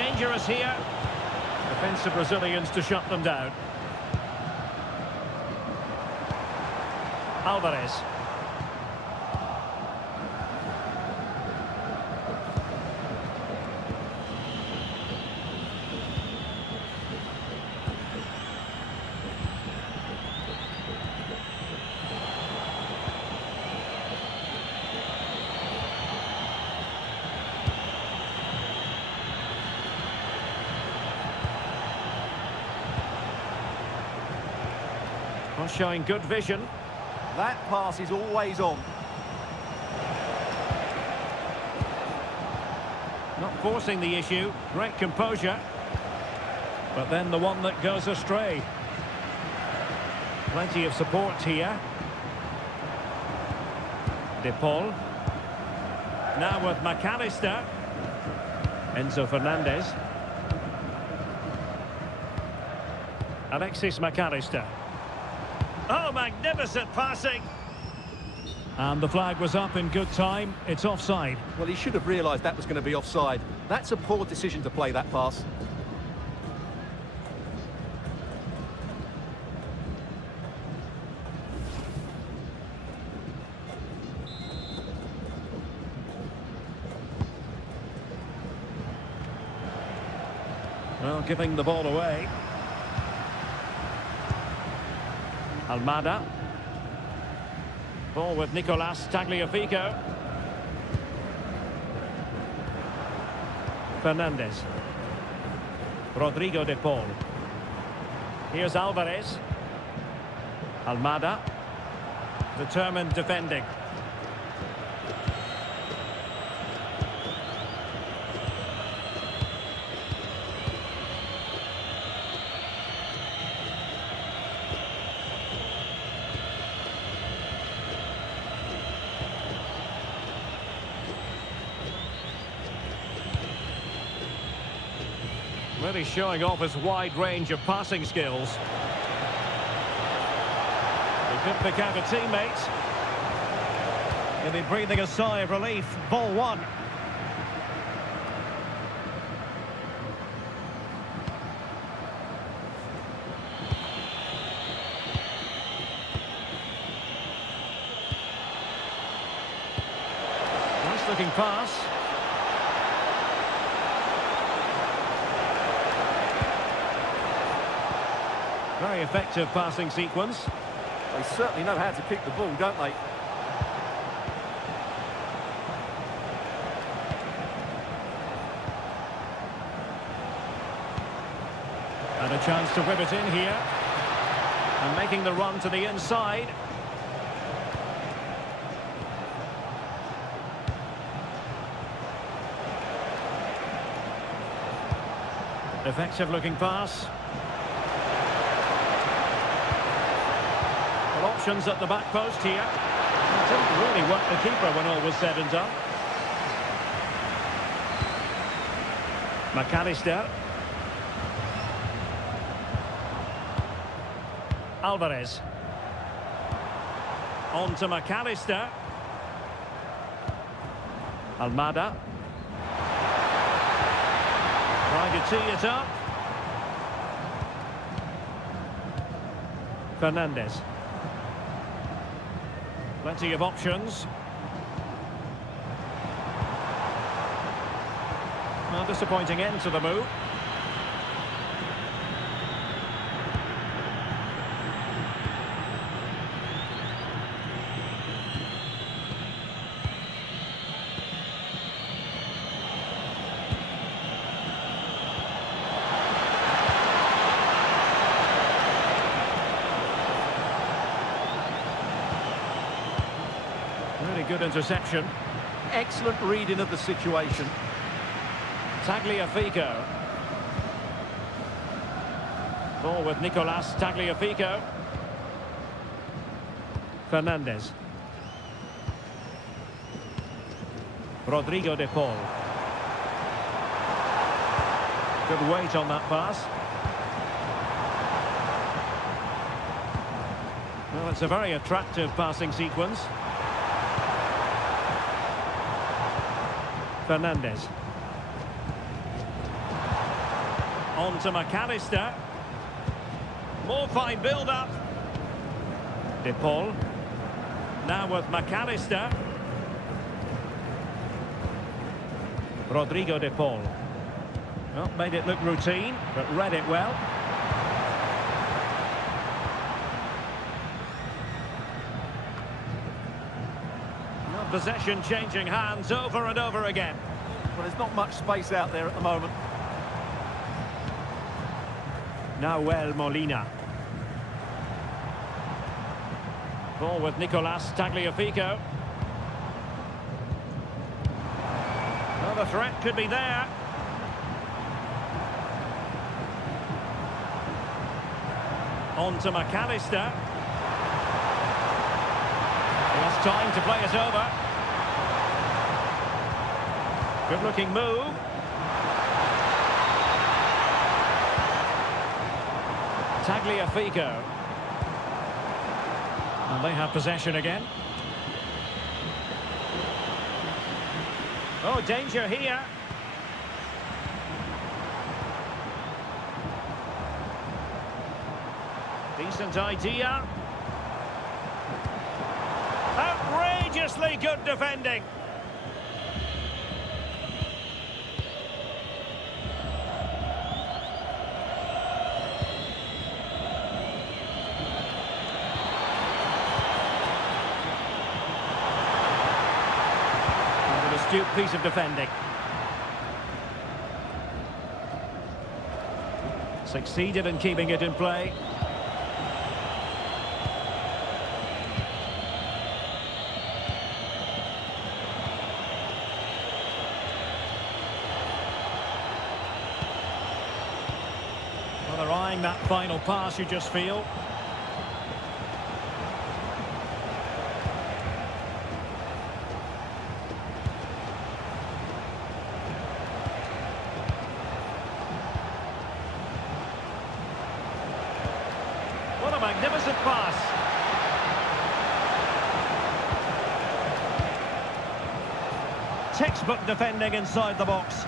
dangerous here. Defensive Brazilians to shut them down. Alvarez. Well, showing good vision. That pass is always on. Not forcing the issue. Great composure. But then the one that goes astray. Plenty of support here. De Paul. Now with McAllister. Enzo Fernandez. Alexis McAllister. Oh, magnificent passing. And the flag was up in good time. It's offside. Well, he should have realised that was going to be offside. That's a poor decision to play that pass. Well, giving the ball away. Almada. Ball with Nicolas Tagliafico. Fernandez. Rodrigo de Paul. Here's Alvarez. Almada. Determined defending. Really showing off his wide range of passing skills. He could pick out a teammate. He'll be breathing a sigh of relief. Ball one. Nice looking pass. Very effective passing sequence. They certainly know how to kick the ball, don't they? And a chance to whip it in here. And making the run to the inside. Effective looking pass. Options at the back post here. It didn't really work the keeper when all was said and done. McAllister. Alvarez. On to McAllister. Almada. Trying to tee it up. Fernandez. Plenty of options. Well, disappointing end to the move. Really good interception. Excellent reading of the situation. Tagliafico. Ball with Nicolas Tagliafico. Fernandez. Rodrigo de Paul. Good weight on that pass. Well, it's a very attractive passing sequence. On to McAllister. More fine build-up. De Paul. Now with McAllister. Rodrigo De Paul. Well, made it look routine, but read it well. Possession changing hands over and over again. Well, there's not much space out there at the moment. Nahuel Molina. Ball with Nicolas Tagliafico. Well, the threat could be there. On to McAllister. Lost time to play it over. Good looking move. Tagliafico. And they have possession again. Oh, danger here. Decent idea. Outrageously good defending. An astute piece of defending. Succeeded in keeping it in play. Well, they're eyeing that final pass, you just feel. What a magnificent pass. Textbook defending inside the box.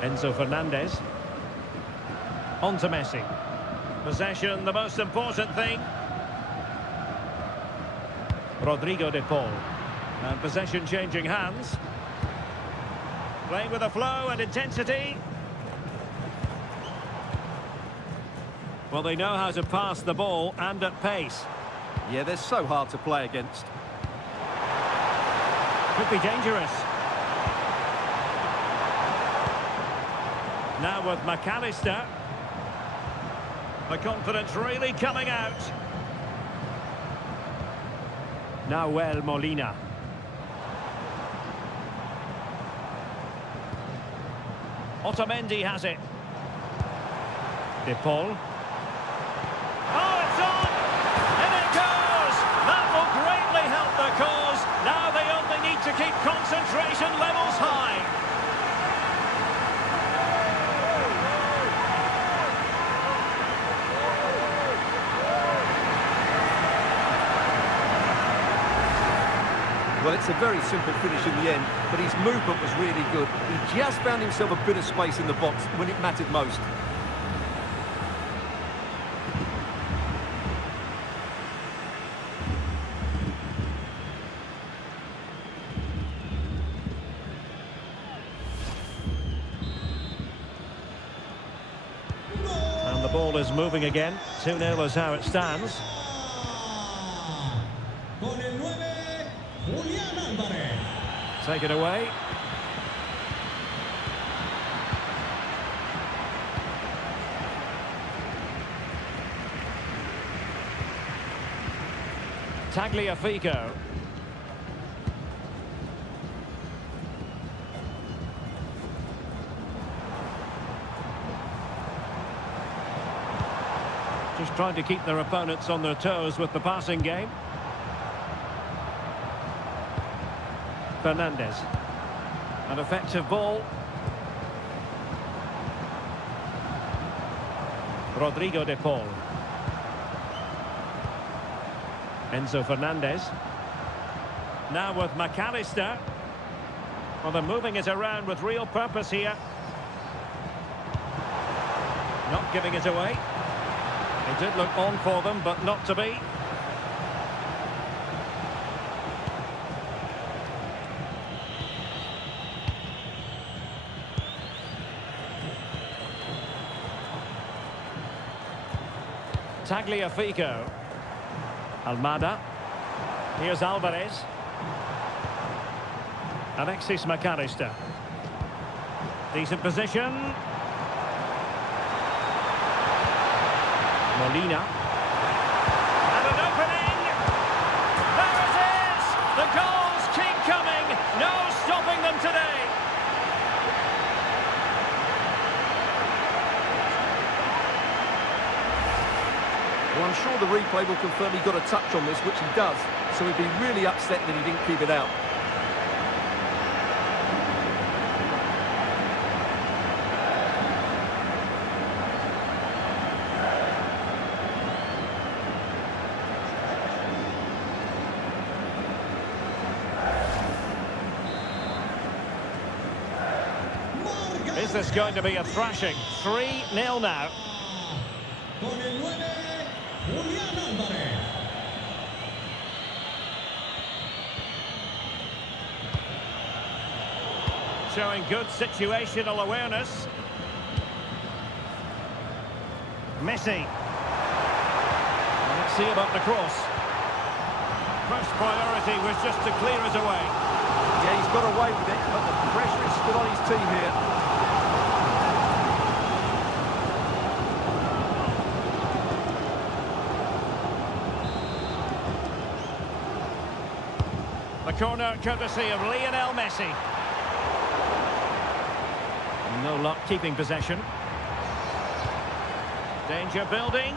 Enzo Fernandez. On to Messi. Possession, the most important thing. Rodrigo De Paul. And possession changing hands. Playing with a flow and intensity. Well, they know how to pass the ball and at pace. Yeah, they're so hard to play against. Could be dangerous. Now with McAllister. The confidence really coming out. Nahuel Molina. Otamendi has it. De Paul. Oh, it's on! And it goes! That will greatly help the cause. Now they only need to keep concentration levels high. Well, it's a very simple finish in the end, but his movement was really good. He just found himself a bit of space in the box when it mattered most. And the ball is moving again. 2-0 is how it stands. Take it away. Tagliafico. Just trying to keep their opponents on their toes with the passing game. Fernandez. An effective ball. Rodrigo De Paul. Enzo Fernandez. Now with McAllister. Well, they're moving it around with real purpose here. Not giving it away. It did look on for them, but not to be. Tagliafico. Almada. Here's Alvarez. Alexis McAllister. Decent position. Molina. And an opening. There it is! The goals keep coming. No stopping them today. Well, I'm sure the replay will confirm he got a touch on this, which he does. So he'd be really upset that he didn't keep it out. Is this going to be a thrashing? 3-0 now. Con el 9, Julián Álvarez. Showing good situational awareness. Messi. Let's see about the cross. First priority was just to clear it away. Yeah, he's got away with it, but the pressure is still on his team here. The corner courtesy of Lionel Messi. No luck keeping possession. Danger building.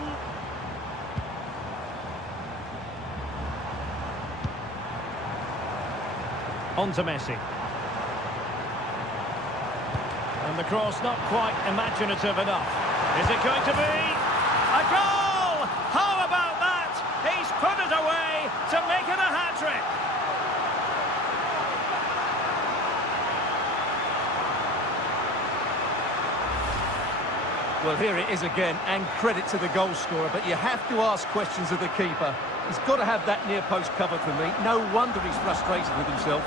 On to Messi. And the cross not quite imaginative enough. Is it going to be a goal? How about that? He's put it away to make it a hat-trick. Well, here it is again, and credit to the goal scorer, but you have to ask questions of the keeper. He's got to have that near post covered for me. No wonder he's frustrated with himself.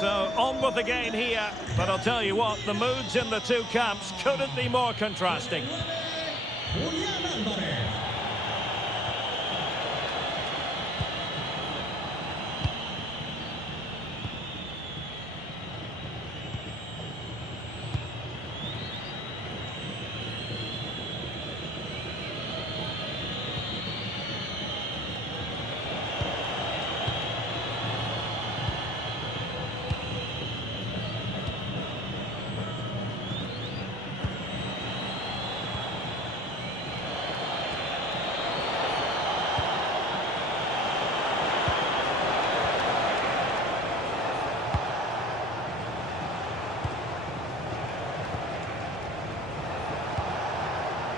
So, on with the game here, but I'll tell you what, the moods in the two camps couldn't be more contrasting. Julián Álvarez.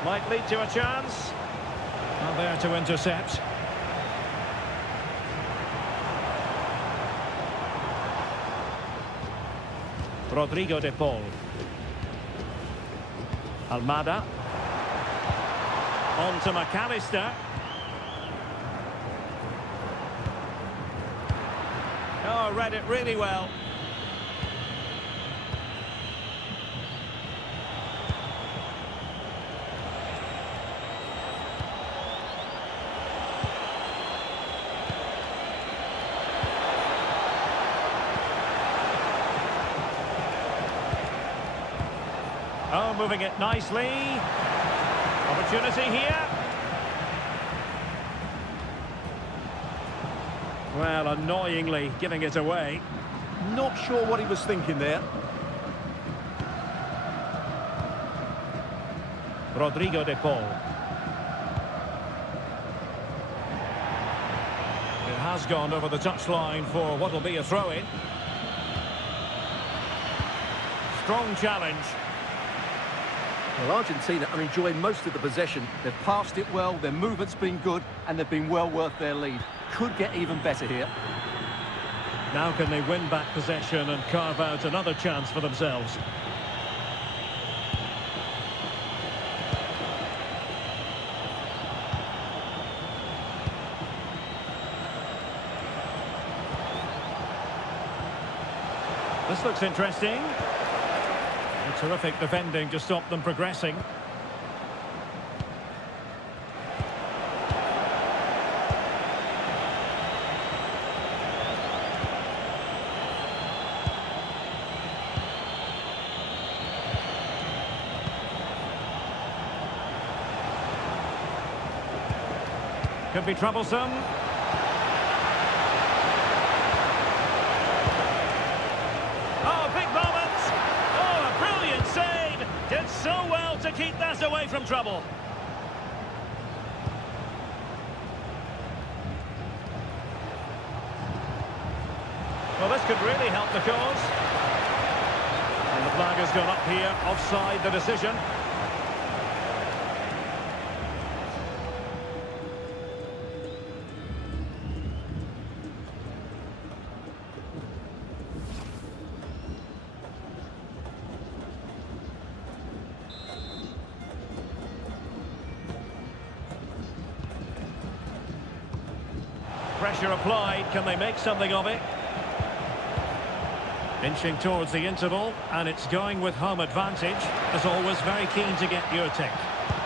Might lead to a chance. Not there to intercept. Rodrigo de Paul. Almada. On to McAllister. Oh, read it really well. Oh, moving it nicely. Opportunity here. Well, annoyingly giving it away. Not sure what he was thinking there. Rodrigo de Paul. It has gone over the touchline for what will be a throw-in. strong challenge. Well, Argentina are enjoying most of the possession. They've passed it well, their movement's been good, and they've been well worth their lead. Could get even better here. Now can they win back possession and carve out another chance for themselves? This looks interesting. A terrific defending to stop them progressing. Could be troublesome. Oh, big moment! Oh, a brilliant save! Did so well to keep that away from trouble. Well, this could really help the cause. And the flag has gone up here, offside the decision. Pressure applied, can they make something of it? Inching towards the interval, and it's going with home advantage. As always, very keen to get your take.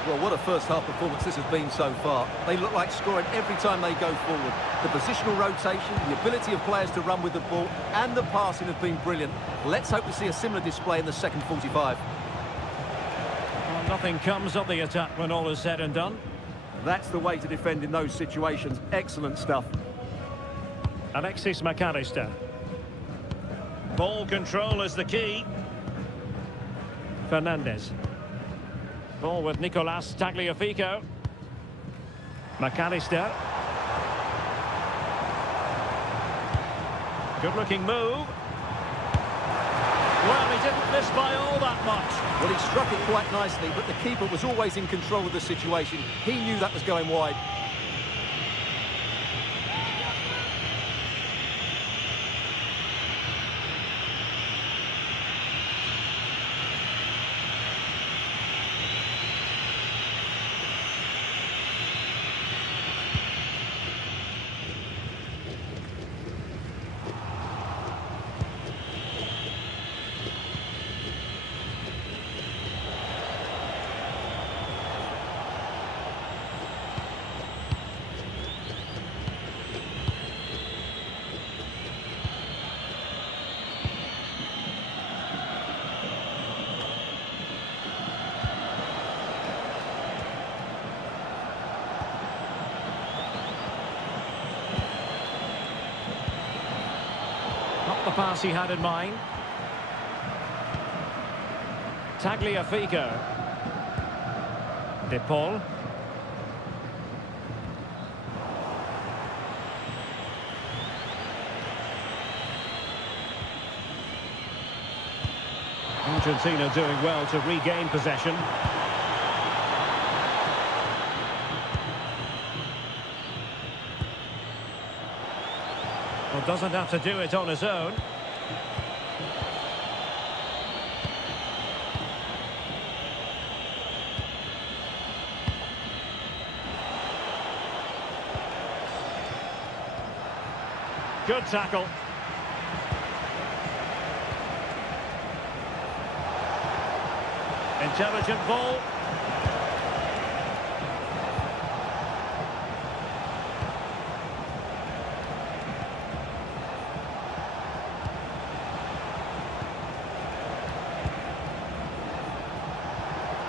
Well, what a first-half performance this has been so far. They look like scoring every time they go forward. The positional rotation, the ability of players to run with the ball, and the passing have been brilliant. Let's hope we see a similar display in the second 45. Well, nothing comes of the attack when all is said and done. That's the way to defend in those situations. Excellent stuff. Alexis McAllister. Ball control is the key. Fernandez. Ball with Nicolas Tagliafico. McAllister. Good-looking move. Well, he didn't miss by all that much. Well, he struck it quite nicely, but the keeper was always in control of the situation. He knew that was going wide. Not the pass he had in mind. Tagliafico. De Paul. Argentina doing well to regain possession. Well, doesn't have to do it on his own. Good tackle. Intelligent ball.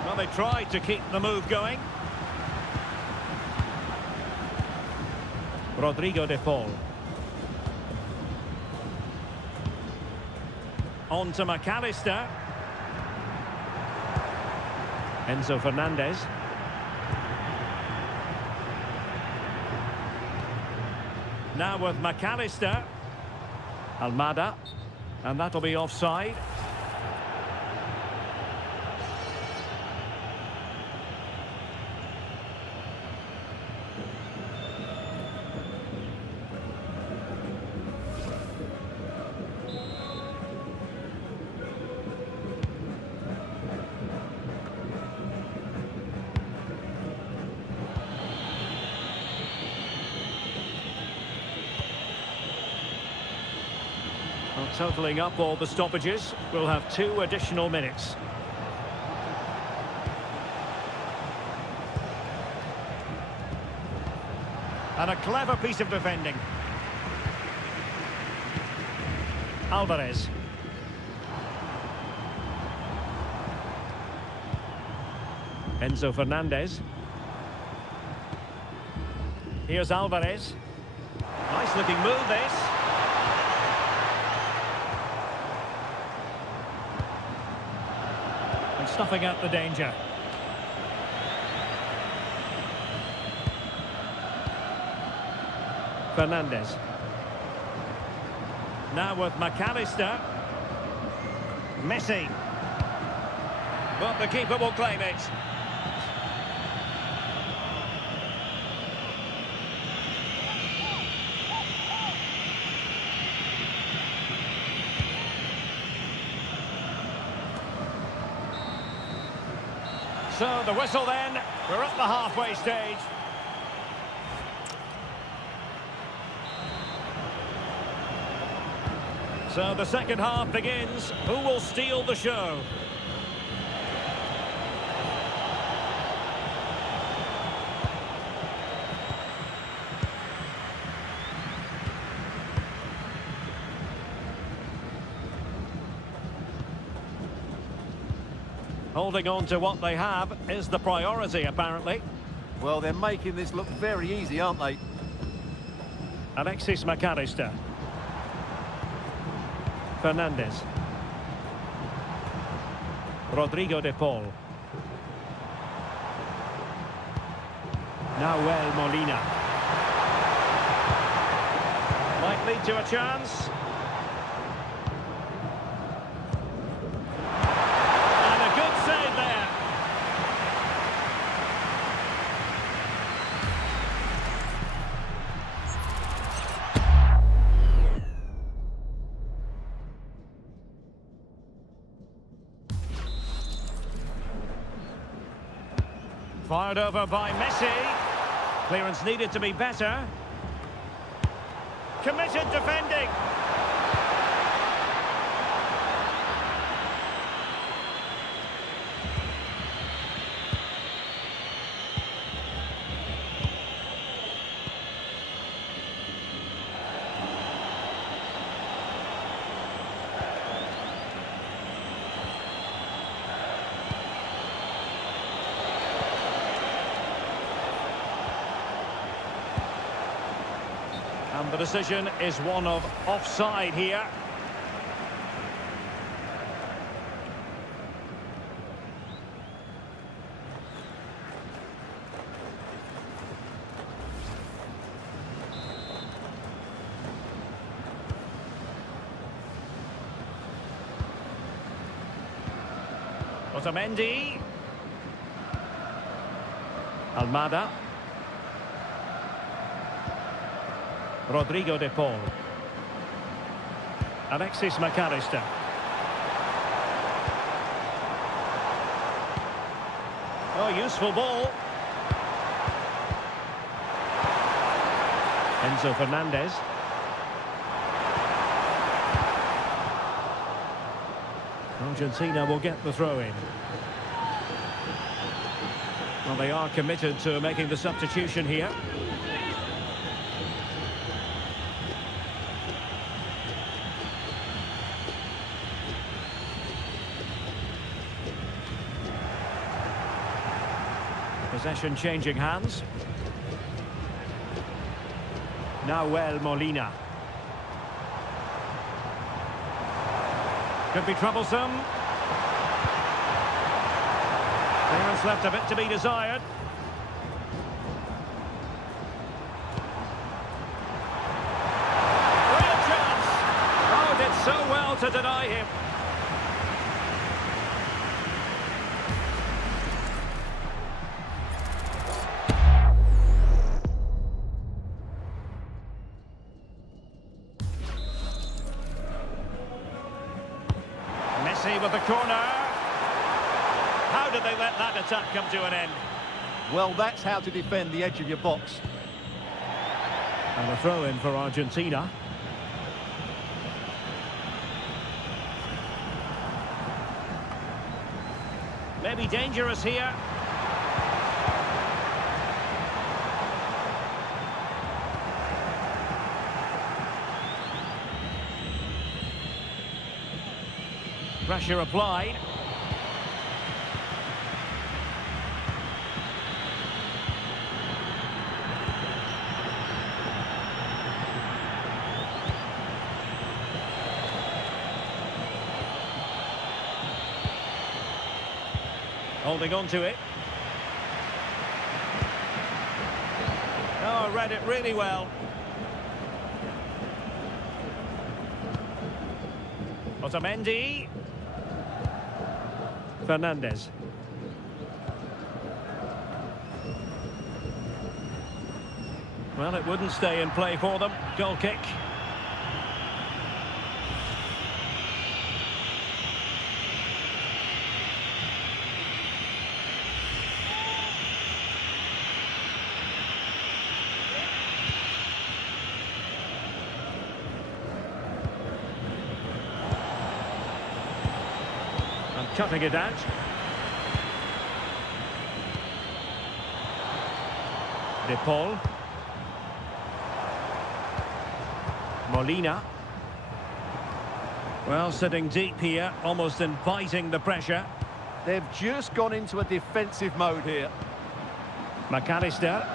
Well, they tried to keep the move going. Rodrigo de Paul. On to McAllister. Enzo Fernandez. Now with McAllister. Almada. And that'll be offside. Totalling up all the stoppages, we'll have 2 additional minutes. And a clever piece of defending. Alvarez. Enzo Fernandez. Here's Alvarez. Nice looking move, this. And snuffing out the danger. Fernandez. Now with McAllister. Messi. But the keeper will claim it. So the whistle then, we're at the halfway stage. So the second half begins. Who will steal the show? Holding on to what they have is the priority, apparently. Well, they're making this look very easy, aren't they? Alexis McAllister. Fernandez. Rodrigo de Paul. Nahuel Molina. Might lead to a chance. And a good save there. Fired over by Messi. Clearance needed to be better. Committed defending. And the decision is one of offside here. Otamendi. Almada. Rodrigo de Paul. Alexis McAllister. Oh, useful ball. Enzo Fernandez. Argentina will get the throw-in. Well, they are committed to making the substitution here. Possession changing hands. Nahuel Molina. Could be troublesome. Clearance left a bit to be desired. Real chance. Oh, did so well to deny him. Messi with the corner. How did they let that attack come to an end? Well, that's how to defend the edge of your box. And a throw-in for Argentina. Maybe dangerous here. Pressure applied. Holding on to it. Oh, read it really well. Otamendi. Fernandez. Well, it wouldn't stay in play for them. Goal kick. Cutting it out. De Paul. Molina. Well, sitting deep here, almost inviting the pressure. They've just gone into a defensive mode here. McAllister.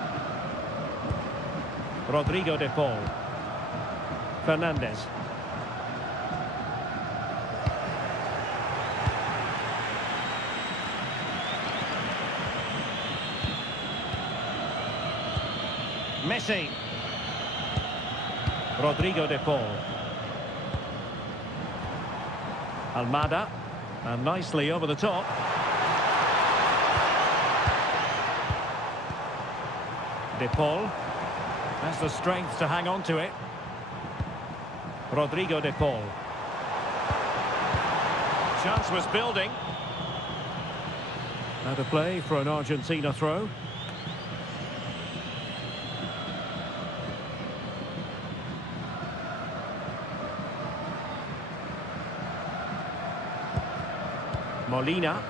Rodrigo De Paul. Fernandez. Messi. Rodrigo De Paul. Almada. And nicely over the top. De Paul. Has the strength to hang on to it. Rodrigo De Paul. Chance was building. Out of play for an Argentina throw. Molina.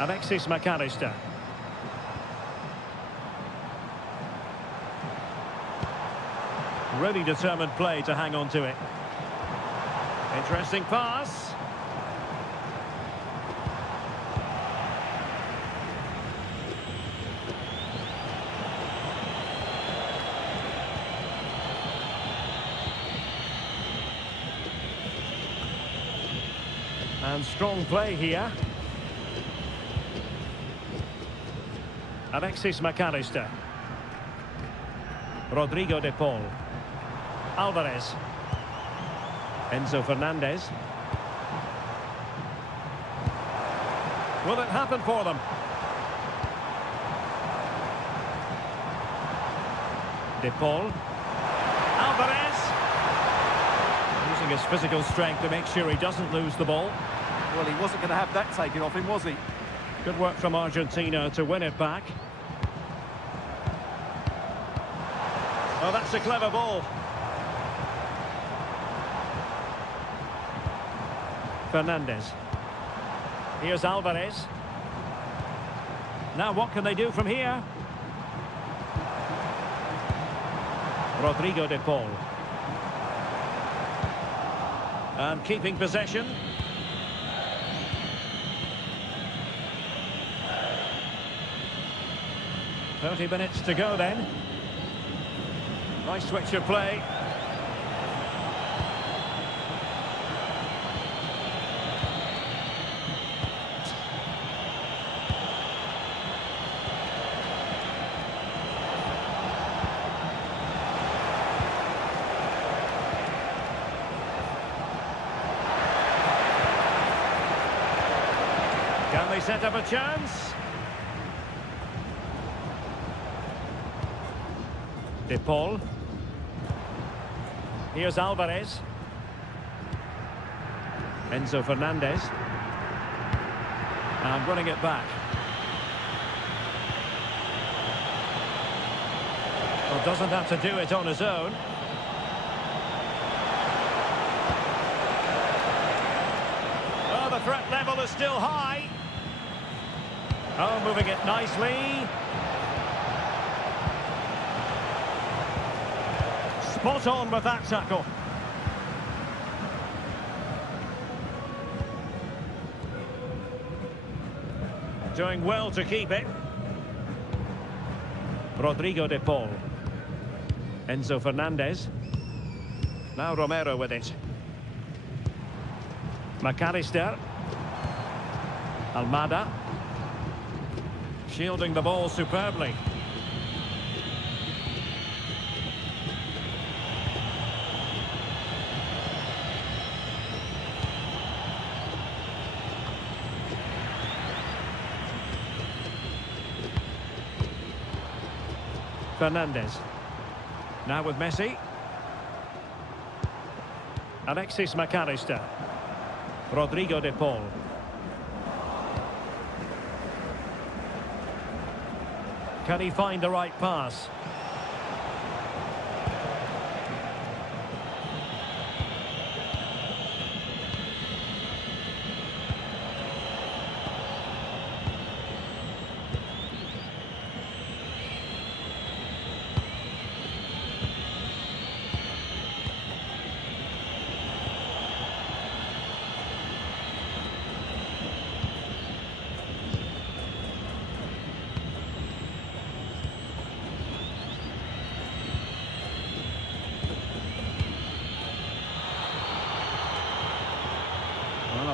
Alexis McAllister. Really determined play to hang on to it. Interesting pass. And strong play here. Alexis McAllister. Rodrigo De Paul. Alvarez. Enzo Fernandez. Will it happen for them? De Paul. Alvarez. Using his physical strength to make sure he doesn't lose the ball. Well, he wasn't going to have that taken off him, was he? Good work from Argentina to win it back. Oh, that's a clever ball. Fernandez. Here's Alvarez. Now what can they do from here? Rodrigo De Paul. And keeping possession. "30 minutes to go then." Nice switch of play. Can they set up a chance? De Paul. Here's Alvarez. Enzo Fernandez. And running it back. Well, doesn't have to do it on his own. Oh, the threat level is still high. Oh, moving it nicely. Spot on with that tackle. Doing well to keep it. Rodrigo de Paul. Enzo Fernandez. Now Romero with it. McAllister. Almada. Shielding the ball superbly. Fernandez. Now with Messi. Alexis McAllister. Rodrigo de Paul. Can he find the right pass?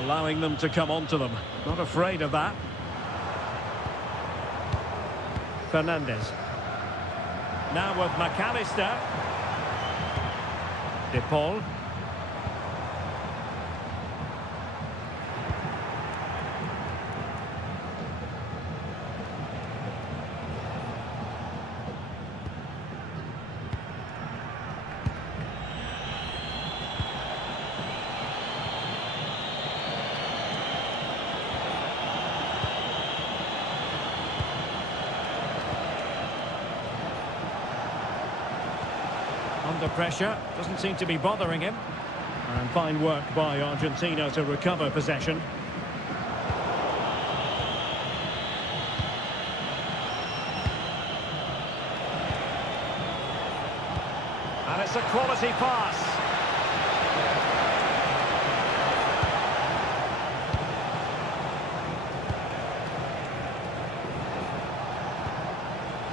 Allowing them to come onto them. Not afraid of that. Fernandez. Now with McAllister. De Paul. Under pressure, doesn't seem to be bothering him. And fine work by Argentina to recover possession. And it's a quality pass.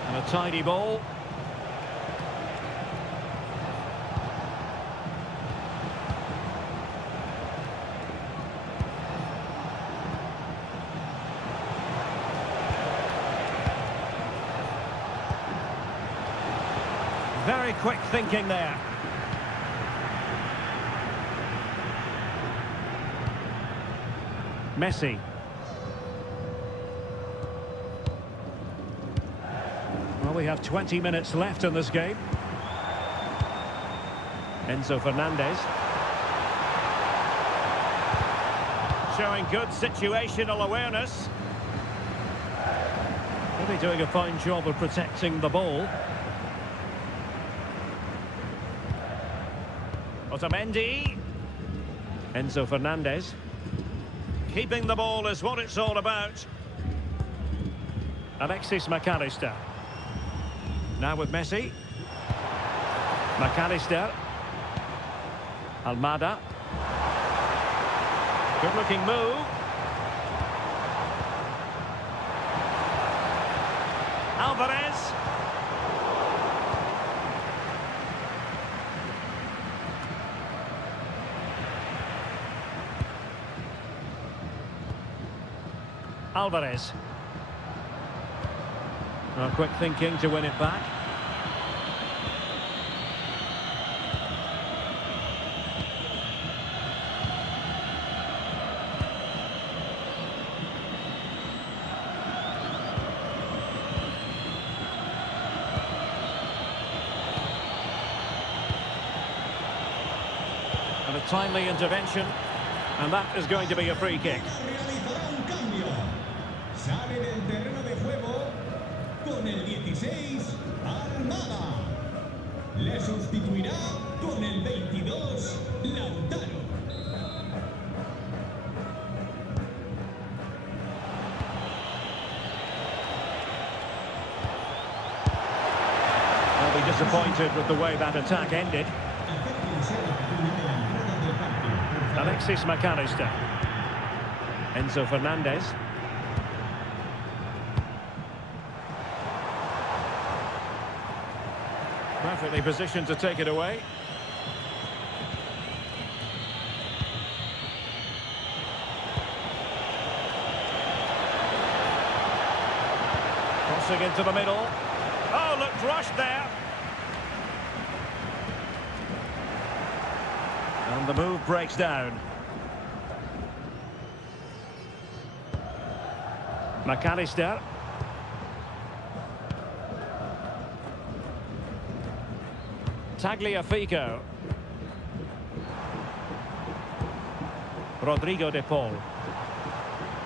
And a tidy ball. Very quick thinking there. Messi. Well, we have 20 minutes left in this game. Enzo Fernandez. Showing good situational awareness. Really doing a fine job of protecting the ball. Otamendi. Enzo Fernandez. Keeping the ball is what it's all about. Alexis McAllister. Now with Messi. McAllister. Almada. Good looking move. Alvarez. Alvarez. Well, quick thinking to win it back. And a timely intervention, and that is going to be a free kick. Sale del terreno de juego con el 16, Almada. Le sustituirá con el 22, Lautaro. Disappointed with the way that attack ended. Alexis McAllister. Enzo Fernandez. Perfectly positioned to take it away. Crossing into the middle. Oh, looked rushed there. And the move breaks down. McAllister. Tagliafico. Rodrigo de Paul.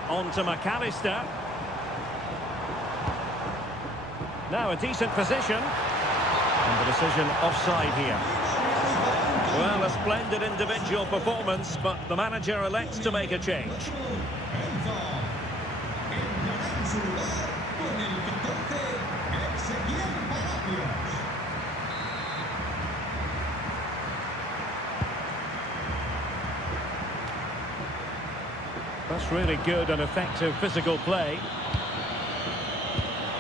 On to McAllister. Now a decent position. And the decision offside here. Well, a splendid individual performance, but the manager elects to make a change. That's really good and effective physical play.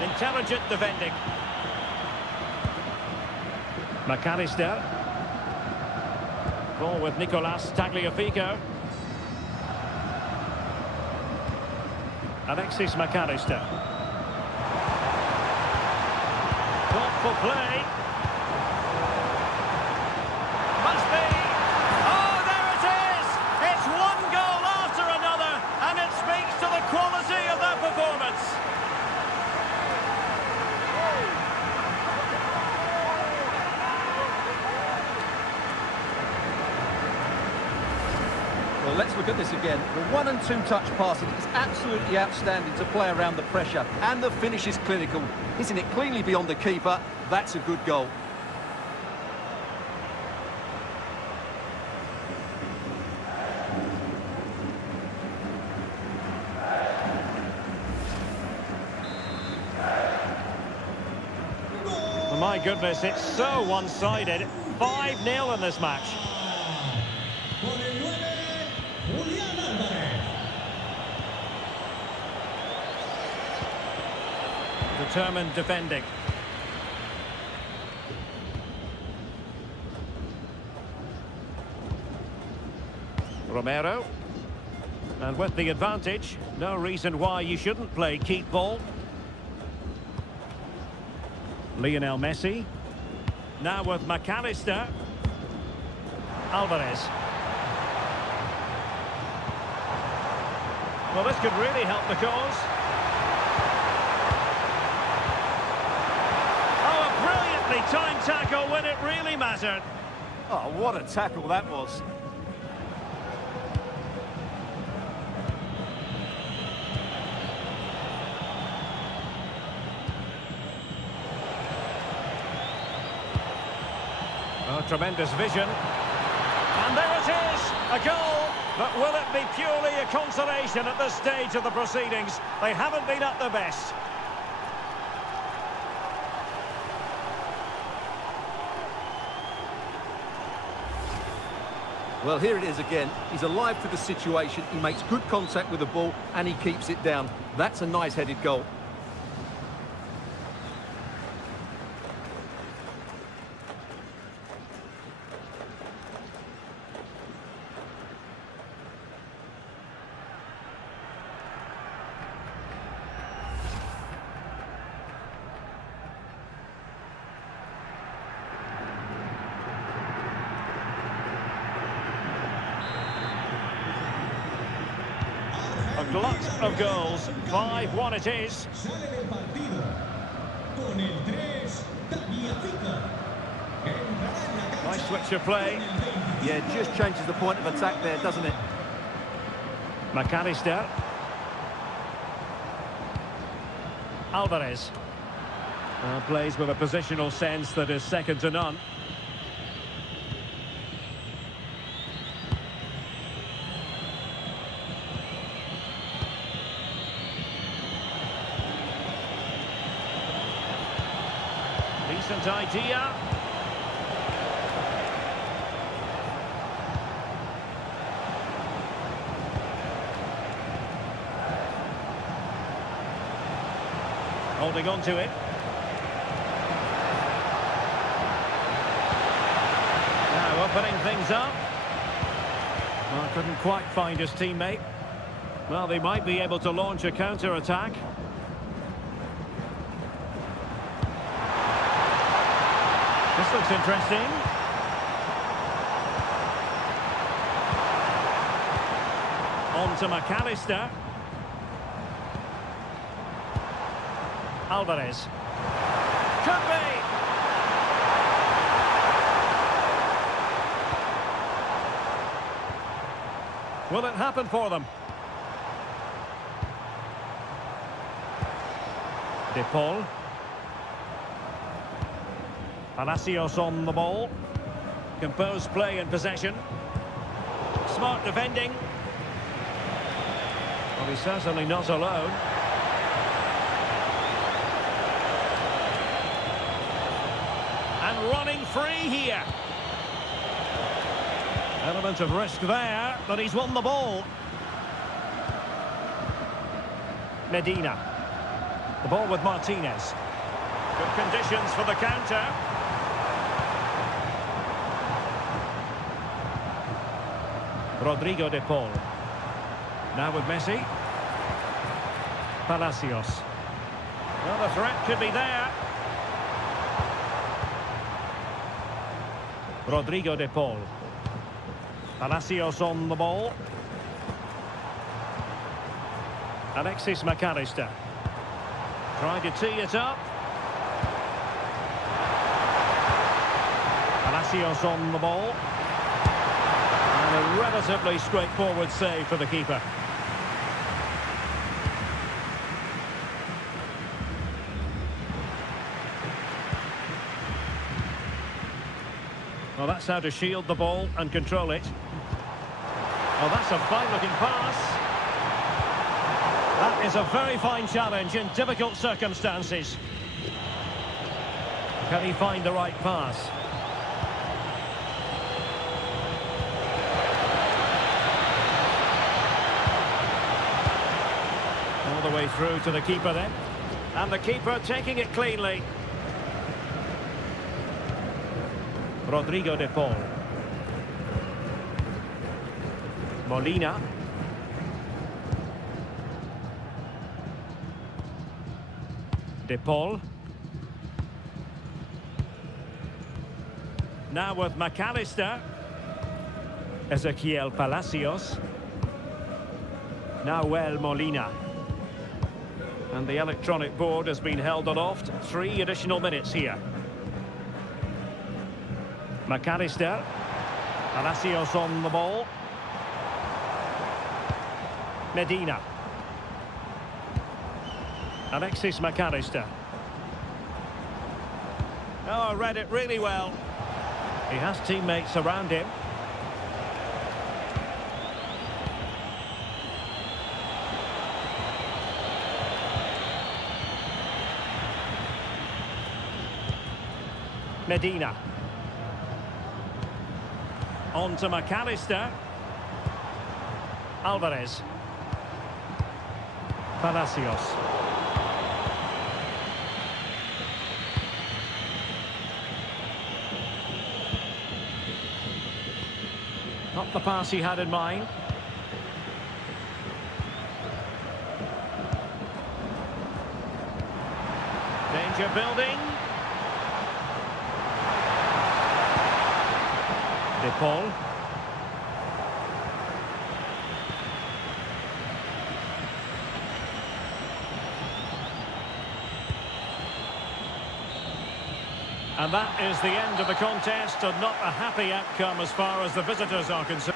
Intelligent defending. McAllister. Ball with Nicolas Tagliafico. Alexis McAllister. Thoughtful play. Must be. Oh, there it is! It's one goal after another, and it speaks to the quality of their performance. Well, let's look at this again. The 1- and 2-touch passing is absolutely outstanding to play around the pressure, and the finish is clinical. Hitting it cleanly beyond the keeper, that's a good goal. My goodness, it's so one-sided. 5-0 in this match. Determined defending. Romero. And with the advantage, no reason why you shouldn't play keep ball. Lionel Messi. Now with McAllister. Alvarez. Well, this could really help the cause. Time tackle when it really mattered. Oh, what a tackle that was. Oh, tremendous vision. And there it is, a goal. But will it be purely a consolation at this stage of the proceedings? They haven't been at their best. Well, here it is again. He's alive to the situation. He makes good contact with the ball and he keeps it down. That's a nice-headed goal. A glut of goals. 5-1 it is. Nice switch of play. Yeah, it just changes the point of attack there, doesn't it? McAllister. Alvarez. Plays with a positional sense that is second to none. decent idea. Holding on to it. Now opening things up. Well, couldn't quite find his teammate. Well, they might be able to launch a counter-attack. This looks interesting. On to McAllister. Alvarez. Could be! Will it happen for them? De Paul. Palacios on the ball. Composed play and possession. Smart defending. Well, he's certainly not alone. And running free here. Element of risk there, but he's won the ball. Medina. The ball with Martinez. Good conditions for the counter. Rodrigo de Paul. Now with Messi. Palacios. Well, the threat could be there. Rodrigo de Paul. Palacios on the ball. Alexis McAllister. Trying to tee it up. Palacios on the ball. And a relatively straightforward save for the keeper. Well, that's how to shield the ball and control it. Well, that's a fine-looking pass. That is a very fine challenge in difficult circumstances. Can he find the right pass? All the way through to the keeper then. And the keeper taking it cleanly. Rodrigo de Paul. Molina. De Paul. Now with McAllister. Ezequiel Palacios. Nahuel Molina. And the electronic board has been held aloft. 3 additional minutes here. McAllister. Palacios on the ball. Medina. Alexis McAllister. Oh, read it really well. He has teammates around him. Medina. On to McAllister. Alvarez. Palacios. Not the pass he had in mind. Danger building. De Paul. And that is the end of the contest, and not a happy outcome as far as the visitors are concerned.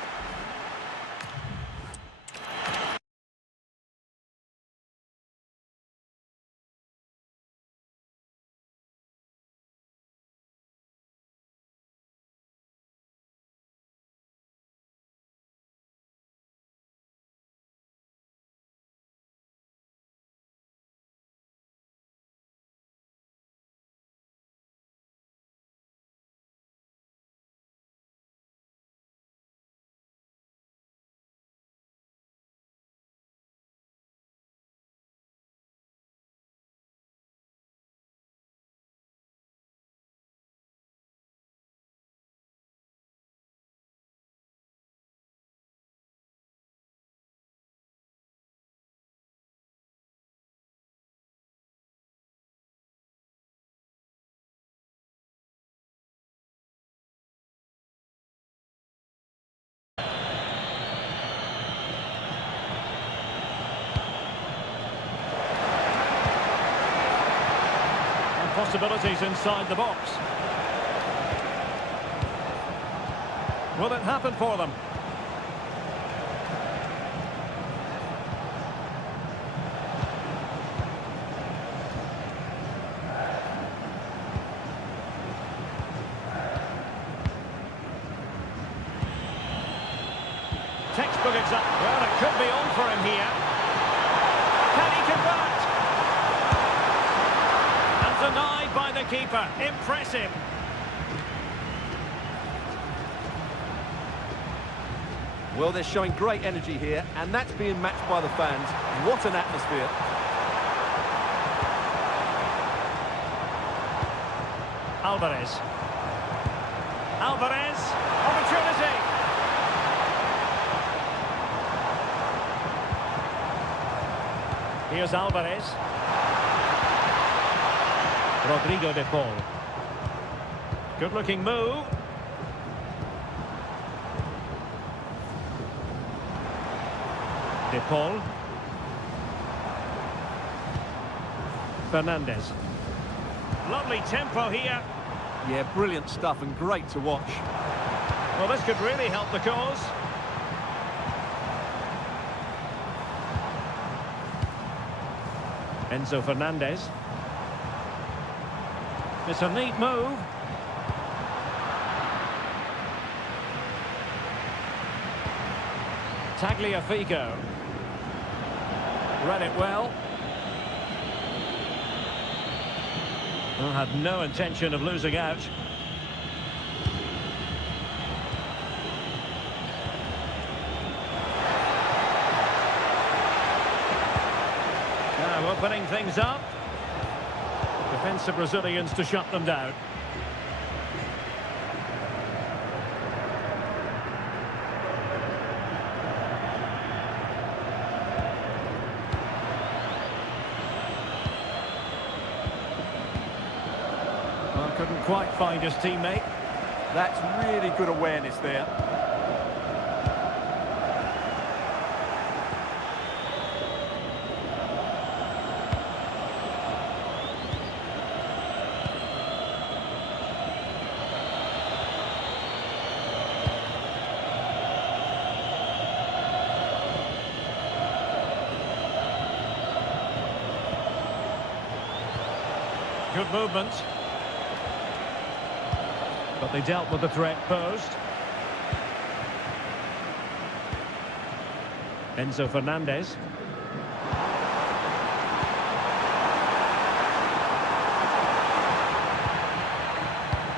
possibilities inside the box. Will it happen for them? Textbook example. Well, it could be on for him here. Can he convert? And denied by the keeper. Impressive. Well, they're showing great energy here, and that's being matched by the fans. What an atmosphere. Alvarez. Alvarez. Opportunity. Here's Alvarez. Rodrigo de Paul. Good-looking move. De Paul. Fernandez. Lovely tempo here. Yeah, brilliant stuff and great to watch. Well, this could really help the cause. Enzo Fernandez. It's a neat move. Tagliafico. Read it well. Well, had no intention of losing out. Now opening things up. Defensive Brazilians to shut them down. Well, couldn't quite find his teammate. That's really good awareness there. Good movement. But they dealt with the threat posed. Enzo Fernandez.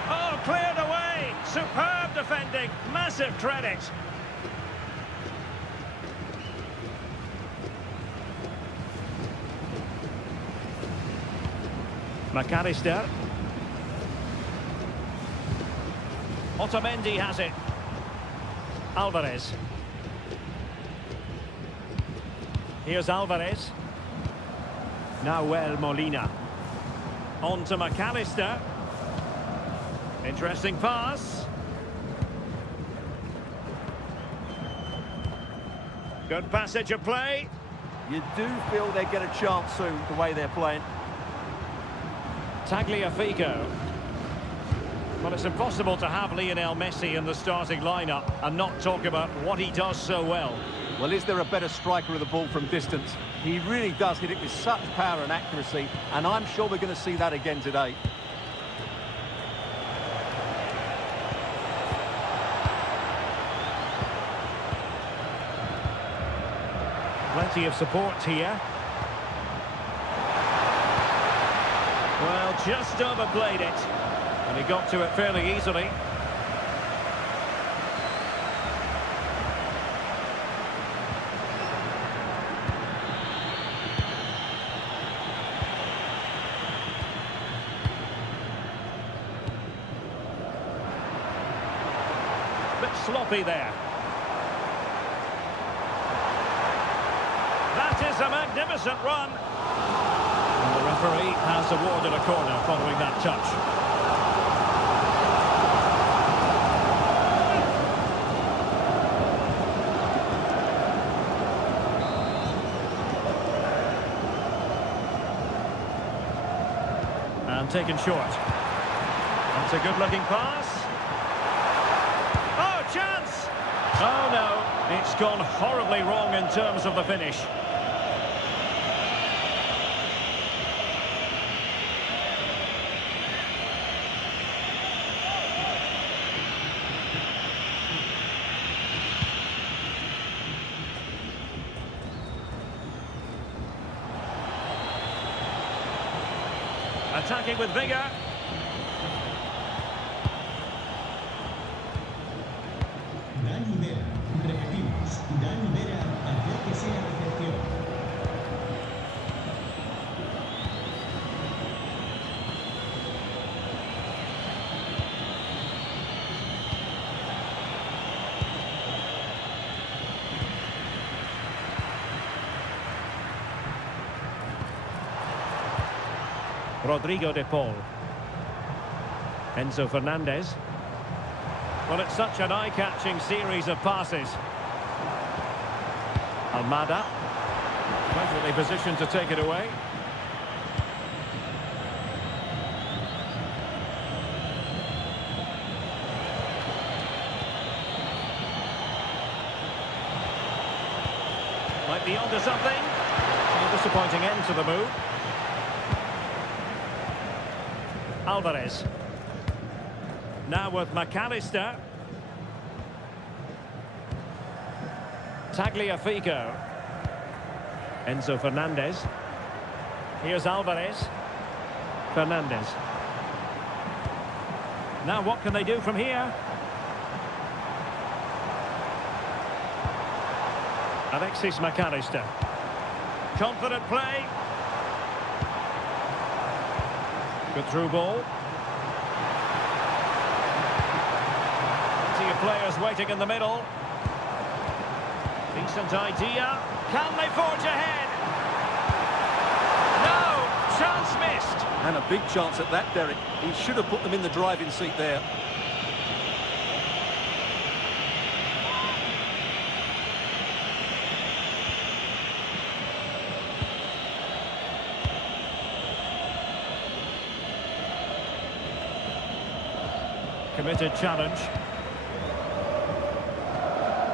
Oh, cleared away. Superb defending. Massive credit. McAllister. Otamendi has it. Alvarez. Here's Alvarez. Nahuel Molina. On to McAllister. Interesting pass. Good passage of play. You do feel they get a chance soon, the way they're playing. Tagliafico. Well, it's impossible to have Lionel Messi in the starting lineup and not talk about what he does so well. Well, is there a better striker of the ball from distance? He really does hit it with such power and accuracy, and I'm sure we're going to see that again today. Plenty of support here. Well, just overplayed it. And he got to it fairly easily. Bit sloppy there. That is a magnificent run. And the referee has awarded a corner following that touch. And And taken short. That's a good-looking pass. Oh, chance! Oh, no. It's gone horribly wrong in terms of the finish. Attacking with vigour. Dan Ibera. Repetimos. Dan Ibera hacer que sea recepción. Rodrigo de Paul. Enzo Fernandez. Well, it's such an eye-catching series of passes. Almada. Perfectly positioned to take it away. Might be onto something. A disappointing end to the move. Alvarez. Now with McAllister. Tagliafico. Enzo Fernandez. Here's Alvarez. Fernandez. Now what can they do from here? Alexis McAllister. Confident play. Good through ball. Plenty of players waiting in the middle. Decent idea. Can they forge ahead? No! Chance missed. And a big chance at that, Derek. He should have put them in the driving seat there. Committed challenge.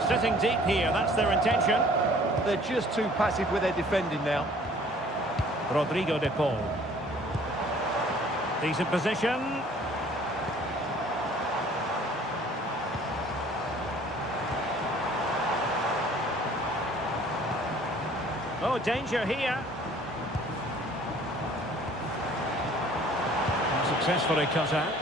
Sitting deep here, that's their intention. They're just too passive with their defending now. Rodrigo de Paul. Decent position. Oh, danger here. Successfully cut out.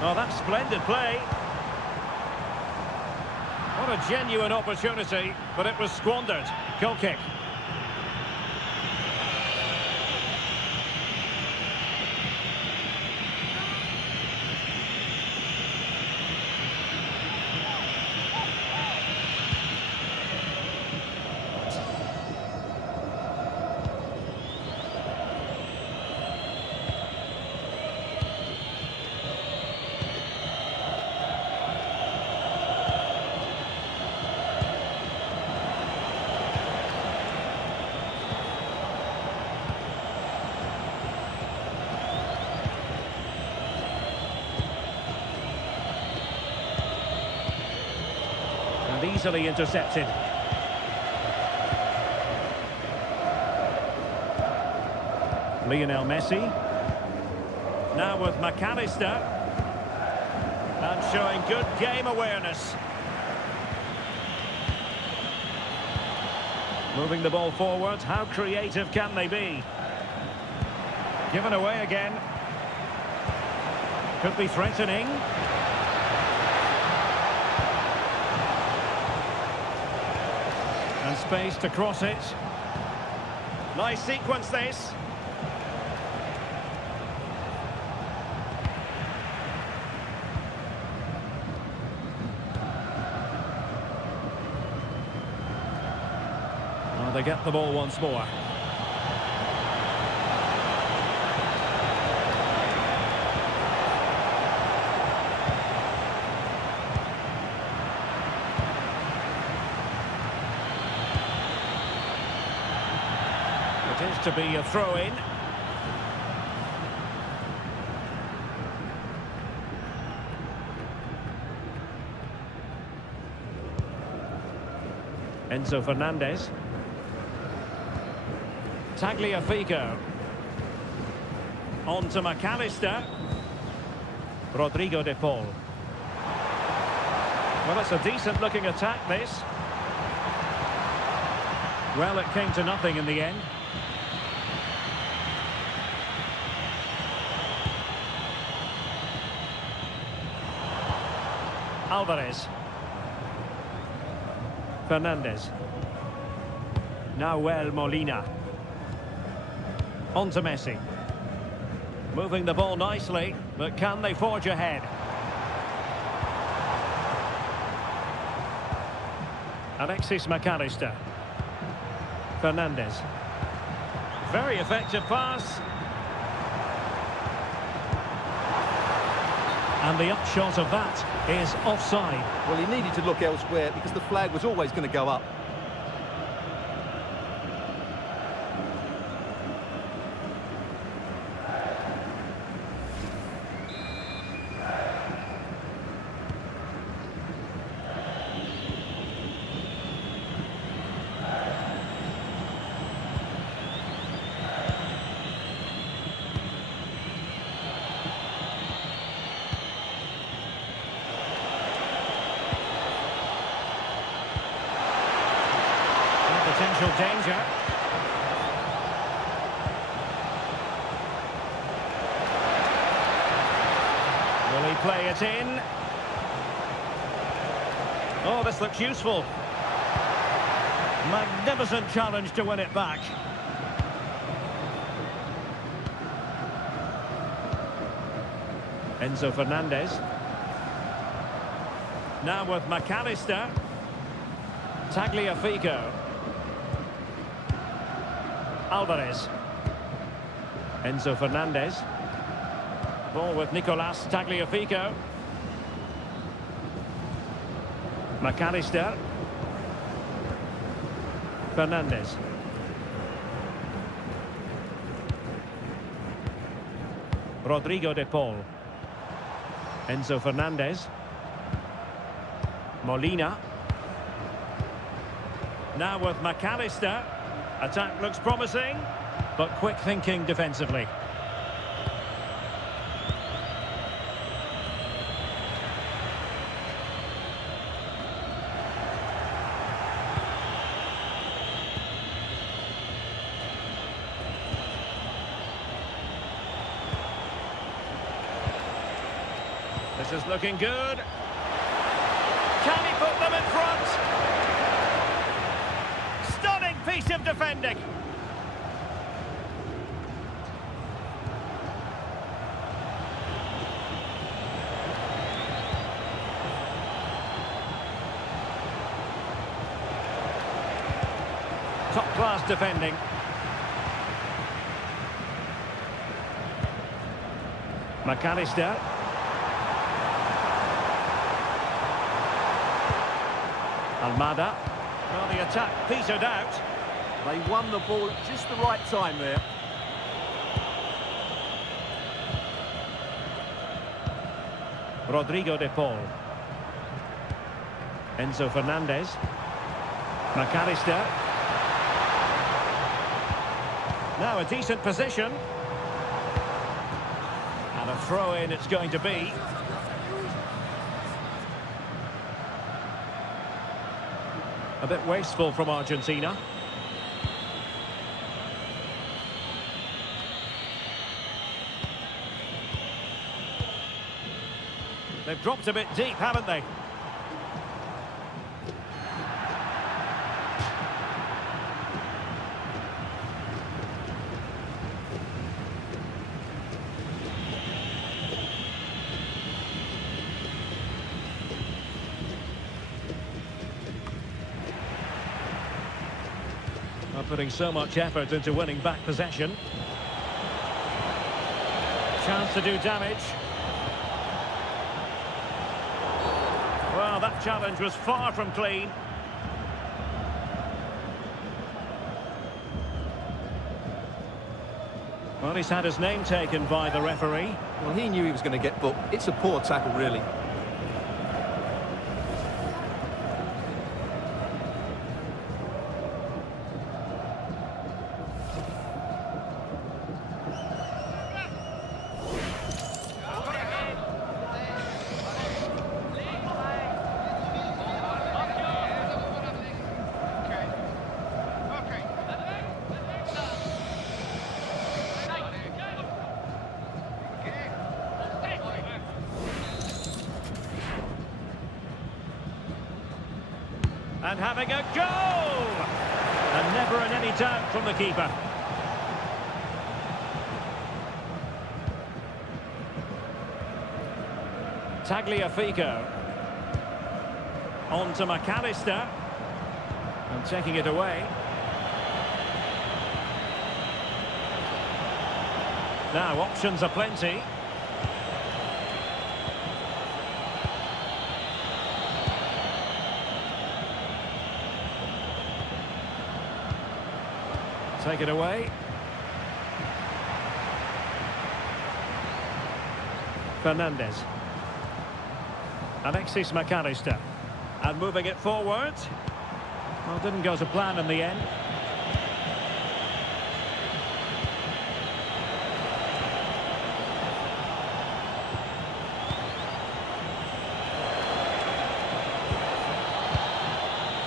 Oh, that's splendid play. What a genuine opportunity, but it was squandered. Goal kick. Easily intercepted. Lionel Messi. Now with McAllister. And showing good game awareness. Moving the ball forward. How creative can they be? Given away again. Could be threatening. And space to cross it. Nice sequence this. Well, they get the ball once more. to be a throw-in. Enzo Fernandez. Tagliafico. On to McAllister. Rodrigo de Paul. Well, it's a decent-looking attack, this. Well, it came to nothing in the end. Alvarez. Fernandez. Nahuel Molina. On to Messi. Moving the ball nicely, but can they forge ahead? Alexis McAllister. Fernandez. Very effective pass. And the upshot of that is offside. Well, he needed to look elsewhere because the flag was always going to go up. Potential danger. Will he play it in? Oh, this looks useful. Magnificent challenge to win it back. Enzo Fernandez. Now with McAllister. Tagliafico. Alvarez. Enzo Fernandez. Ball with Nicolas Tagliafico. McAllister. Fernandez. Rodrigo de Paul. Enzo Fernandez. Molina. Now with McAllister. Attack looks promising, but quick thinking defensively. This is looking good. Can he put them in front? Stunning piece of defending. Top-class defending. McAllister. Almada. Well, the attack petered out. They won the ball at just the right time there. Rodrigo de Paul. Enzo Fernandez. McAllister. Now a decent position. And a throw-in it's going to be. A bit wasteful from Argentina. They've dropped a bit deep, haven't they? Putting so much effort into winning back possession. Chance to do damage. Well, that challenge was far from clean. Well, he's had his name taken by the referee. Well, he knew he was going to get booked. It's a poor tackle, really. And having a goal! And never in any doubt from the keeper. Tagliafico. On to McAllister. And taking it away. Now, options are plenty. Take it away. Fernandez. Alexis McAllister. And moving it forward. Well, didn't go to plan in the end.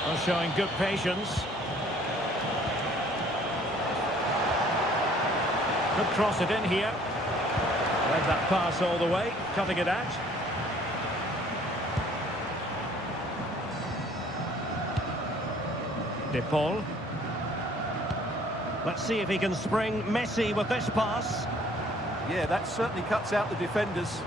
Well, showing good patience. Could cross it in here. Led that pass all the way, cutting it out. De Paul. Let's see if he can spring Messi with this pass. Yeah, that certainly cuts out the defenders.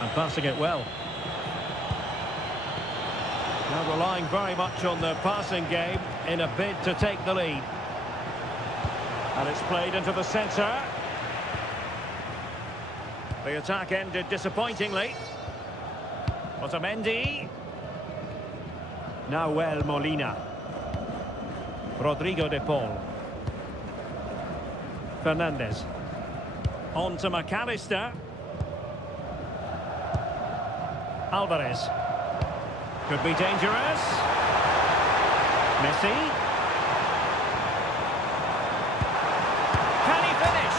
And passing it well. Now relying very much on the passing game in a bid to take the lead. And it's played into the centre. The attack ended disappointingly. Otamendi. Nahuel Molina. Rodrigo de Paul. Fernandez. On to McAllister. Alvarez. Could be dangerous. Messi. Can he finish?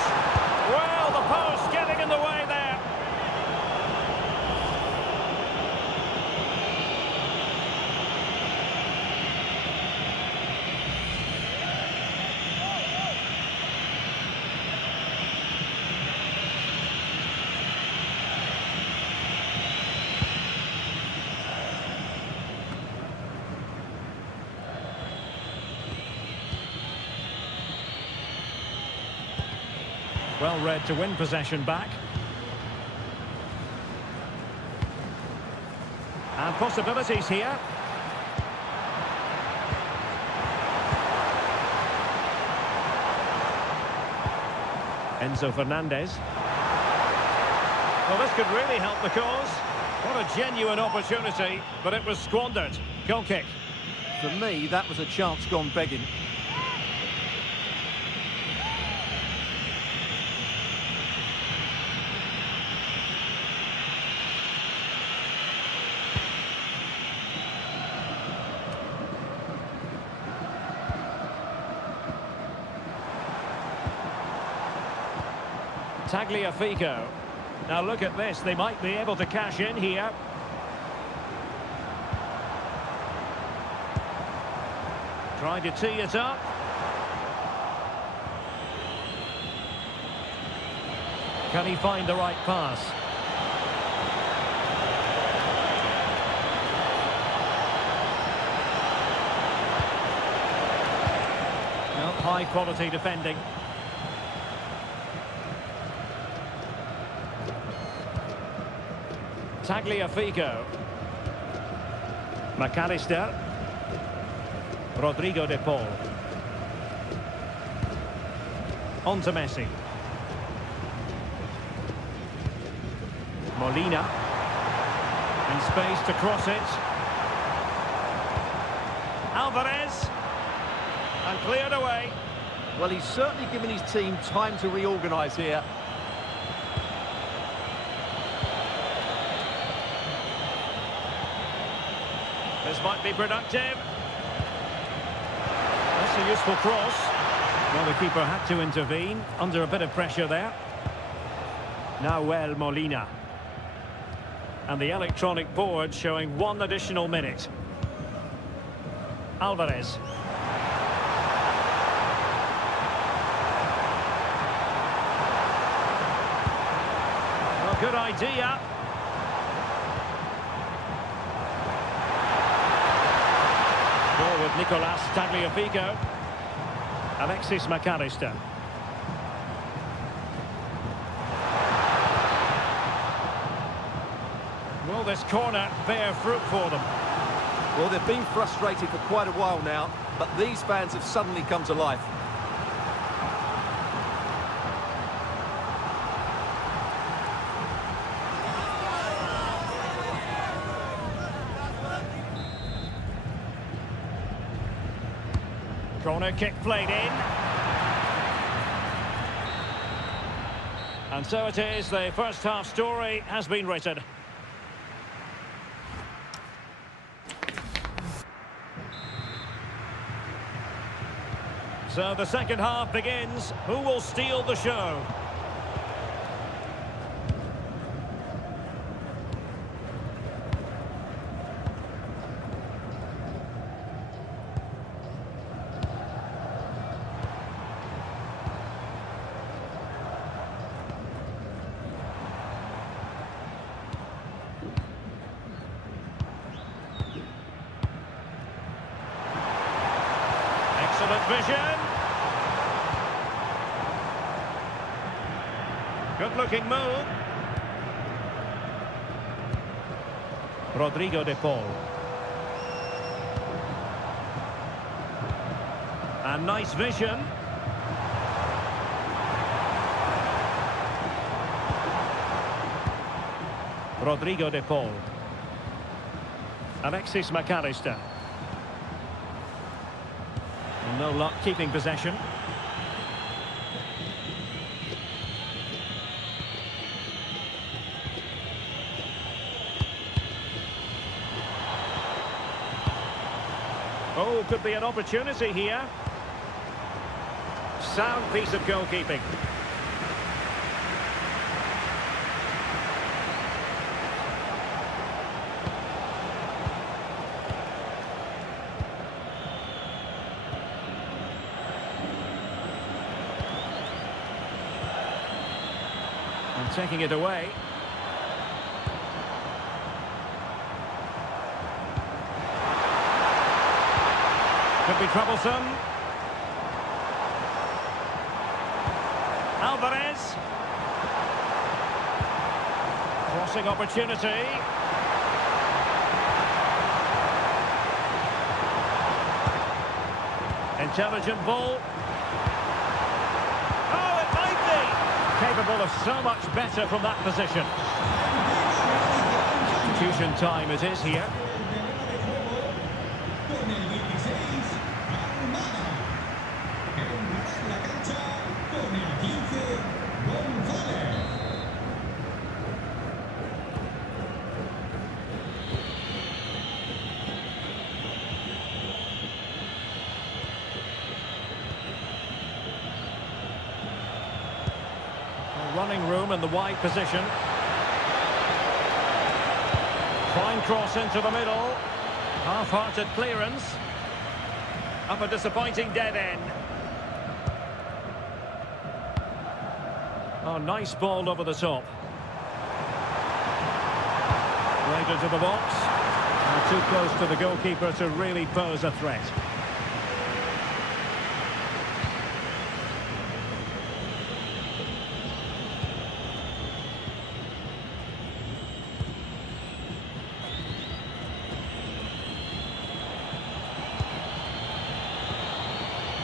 Well, the post getting in the way there. Well read to win possession back. And possibilities here. Enzo Fernandez. Well, this could really help the cause. What a genuine opportunity, but it was squandered. Goal kick. For me, that was a chance gone begging. Tagliafico. Now look at this, they might be able to cash in here. Trying to tee it up. Can he find the right pass? Well, high quality defending. Tagliafico. McAllister. Rodrigo de Paul. On to Messi. Molina. In space to cross it. Alvarez. And cleared away. Well, he's certainly given his team time to reorganise here. This might be productive. That's a useful cross. Well, the keeper had to intervene under a bit of pressure there. Now Molina. And the electronic board showing 1 additional minute. Alvarez. Well, good idea. Ball with Nicolas Tagliafico. Alexis McAllister. Will this corner bear fruit for them? Well, they've been frustrated for quite a while now, but these fans have suddenly come to life. Corner kick played in. And so it is, the first half story has been written. So the second half begins. Who will steal the show? Excellent vision. Good-looking move. Rodrigo de Paul. And nice vision. Rodrigo de Paul. Alexis McAllister. No luck keeping possession. Oh, could be an opportunity here. Sound piece of goalkeeping. And taking it away. Could be troublesome. Alvarez. Crossing opportunity. Intelligent ball. Oh, it might be. Capable of so much better from that position. Substitution time it is here. Running room in the wide position. Fine cross into the middle. Half-hearted clearance. Up a disappointing dead end. Oh, nice ball over the top. Right into the box. And too close to the goalkeeper to really pose a threat.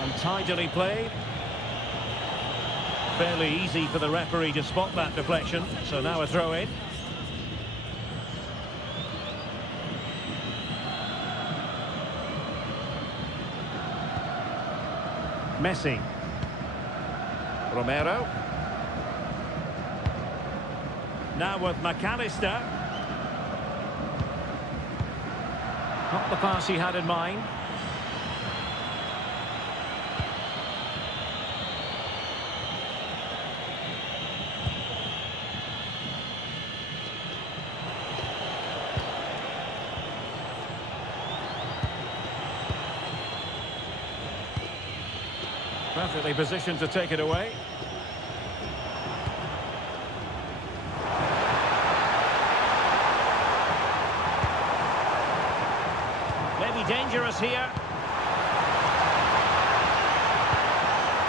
And tidily played. Fairly easy for the referee to spot that deflection. So now a throw in. Messi. Romero. Now with McAllister. Not the pass he had in mind. Perfectly positioned to take it away. Maybe dangerous here.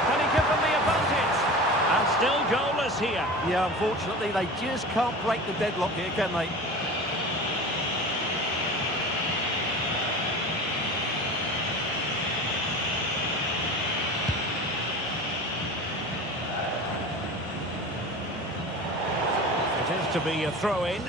Can he give them the advantage? And still goalless here. Yeah, unfortunately, they just can't break the deadlock here, can they? It is to be a throw-in.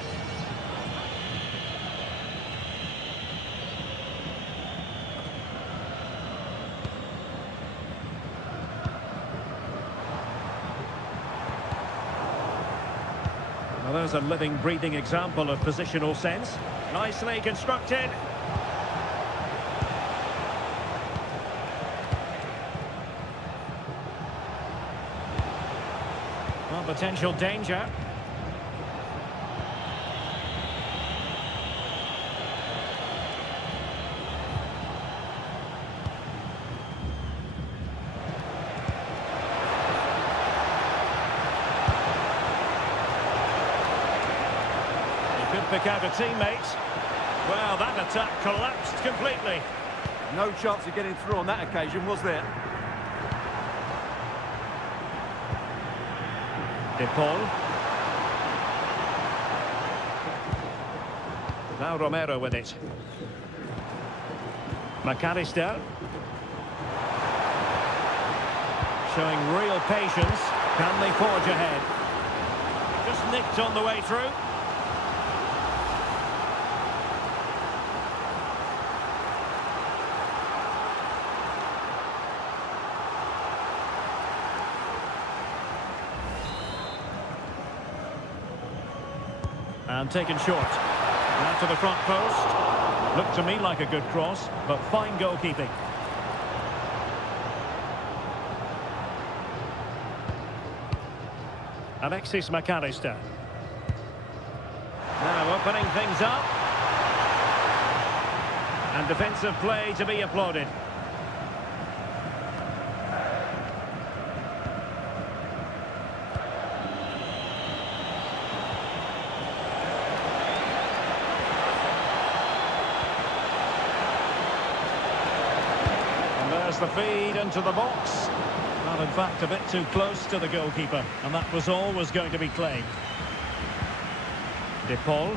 Well, there's a living, breathing example of positional sense. Nicely constructed. Well, potential danger. Pick out a teammate. Well, that attack collapsed completely. No chance of getting through on that occasion, was there? De Paul. Now Romero with it. McAllister. Showing real patience. Can they forge ahead? Just nicked on the way through. And taken short. Now to the front post. Looked to me like a good cross, but fine goalkeeping. Alexis McAllister. Now opening things up. And defensive play to be applauded. The feed into the box. Well, in fact, a bit too close to the goalkeeper, and that was always going to be claimed. De Paul.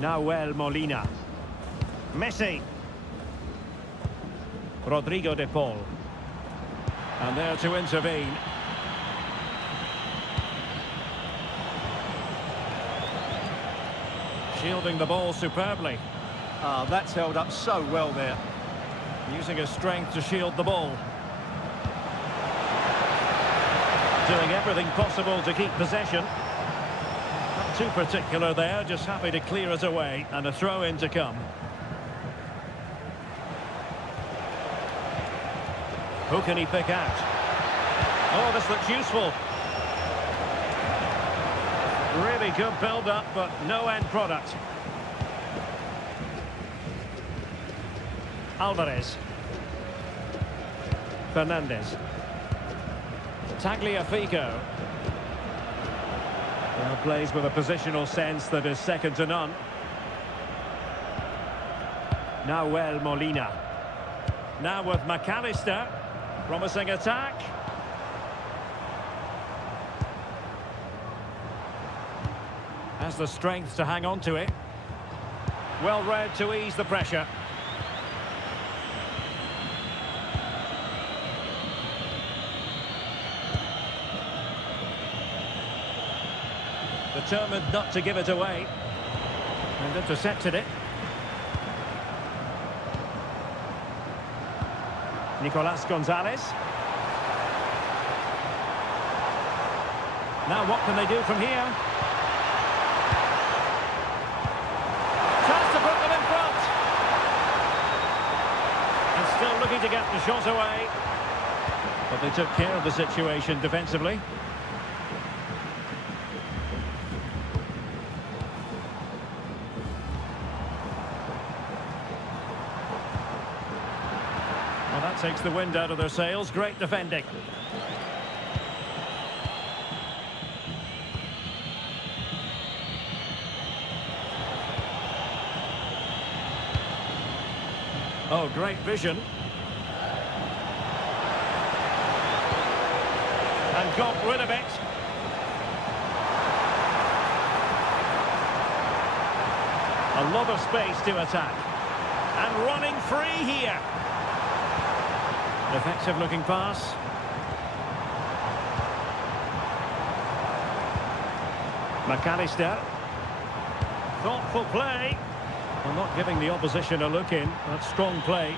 Nahuel Molina. Messi. Rodrigo De Paul. And there to intervene. Shielding the ball superbly. Ah, that's held up so well there. Using his strength to shield the ball. Doing everything possible to keep possession. Not too particular there, just happy to clear it away. And a throw-in to come. Who can he pick out? Oh, this looks useful. Really good build-up, but no end product. Alvarez. Fernandez. Tagliafico. Well, plays with a positional sense that is second to none. Nahuel Molina. Now with McAllister. Promising attack. Has the strength to hang on to it. Well read to ease the pressure. determined not to give it away. And intercepted it. Nicolas Gonzalez. Now what can they do from here? Chance to put them in front. And still looking to get the shot away. But they took care of the situation defensively. Well, that takes the wind out of their sails. Great defending. Oh, great vision. And got rid of it. A lot of space to attack. And running free here. Effective looking pass. McAllister. Thoughtful play. Well, not giving the opposition a look in. That's strong play.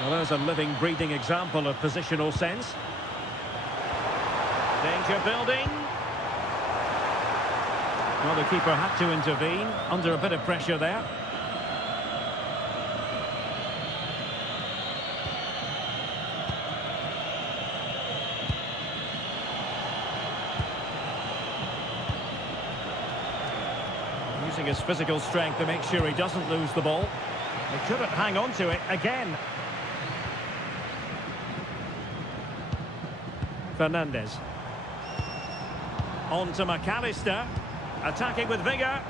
Well, there's a living, breathing example of positional sense. Danger building. Well, the keeper had to intervene, under a bit of pressure there. Using his physical strength to make sure he doesn't lose the ball. They couldn't hang on to it again. Fernandez. On to McAllister. Attacking with vigour.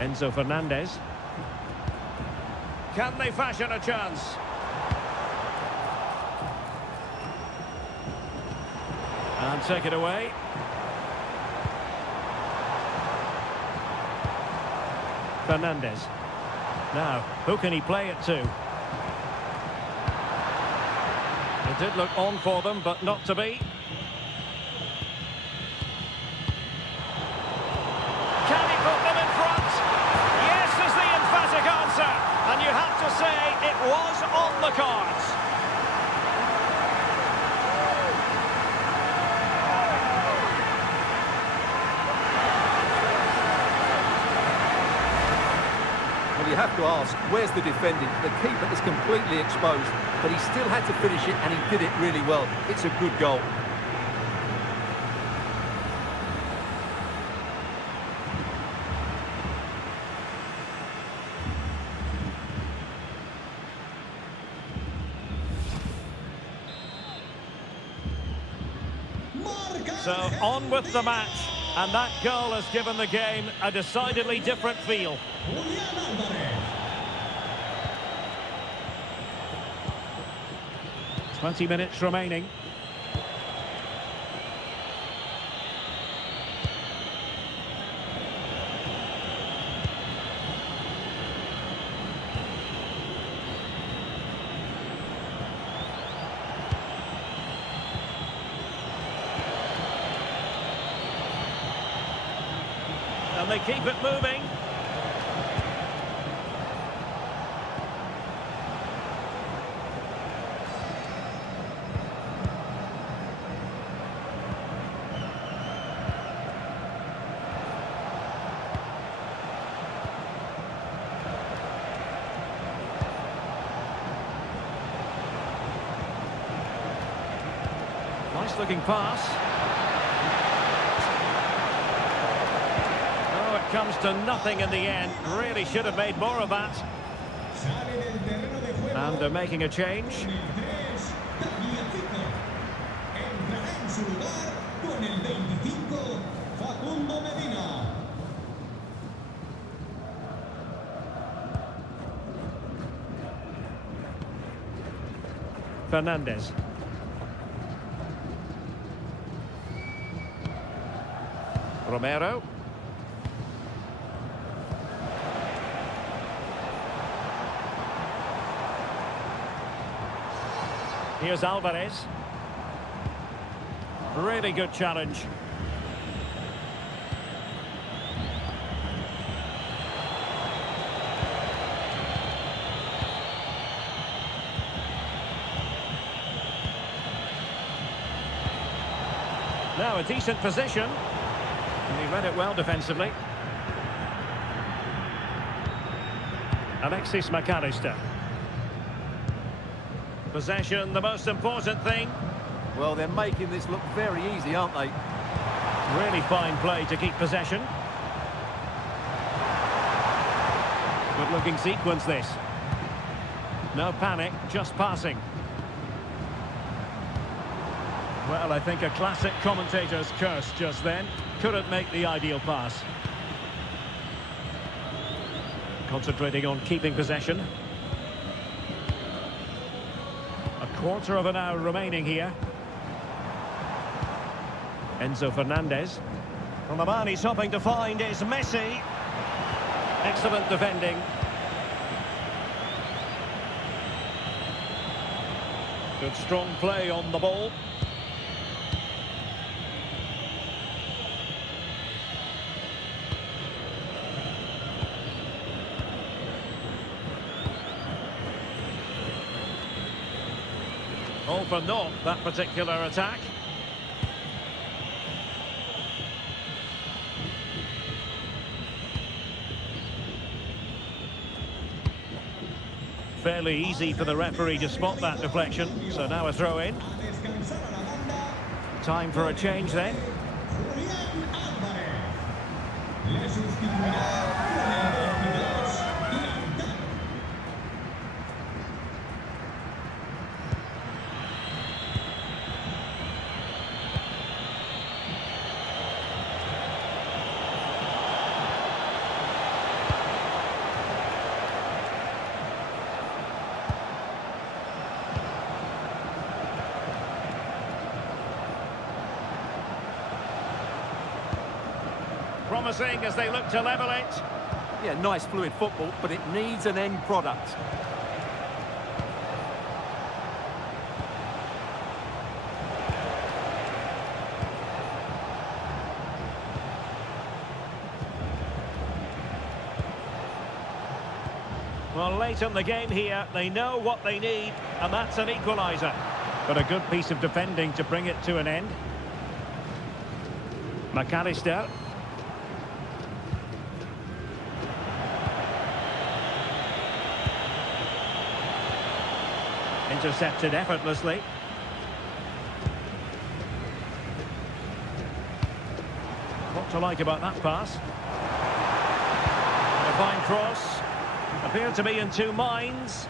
Enzo Fernandez. Can they fashion a chance? And take it away. Fernandez. Now, who can he play it to? It did look on for them, but not to be. Can he put them in front? Yes is the emphatic answer. And you have to say it was on the cards. Well, you have to ask, where's the defending? The keeper is completely exposed, but he still had to finish it, and he did it really well. It's a good goal. So on with the match, and that goal has given the game a decidedly different feel. 20 minutes remaining. And they keep it moving. Nice looking pass. Oh, it comes to nothing in the end. Really should have made more of that. And they're making a change. Fernandez. Romero. Here's Alvarez. Really good challenge. Now a decent position. And he read it well defensively. Alexis McAllister. Possession, the most important thing. Well, they're making this look very easy, aren't they? Really fine play to keep possession. Good looking sequence this. No panic, just passing. Well, I think a classic commentator's curse just then. Couldn't make the ideal pass. Concentrating on keeping possession. A quarter of an hour remaining here. Enzo Fernandez. Well, the man he's hoping to find is Messi. Excellent defending. Good strong play on the ball. All for naught, that particular attack. Fairly easy for the referee to spot that deflection, so now a throw in. Time for a change then. Promising as they look to level it. Yeah, nice fluid football, but it needs an end product. Well, late in the game here, they know what they need, and that's an equaliser. But a good piece of defending to bring it to an end. McAllister. Intercepted effortlessly. What to like about that pass? A fine cross. Appeared to be in two minds.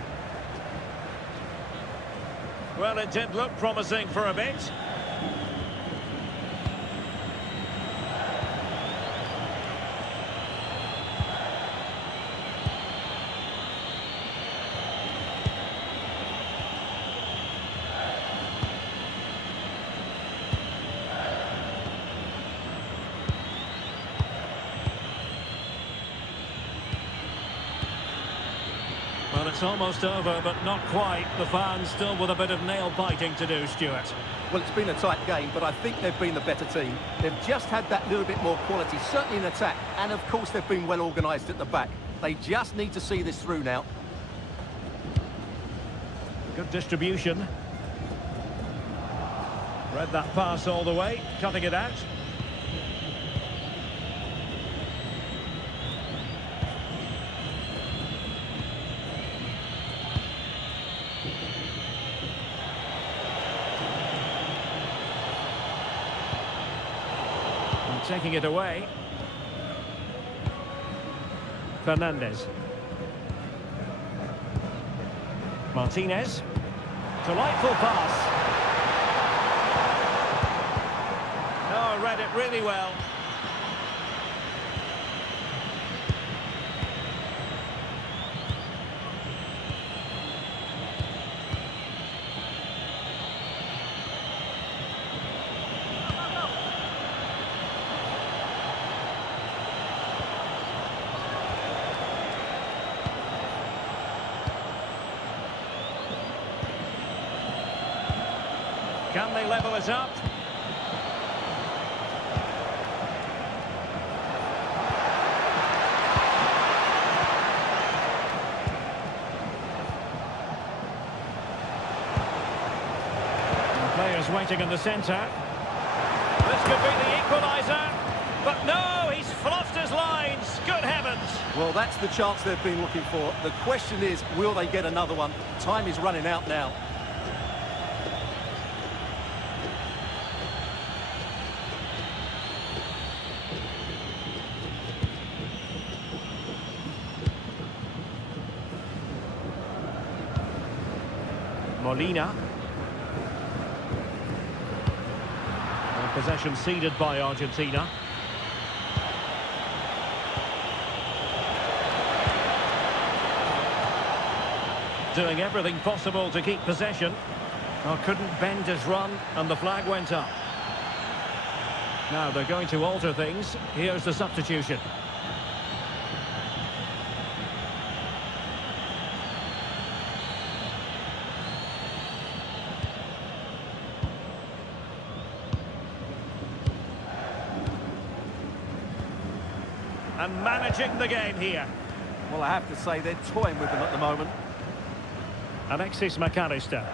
Well, it did look promising for a bit. Well, it's almost over, but not quite. The fans still with a bit of nail-biting to do, Stuart. Well, it's been a tight game, but I think they've been the better team. They've just had that little bit more quality, certainly in attack, and of course they've been well organised at the back. They just need to see this through now. Good distribution. Read that pass all the way, cutting it out. Taking it away. Fernandez. Martinez. Delightful pass. Oh, read it really well. Can they level it up? Players waiting in the centre. This could be the equaliser. But no, he's fluffed his lines. Good heavens. Well, that's the chance they've been looking for. The question is, will they get another one? Time is running out now. Molina. Possession ceded by Argentina. Doing everything possible to keep possession. Well, couldn't bend his run and the flag went up. Now they're going to alter things. Here's the substitution. And managing the game here. Well, I have to say they're toying with them at the moment. Alexis McAllister.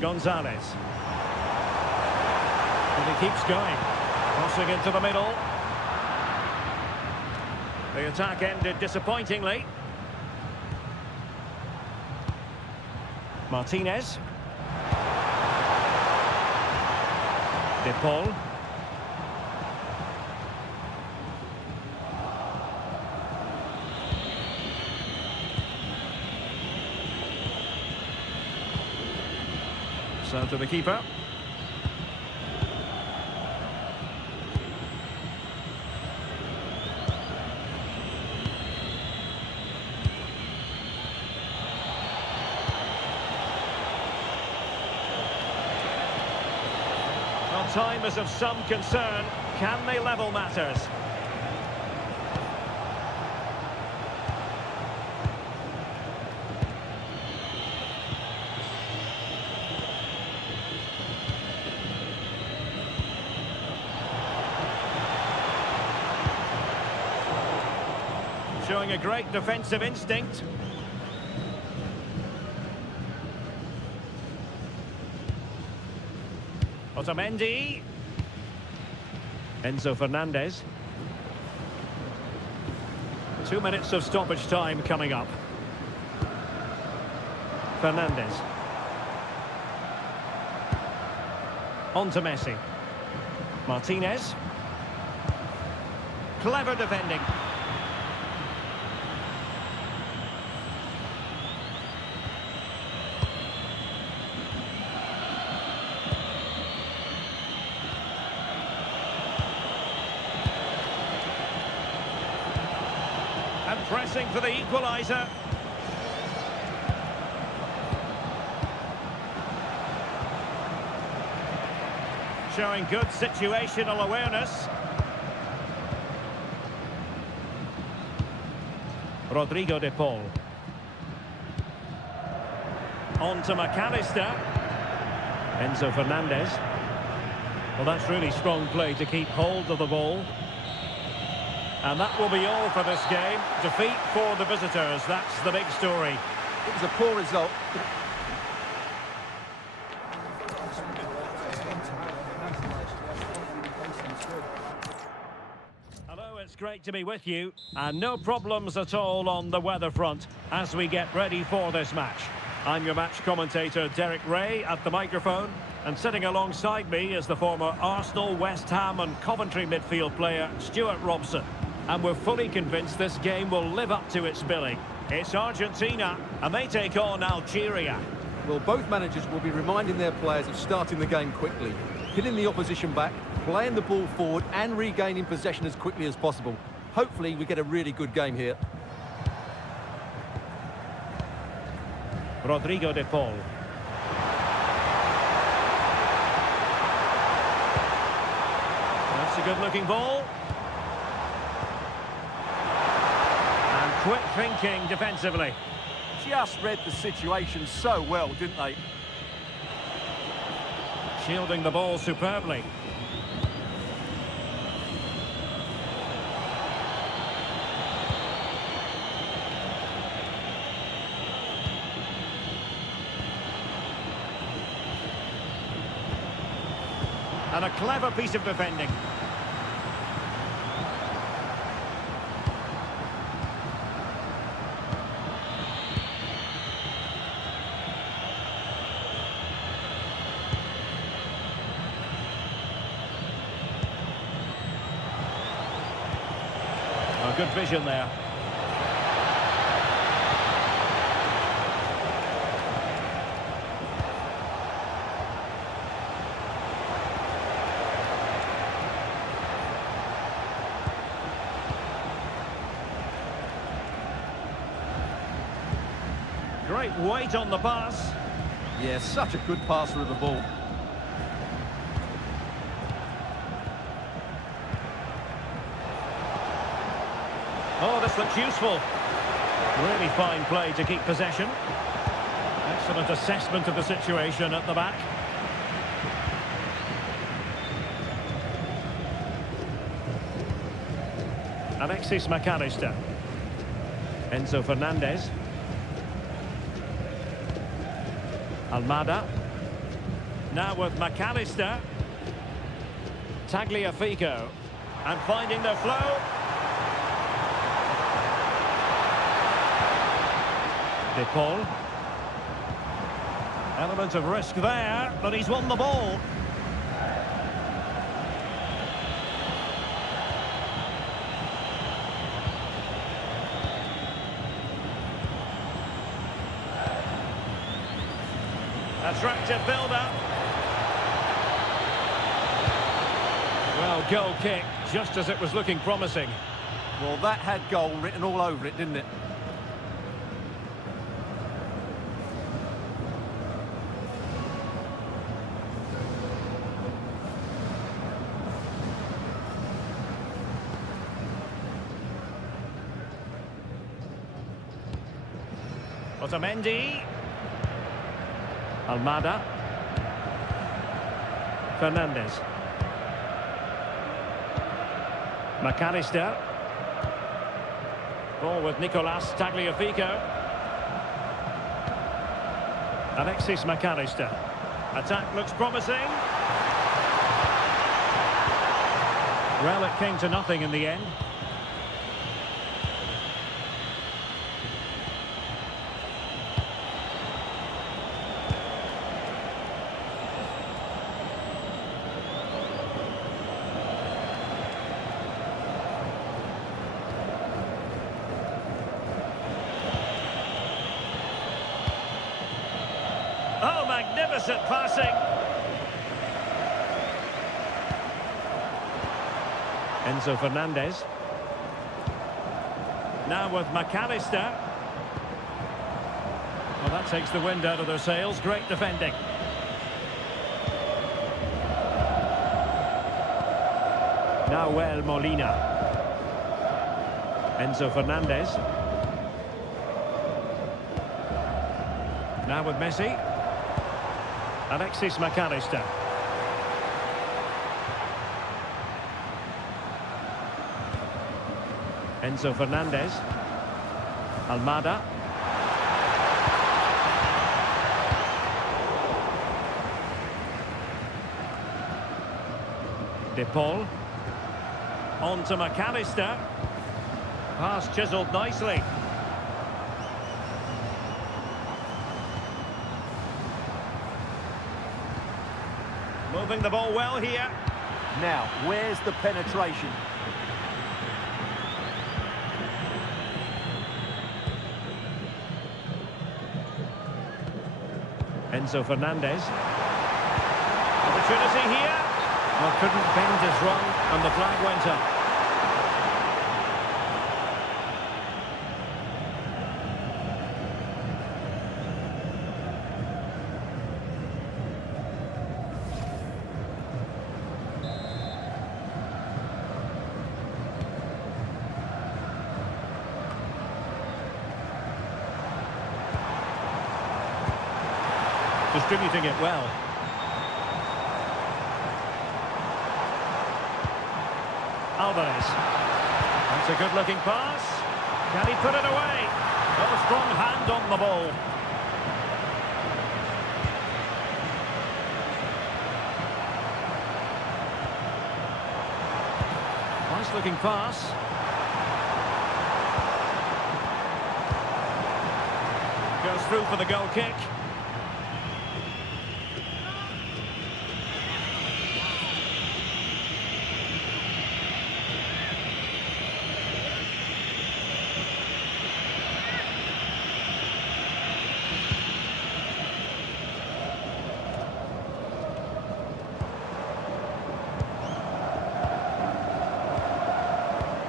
Gonzalez. And he keeps going. Crossing into the middle. The attack ended disappointingly. Martinez. De Paul. So to the keeper. Well, time is of some concern. Can they level matters? Showing a great defensive instinct. Otamendi. Enzo Fernandez. 2 minutes of stoppage time coming up. Fernandez. On to Messi. Martinez. Clever defending. Pressing for the equaliser. Showing good situational awareness. Rodrigo de Paul. On to McAllister. Enzo Fernandez. Well, that's really strong play to keep hold of the ball. And that will be all for this game. Defeat for the visitors. That's the big story. It was a poor result. Hello, it's great to be with you. And no problems at all on the weather front as we get ready for this match. I'm your match commentator, Derek Ray, at the microphone. And sitting alongside me is the former Arsenal, West Ham and Coventry midfield player, Stuart Robson. And we're fully convinced this game will live up to its billing. It's Argentina, and they take on Algeria. Well, both managers will be reminding their players of starting the game quickly, hitting the opposition back, playing the ball forward and regaining possession as quickly as possible. Hopefully, we get a really good game here. Rodrigo de Paul. That's a good-looking ball. Quick thinking defensively. Just read the situation so well, didn't they? Shielding the ball superbly. And a clever piece of defending. Oh, good vision there. Great weight on the pass. Yeah, such a good passer of the ball. Oh, this looks useful. Really fine play to keep possession. Excellent assessment of the situation at the back. Alexis McAllister. Enzo Fernandez. Almada. Now with McAllister. Tagliafico. And finding the flow. De Paul. Element of risk there, but he's won the ball. Attractive build-up. Well, goal kick, just as it was looking promising. Well, that had goal written all over it, didn't it? Otamendi. Almada. Fernandez. McAllister. Ball with Nicolas Tagliafico. Alexis McAllister. Attack looks promising. Well, it came to nothing in the end. Oh, magnificent passing. Enzo Fernandez. Now with McAllister. Well, that takes the wind out of their sails. Great defending. Nahuel Molina. Enzo Fernandez. Now with Messi. Alexis McAllister. Enzo Fernandez. Almada. De Paul. On to McAllister. Pass chiselled nicely. Moving the ball well here. Now, where's the penetration? Enzo Fernandez. Opportunity here. Well, couldn't bend his run, and the flag went up. Distributing it well. Alvarez. That's a good-looking pass. Can he put it away? Got a strong hand on the ball. Nice-looking pass. Goes through for the goal kick.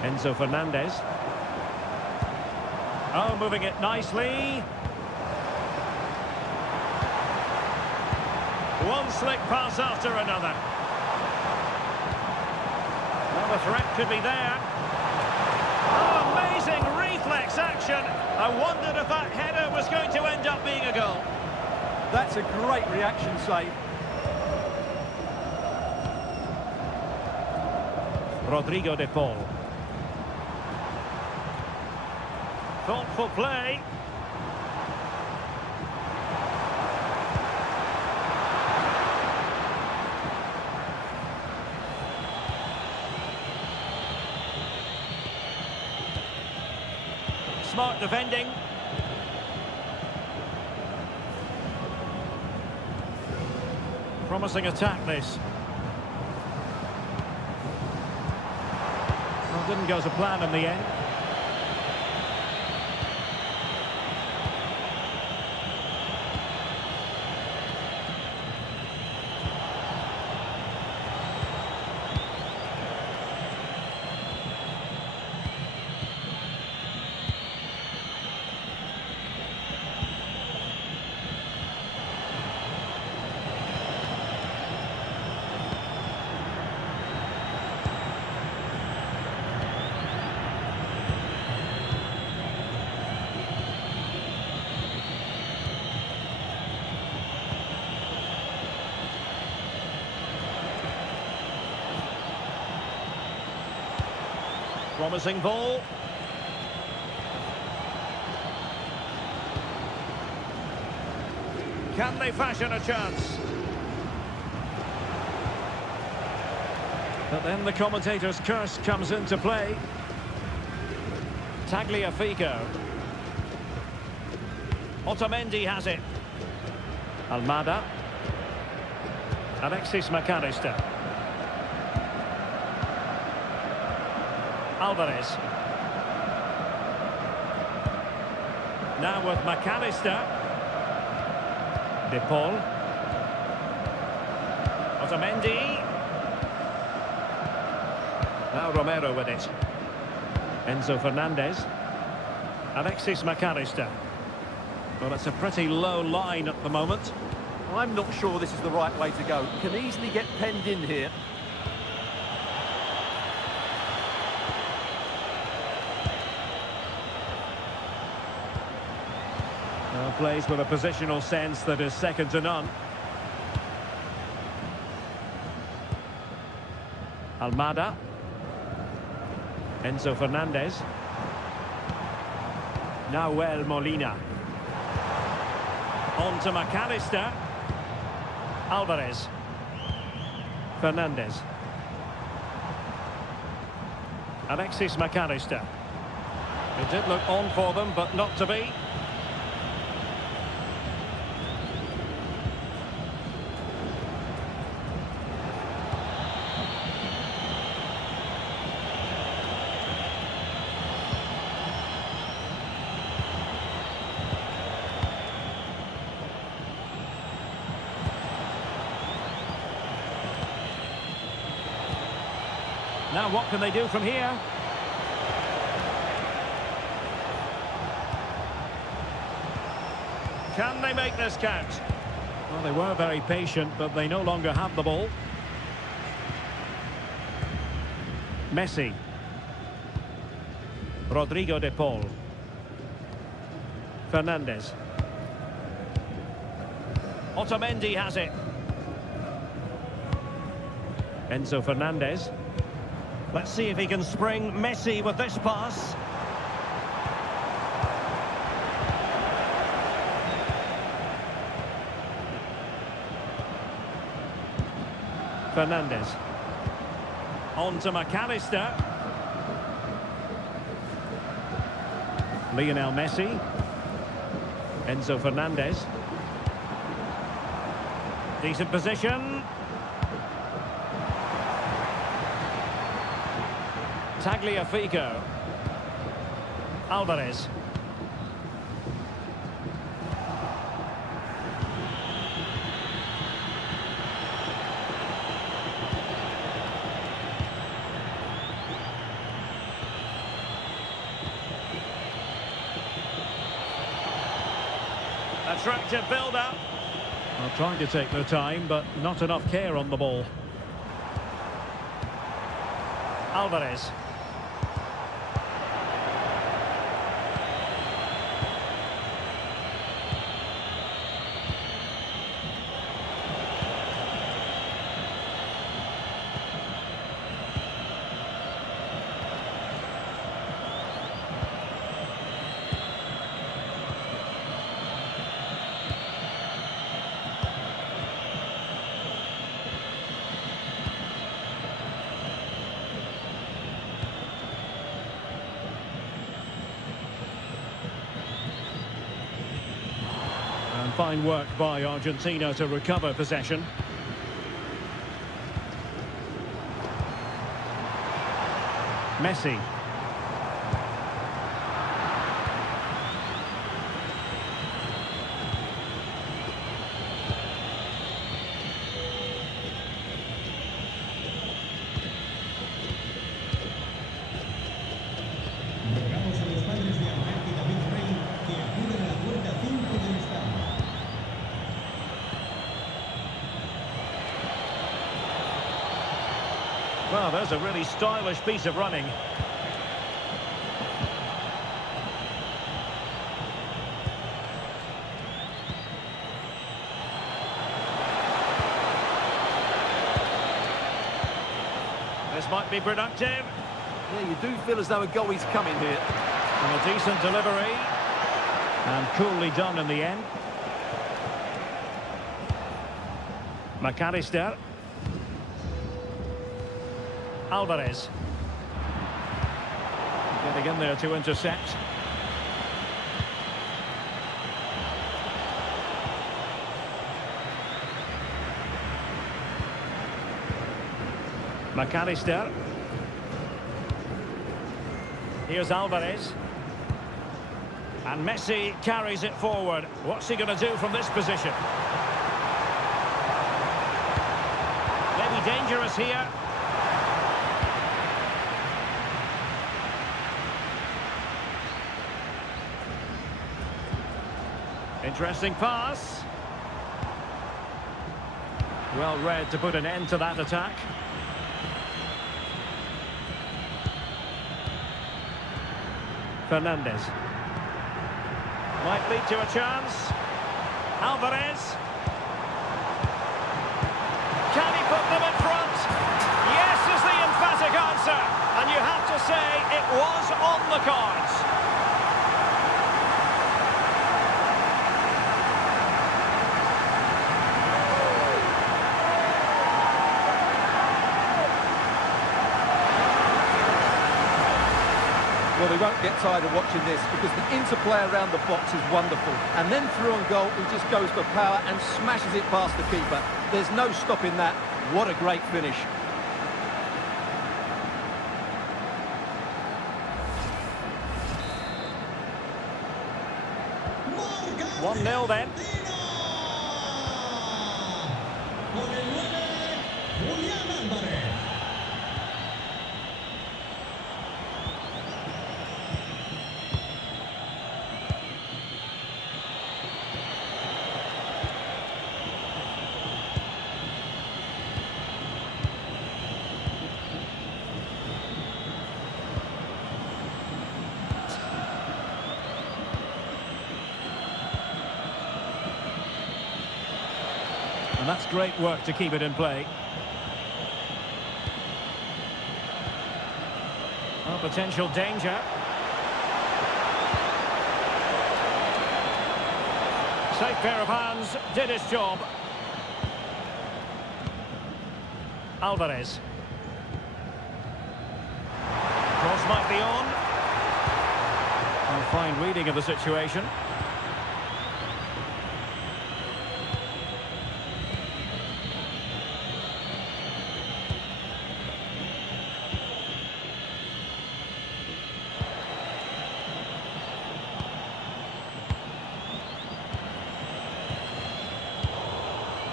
Enzo Fernandez. Oh, moving it nicely. One slick pass after another. Well, the threat could be there. Oh, amazing reflex action. I wondered if that header was going to end up being a goal. That's a great reaction save. Rodrigo de Paul. Thoughtful play. Smart defending. Promising attack, this. Well, didn't go to plan in the end. Promising ball. Can they fashion a chance? But then the commentator's curse comes into play. Tagliafico. Otamendi has it. Almada. Alexis McAllister. Alvarez. Now with McAllister. De Paul. Otamendi. Now Romero with it. Enzo Fernandez. Alexis McAllister. Well, it's a pretty low line at the moment. I'm not sure this is the right way to go. Can easily get penned in here. Plays with a positional sense that is second to none. Almada. Enzo Fernandez. Nahuel Molina. On to McAllister. Alvarez. Fernandez. Alexis McAllister. It did look on for them, but not to be. Now what can they do from here? Can they make this count? Well, they were very patient, but they no longer have the ball. Messi. Rodrigo de Paul. Fernandez. Otamendi has it. Enzo Fernandez. Let's see if he can spring Messi with this pass. Fernandes. On to McAllister. Lionel Messi. Enzo Fernandez. Decent position. Tagliafico. Alvarez. Attractive build-up. Well, trying to take their time, but not enough care on the ball. Alvarez. And fine work by Argentina to recover possession. Messi. Rogamos a los padres de Albert y David Rey que acuden a la puerta 5 del estadio. Well, there's a really stylish piece of running. This might be productive. Yeah, you do feel as though a goal is coming here. And a decent delivery. And coolly done in the end. McAllister. Alvarez. Getting in there to intercept. McAllister. Here's Alvarez. And Messi carries it forward. What's he going to do from this position? Maybe dangerous here. Interesting pass. Well read to put an end to that attack. Fernandes. Might lead to a chance. Alvarez. Can he put them in front? Yes is the emphatic answer. And you have to say it was on the cards. Well, we won't get tired of watching this because the interplay around the box is wonderful. And then through on goal, he just goes for power and smashes it past the keeper. There's no stopping that. What a great finish. Marca 1-0 then. Con el 9, Julián Álvarez. And that's great work to keep it in play. potential danger. Safe pair of hands, did his job. Alvarez. Cross might be on. A fine reading of the situation.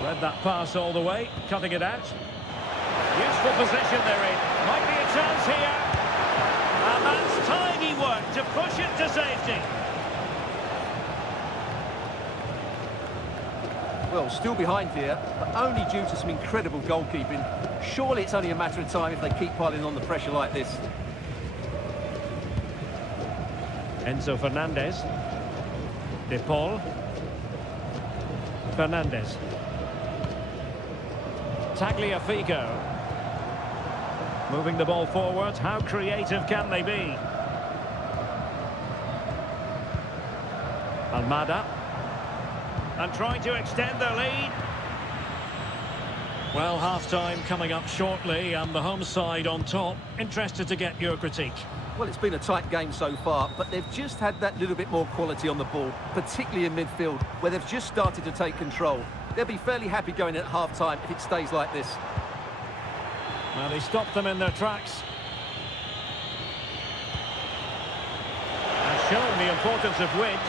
Read that pass all the way, cutting it out. Useful position they're in. Might be a chance here. And that's tidy work to push it to safety. Well, still behind here, but only due to some incredible goalkeeping. Surely it's only a matter of time if they keep piling on the pressure like this. Enzo Fernandez. De Paul. Fernandez. Tagliafico. Moving the ball forward. How creative can they be? Almada. And trying to extend their lead. Well, half-time coming up shortly and the home side on top. Interested to get your critique. Well, it's been a tight game so far, but they've just had that little bit more quality on the ball, particularly in midfield, where they've just started to take control. They'll be fairly happy going at half-time if it stays like this. Well, they stopped them in their tracks. And shown the importance of width.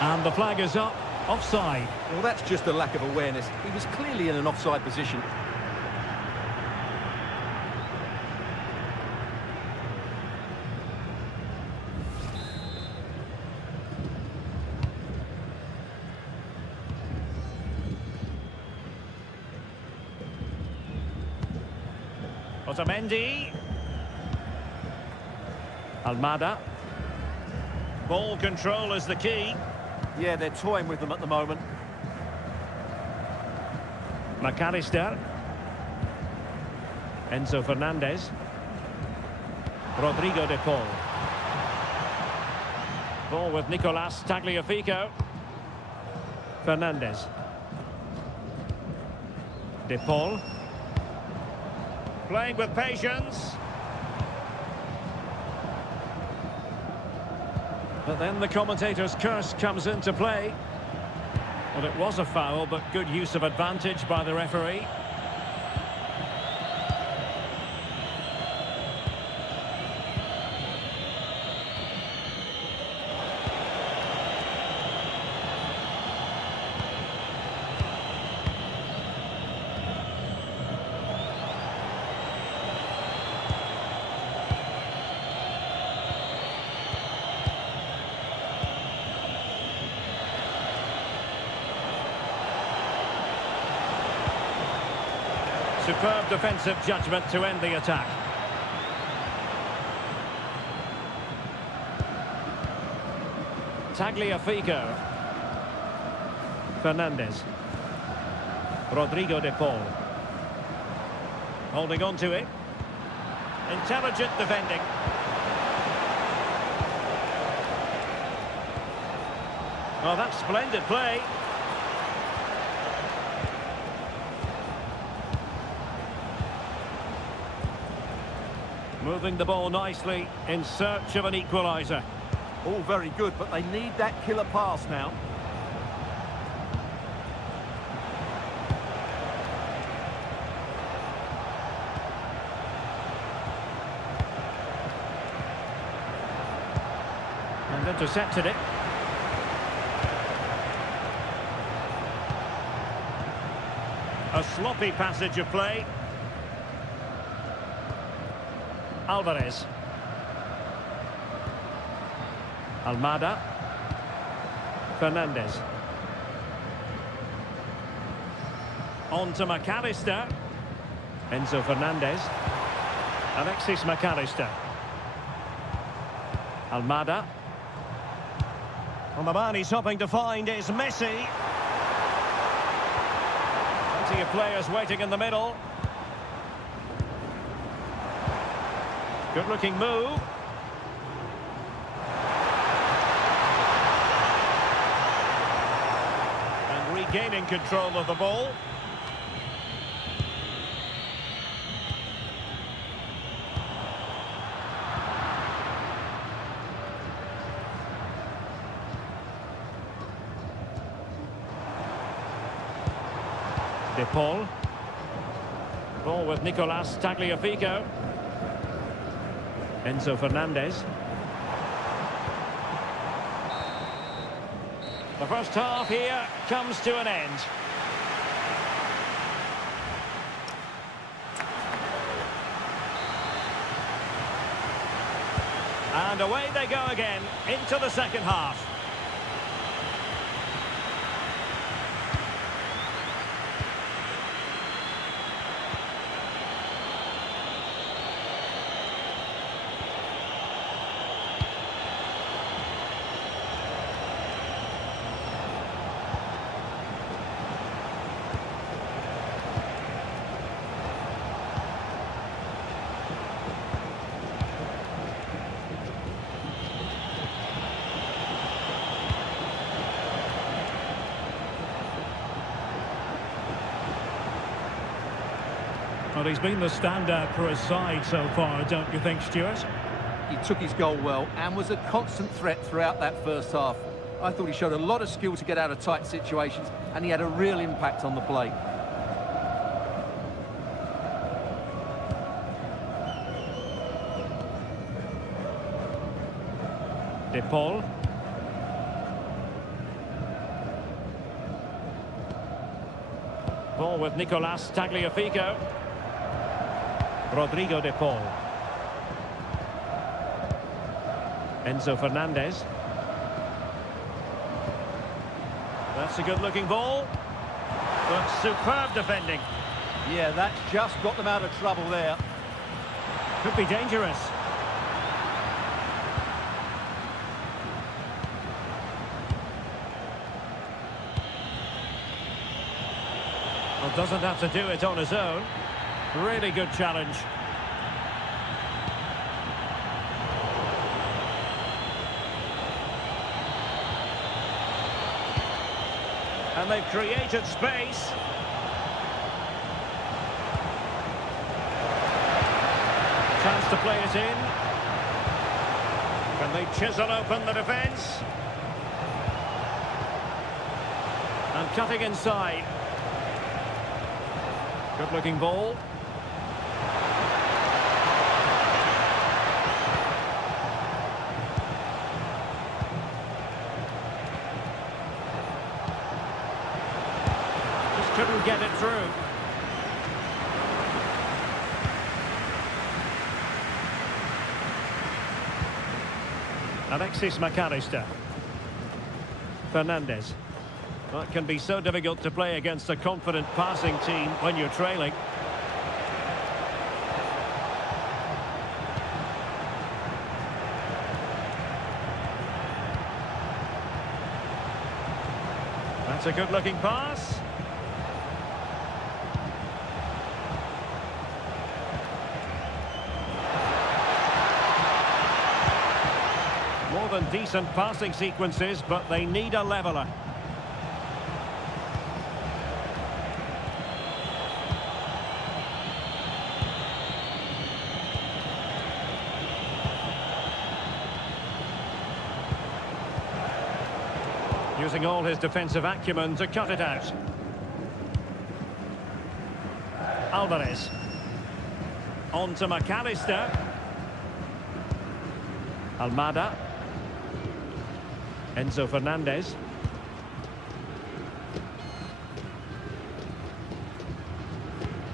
And the flag is up. Offside. Well, that's just a lack of awareness. He was clearly in an offside position. Otamendi. Almada. Ball control is the key. Yeah, they're toying with them at the moment. McAllister. Enzo Fernandez. Rodrigo de Paul. Ball with Nicolas Tagliafico. Fernandez. De Paul. Playing with patience. But then the commentator's curse comes into play. Well, it was a foul, but good use of advantage by the referee. Superb defensive judgment to end the attack. Tagliafico. Fernandez. Rodrigo de Paul. Holding on to it. Intelligent defending. Oh, that's splendid play. Moving the ball nicely in search of an equaliser. All very good, but they need that killer pass now. And intercepted it. A sloppy passage of play. Alvarez. Almada. Fernandez. On to McAllister. Enzo Fernandez. Alexis McAllister. Almada. And the man he's hoping to find is Messi. Plenty of players waiting in the middle. Good looking move. And regaining control of the ball. De Paul. Ball with Nicolas Tagliafico. Enzo Fernandez. The first half here comes to an end. And away they go again into the second half. Well, he's been the standout for his side so far, don't you think, Stuart? He took his goal well and was a constant threat throughout that first half. I thought he showed a lot of skill to get out of tight situations, and he had a real impact on the play. De Paul. Ball with Nicolas Tagliafico. Rodrigo De Paul. Enzo Fernandez. That's a good-looking ball. But superb defending. Yeah, that's just got them out of trouble there. Could be dangerous. Well, doesn't have to do it on his own. Really good challenge. And they've created space. Chance to play it in. Can they chisel open the defence? And cutting inside. Good looking ball. Couldn't get it through. Alexis McAllister. Fernandez. Well, it can be so difficult to play against a confident passing team when you're trailing. That's a good-looking pass. More than decent passing sequences, but they need a leveller. Using all his defensive acumen to cut it out. Alvarez. On to McAllister. Almada. Enzo Fernandez.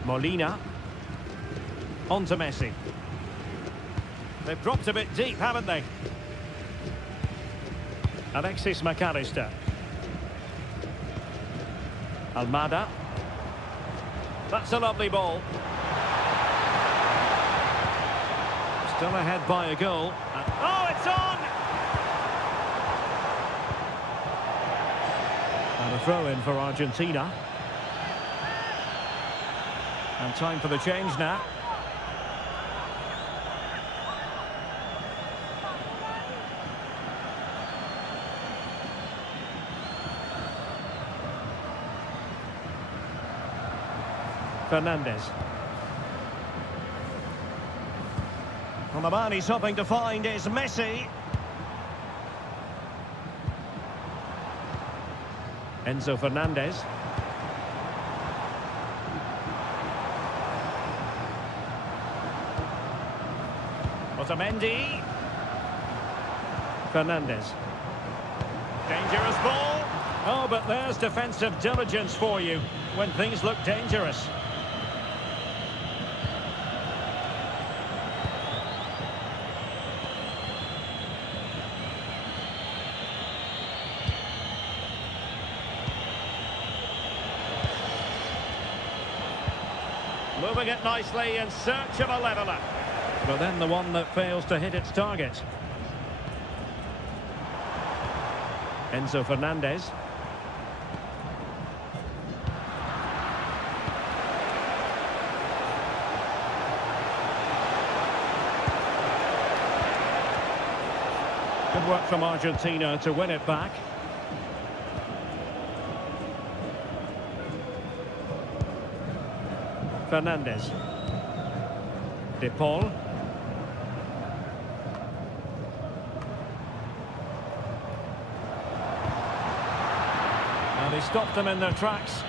Molina. On to Messi. They've dropped a bit deep, haven't they? Alexis McAllister. Almada. That's a lovely ball. Still ahead by a goal. Oh, it's on! And a throw-in for Argentina. And time for the change now. Fernandez. Well, the man he's hoping to find is Messi. Enzo Fernandez. Otamendi. Fernandez. Dangerous ball. Oh, but there's defensive diligence for you when things look dangerous. Moving it nicely in search of a leveller. But then the one that fails to hit its target. Enzo Fernandez. Good work from Argentina to win it back. Fernandez. De Paul. And he stopped them in their tracks.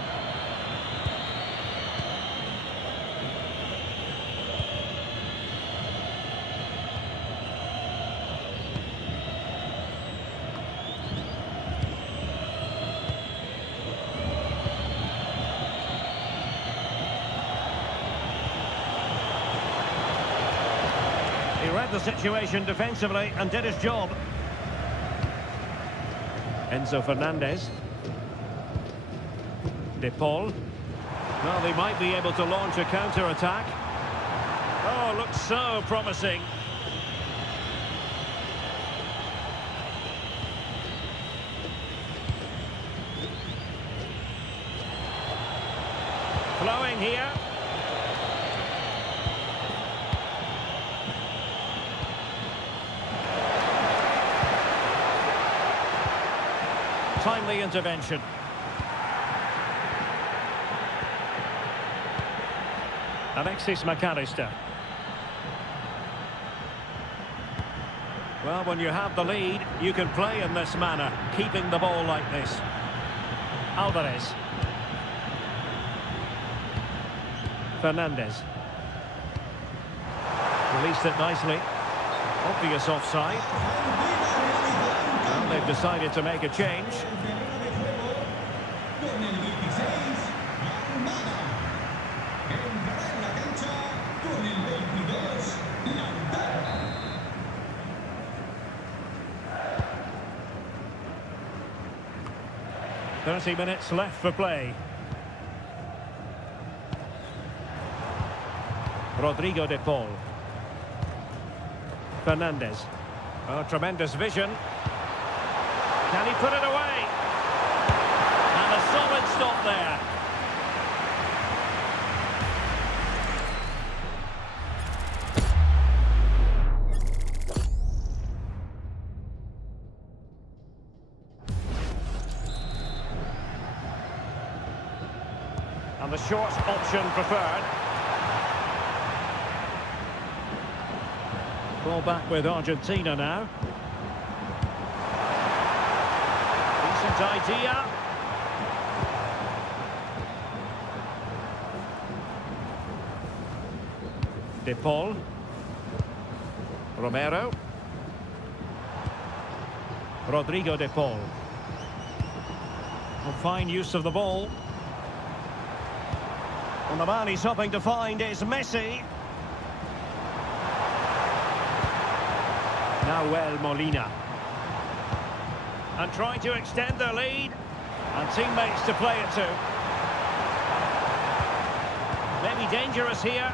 He read the situation defensively and did his job. Enzo Fernandez. De Paul. Well, they might be able to launch a counter-attack. Oh, looks so promising. Flowing here. Timely intervention. Alexis McAllister. Well, when you have the lead, you can play in this manner, keeping the ball like this. Alvarez. Fernandez. Released it nicely. Obvious offside. Well, they've decided to make a change. .30 minutes left for play. Rodrigo de Paul. Fernandez. Oh, tremendous vision. Can he put it away? And a solid stop there. And the short option preferred. Ball back with Argentina now. Decent idea. De Paul. Romero. Rodrigo de Paul. Well, fine use of the ball. And the man he's hoping to find is Messi. Now Molina. And trying to extend their lead. And teammates to play it to. Maybe dangerous here.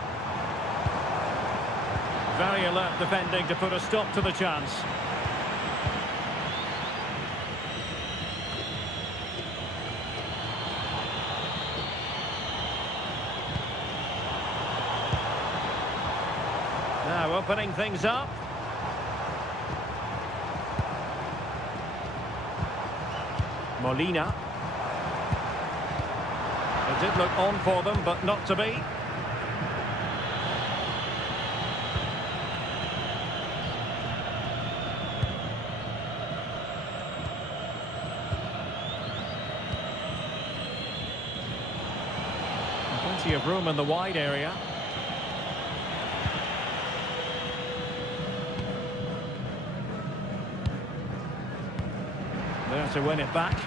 Very alert defending to put a stop to the chance. Now opening things up. Molina. It did look on for them, but not to be. Plenty of room in the wide area. There to win it back.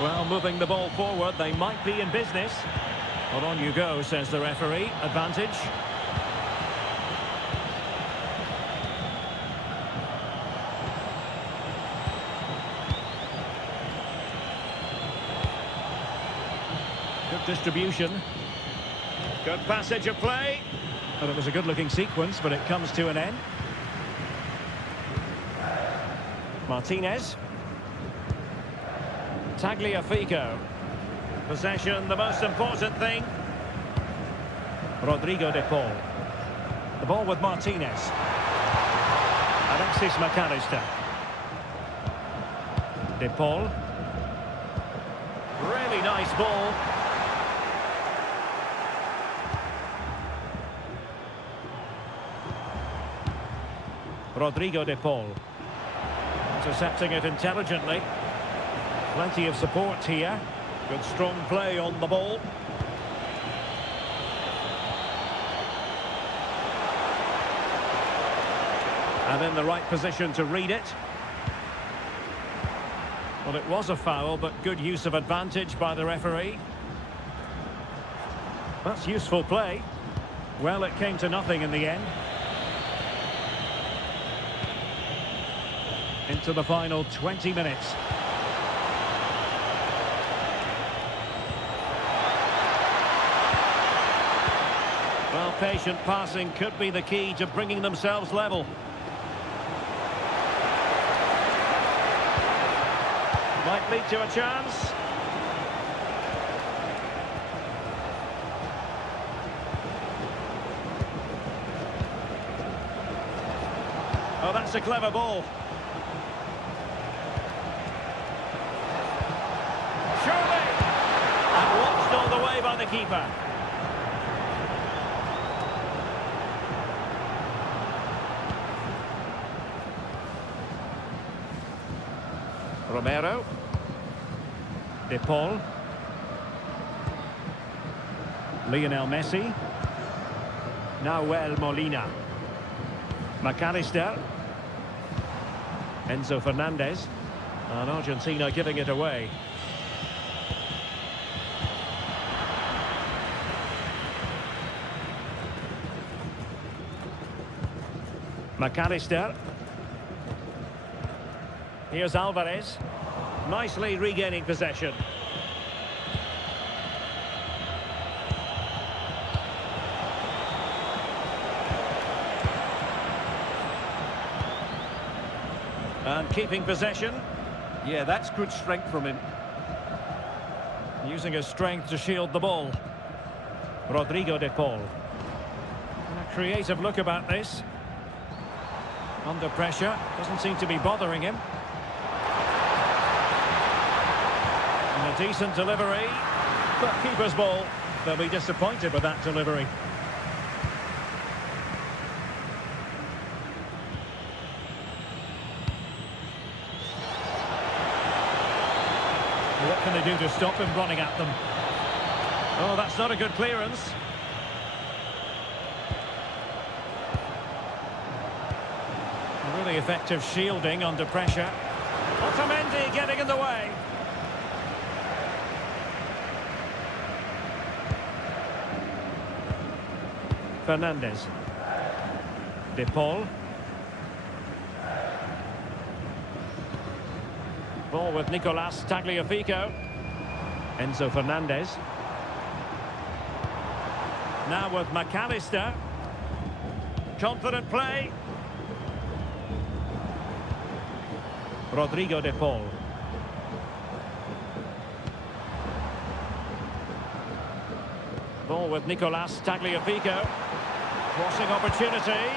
Well, moving the ball forward, they might be in business. Well, on you go, says the referee. Advantage. Good distribution. Good passage of play. Well, it was a good-looking sequence, but it comes to an end. Martinez. Tagliafico. Possession, the most important thing. Rodrigo de Paul. The ball with Martinez. Alexis McAllister. De Paul. Really nice ball. Rodrigo de Paul. Intercepting it intelligently. Plenty of support here. Good strong play on the ball. And in the right position to read it. Well, it was a foul, but good use of advantage by the referee. That's useful play. Well, it came to nothing in the end. Into the final 20 minutes. Well, patient passing could be the key to bringing themselves level. Might lead to a chance. Oh, that's a clever ball. Surely! And watched all the way by the keeper. Romero. De Paul. Lionel Messi. Nahuel Molina. McAllister. Enzo Fernandez. And Argentina giving it away. McAllister. Here's Alvarez. Nicely regaining possession. And keeping possession. Yeah, that's good strength from him. Using his strength to shield the ball. Rodrigo de Paul. A creative look about this. Under pressure. Doesn't seem to be bothering him. And a decent delivery. But keeper's ball. They'll be disappointed with that delivery. What can they do to stop him running at them? Oh, that's not a good clearance. Really effective shielding under pressure. Otamendi getting in the way. Fernandez. De Paul. Ball with Nicolas Tagliafico. Enzo Fernandez. Now with McAllister. Confident play. Rodrigo de Paul. Ball with Nicolas Tagliafico. Crossing opportunity.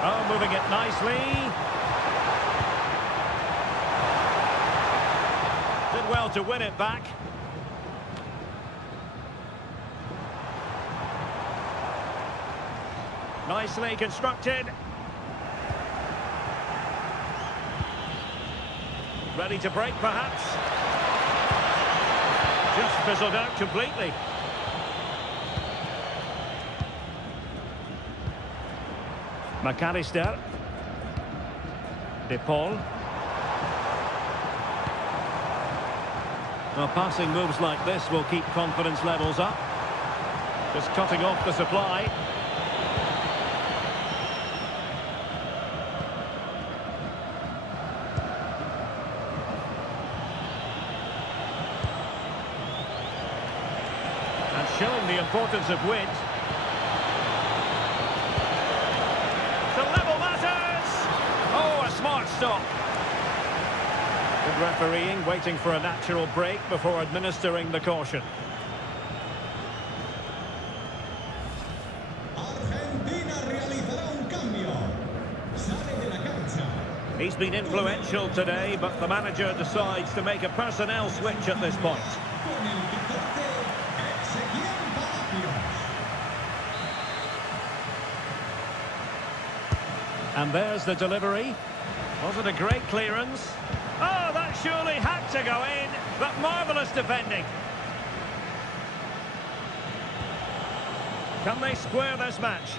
Oh, moving it nicely. Did well to win it back. Nicely constructed. Ready to break, perhaps. Just fizzled out completely. McAllister. De Paul. Well, passing moves like this will keep confidence levels up. Just cutting off the supply. And showing the importance of width. To level matters! Oh, a smart stop. Good refereeing, waiting for a natural break before administering the caution. Argentina realizará un cambio. Sale de la cancha. He's been influential today, but the manager decides to make a personnel switch at this point. Con el 14, Ezequiel Palacios. And there's the delivery. Was it a great clearance? Oh, that surely had to go in, but marvellous defending. Can they square this match?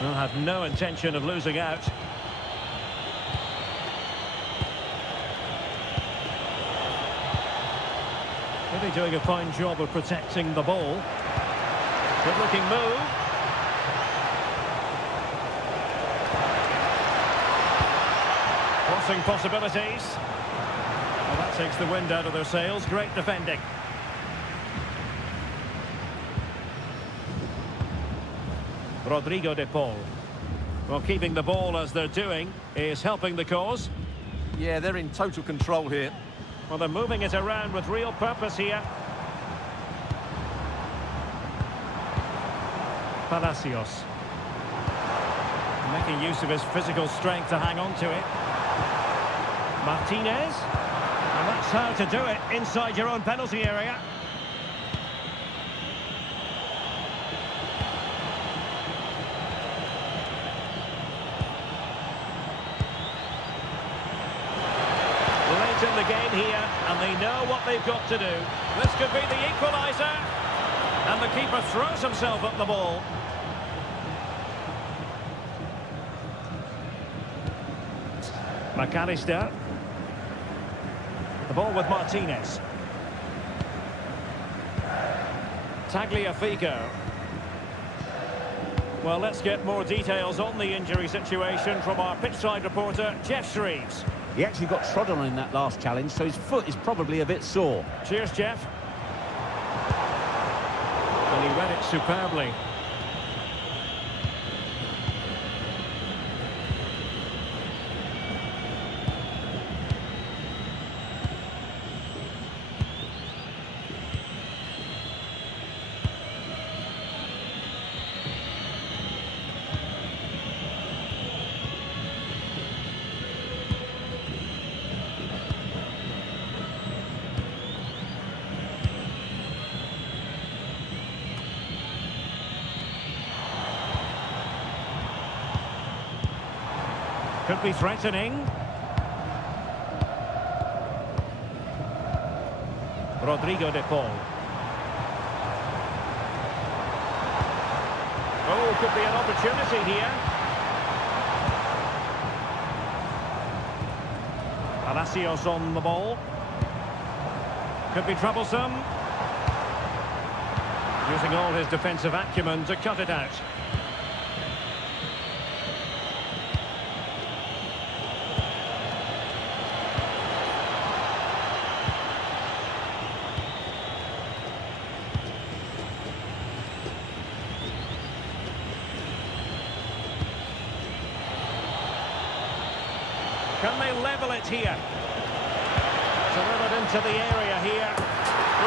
They'll have no intention of losing out. Really doing a fine job of protecting the ball. Good looking move. Crossing possibilities. Well, that takes the wind out of their sails. Great defending. Rodrigo de Paul. Well, keeping the ball as they're doing is helping the cause. Yeah, they're in total control here. Well, they're moving it around with real purpose here. Palacios. Making use of his physical strength to hang on to it. Martinez. And that's how to do it inside your own penalty area. In the game here, and they know what they've got to do. This could be the equaliser, and the keeper throws himself at the ball. McAllister. The ball with Martinez. Tagliafico. Well, let's get more details on the injury situation from our pitchside reporter, Jeff Shreves. He actually got trodden on in that last challenge, so his foot is probably a bit sore. Cheers, Jeff. And he read it superbly. Could be threatening. Rodrigo de Paul. Oh, could be an opportunity here. Palacios on the ball. Could be troublesome. Using all his defensive acumen to cut it out. Can they level it here? Delivered into the area here.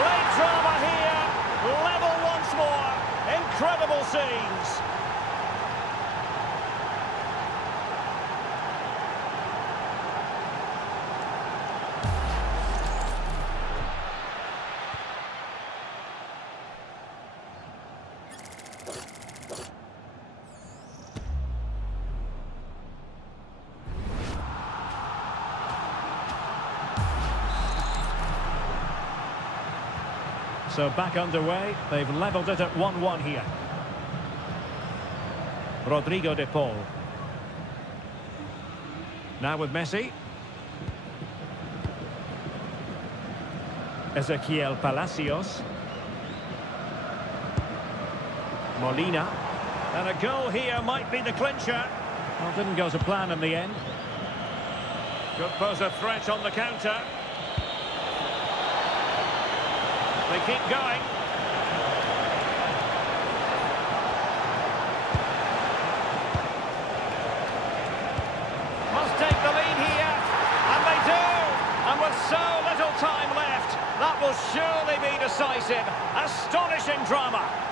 Late drama here. Level once more. Incredible scenes. So back underway. They've levelled it at 1-1 here. Rodrigo de Paul. Now with Messi. Ezequiel Palacios. Molina. And a goal here might be the clincher. Well, didn't go to plan in the end. Could pose a threat on the counter. They keep going. Must take the lead here. And they do. And with so little time left, that will surely be decisive. Astonishing drama.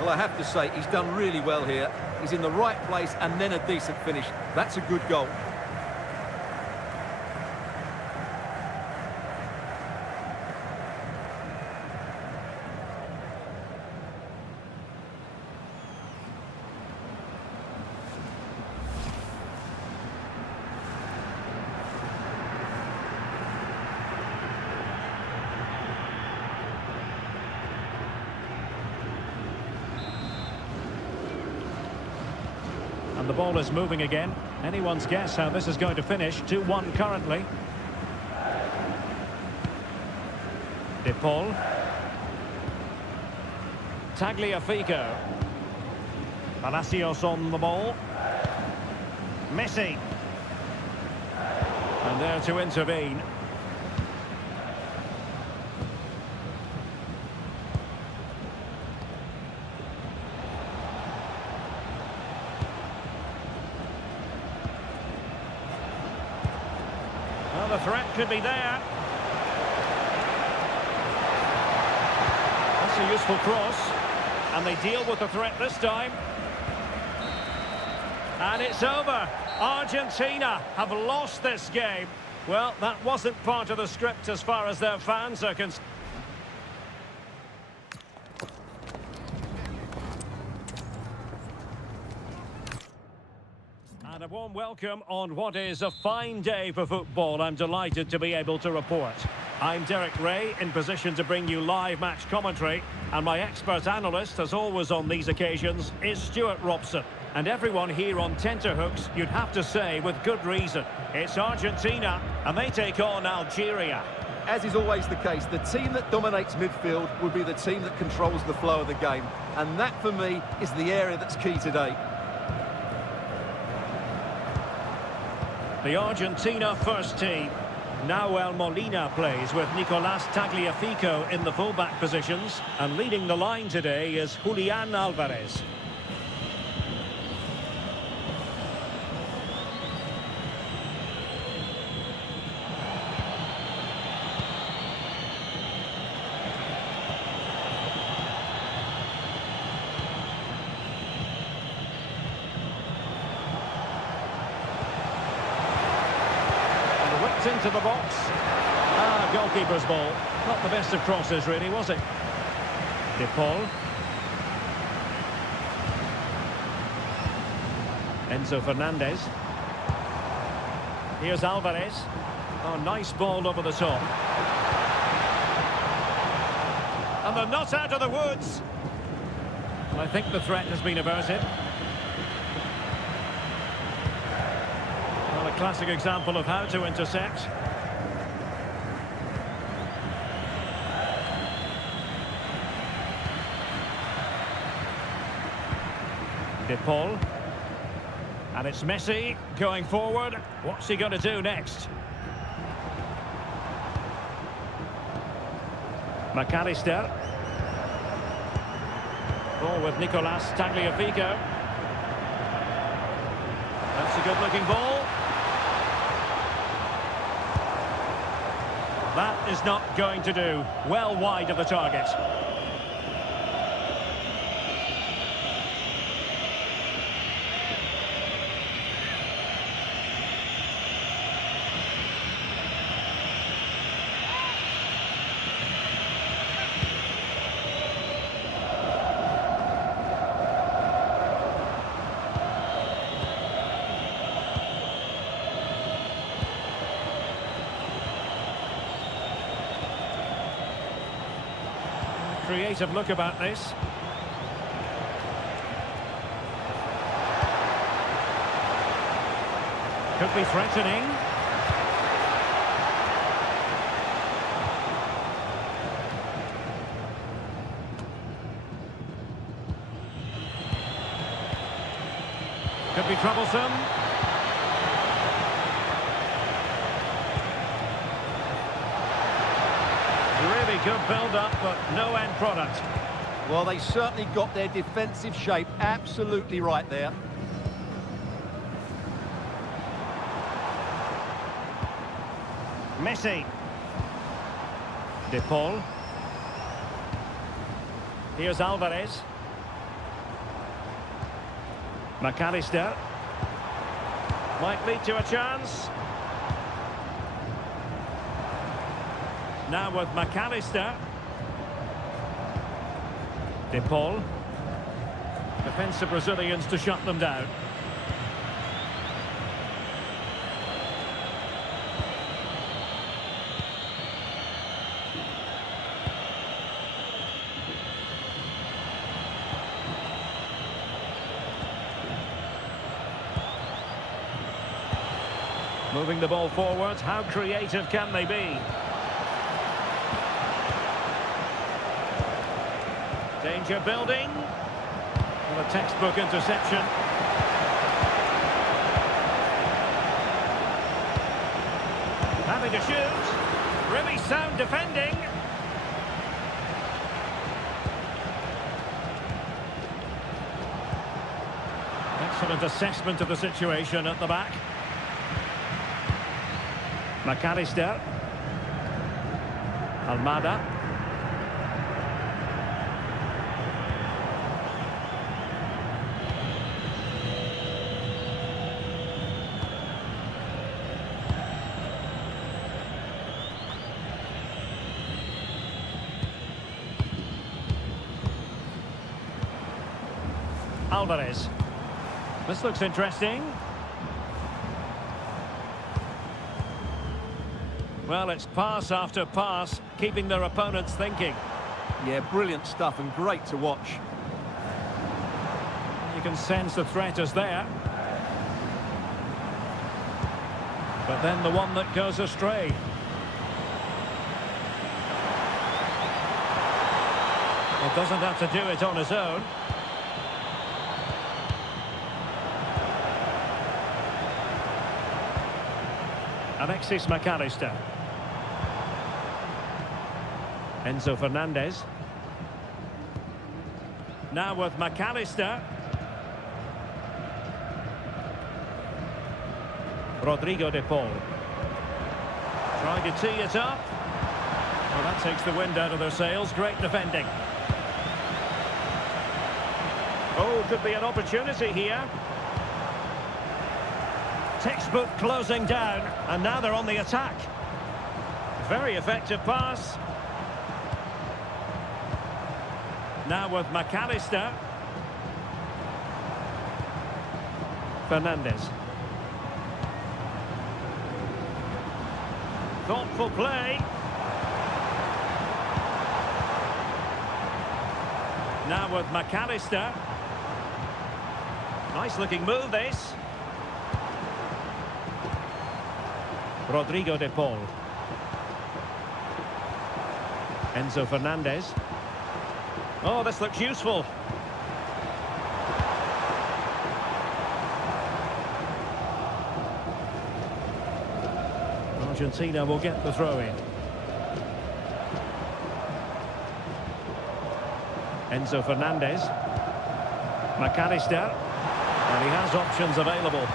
Well, I have to say, he's done really well here. He's in the right place and then a decent finish. That's a good goal. And the ball is moving again. Anyone's guess how this is going to finish. 2-1 currently. De Paul. Tagliafico. Palacios on the ball. Messi. And there to intervene. Well, the threat could be there. That's a useful cross. And they deal with the threat this time. And it's over. Argentina have lost this game. Well, that wasn't part of the script as far as their fans are concerned. And a warm welcome on what is a fine day for football. I'm delighted to be able to report. I'm Derek Ray, in position to bring you live match commentary. And my expert analyst, as always on these occasions, is Stuart Robson. And everyone here on tenterhooks, you'd have to say, with good reason. It's Argentina, and they take on Algeria. As is always the case, the team that dominates midfield will be the team that controls the flow of the game. And that, for me, is the area that's key today. The Argentina first team. Nahuel Molina plays with Nicolas Tagliafico in the fullback positions. And leading the line today is Julian Alvarez. Into the box. Goalkeeper's ball. Not the best of crosses, really, was it? De Paul. Enzo Fernandez. Here's Alvarez. Oh, nice ball over the top. And they're not out of the woods. And I think the threat has been averted. Well, a classic example of how to intercept. De Paul. And it's Messi going forward. What's he going to do next? McAllister. Ball with Nicolas Tagliafico. That's a good-looking ball. That is not going to do. Well wide of the target. Creative look about this. Could be threatening. Could be troublesome. Really good build-up, but no end product. Well, they certainly got their defensive shape absolutely right there. Messi. De Paul. Here's Alvarez. McAllister. Might lead to a chance. Now with McAllister. De Paul. Defensive Brazilians to shut them down. Moving the ball forward, how creative can they be? Danger building. Well, a textbook interception. Having to shoot. Really sound defending. Excellent assessment of the situation at the back. McAllister. Almada. Alvarez. This looks interesting. Well, it's pass after pass, keeping their opponents thinking. Yeah, brilliant stuff and great to watch. You can sense the threat is there. But then the one that goes astray. It doesn't have to do it on his own. Alexis McAllister. Enzo Fernandez. Now with McAllister. Rodrigo de Paul. Trying to tee it up. Well, that takes the wind out of their sails. Great defending. Oh, could be an opportunity here. Textbook closing down, and now they're on the attack. Very effective pass. Now with McAllister. Fernandez. Thoughtful play. Now with McAllister. Nice looking move this. Rodrigo de Paul. Enzo Fernandez. Oh, this looks useful. Argentina will get the throw in. Enzo Fernandez. McAllister. And he has options available.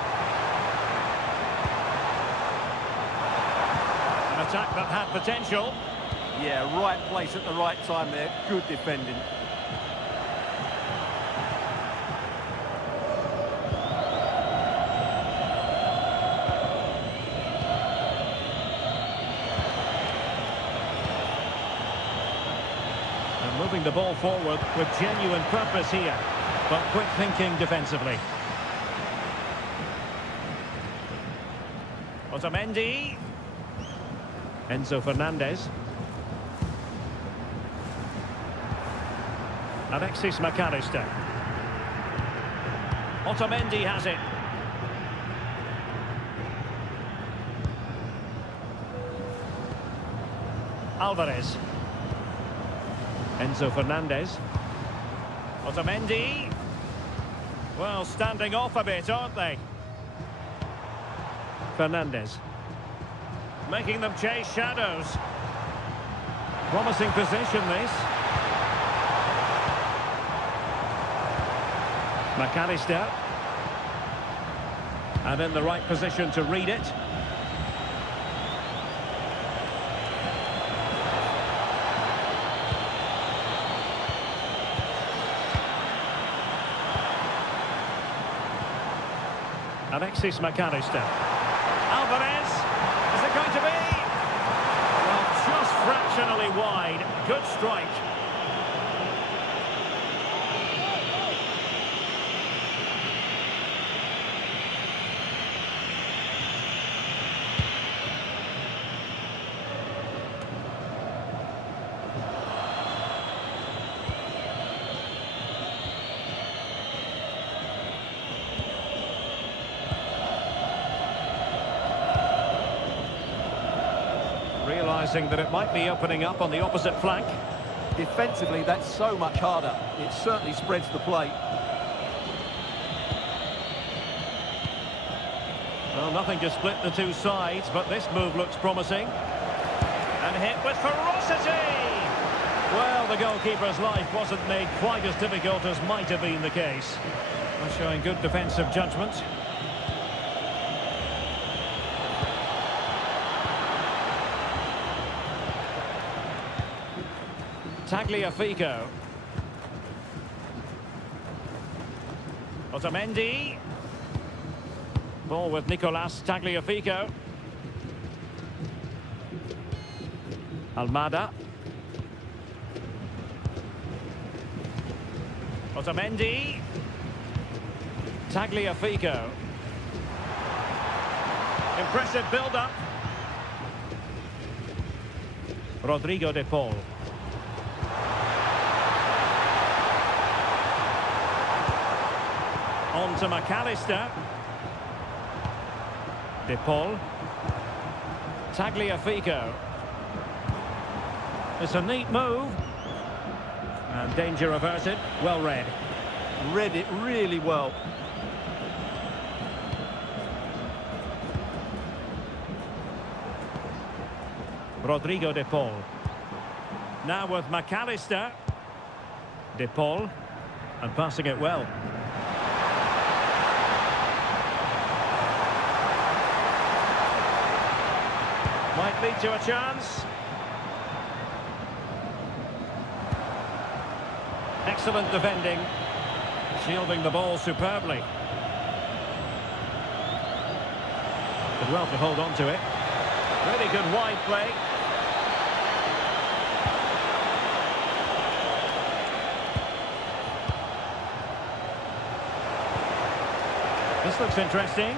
An attack that had potential. Yeah, right place at the right time there. Good defending. And moving the ball forward with genuine purpose here, but quick thinking defensively. Otamendi. Enzo Fernandez. Alexis McAllister. Otamendi has it. Alvarez. Enzo Fernandez. Otamendi. Well, standing off a bit, aren't they? Fernandez. Making them chase shadows. Promising position, this. McAllister. And in the right position to read it. Alexis McAllister. Alvarez. Is it going to be? Well, just fractionally wide. Good strike. Realising that it might be opening up on the opposite flank. Defensively, that's so much harder. It certainly spreads the play. Well, nothing to split the two sides, but this move looks promising. And hit with ferocity! Well, the goalkeeper's life wasn't made quite as difficult as might have been the case. Well, showing good defensive judgment. Tagliafico. Otamendi. Ball with Nicolas Tagliafico. Almada. Otamendi. Tagliafico. Impressive build-up. Rodrigo de Paul. On to McAllister. De Paul. Tagliafico. It's a neat move. And danger averted. Well read. Read it really well. Rodrigo de Paul. Now with McAllister. De Paul. And passing it well. Might lead to a chance. Excellent defending. Shielding the ball superbly. Did well to hold on to it. Really good wide play. This looks interesting.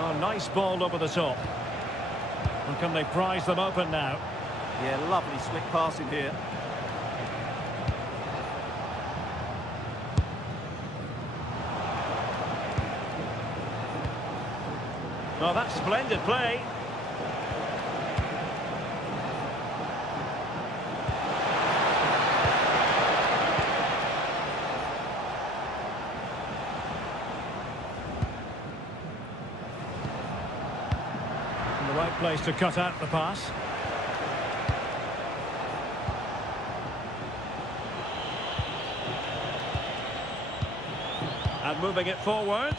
Oh, nice ball over the top. And can they prize them open now? Yeah, lovely slick passing here. Oh, that's splendid play. In the right place to cut out the pass. And moving it forward.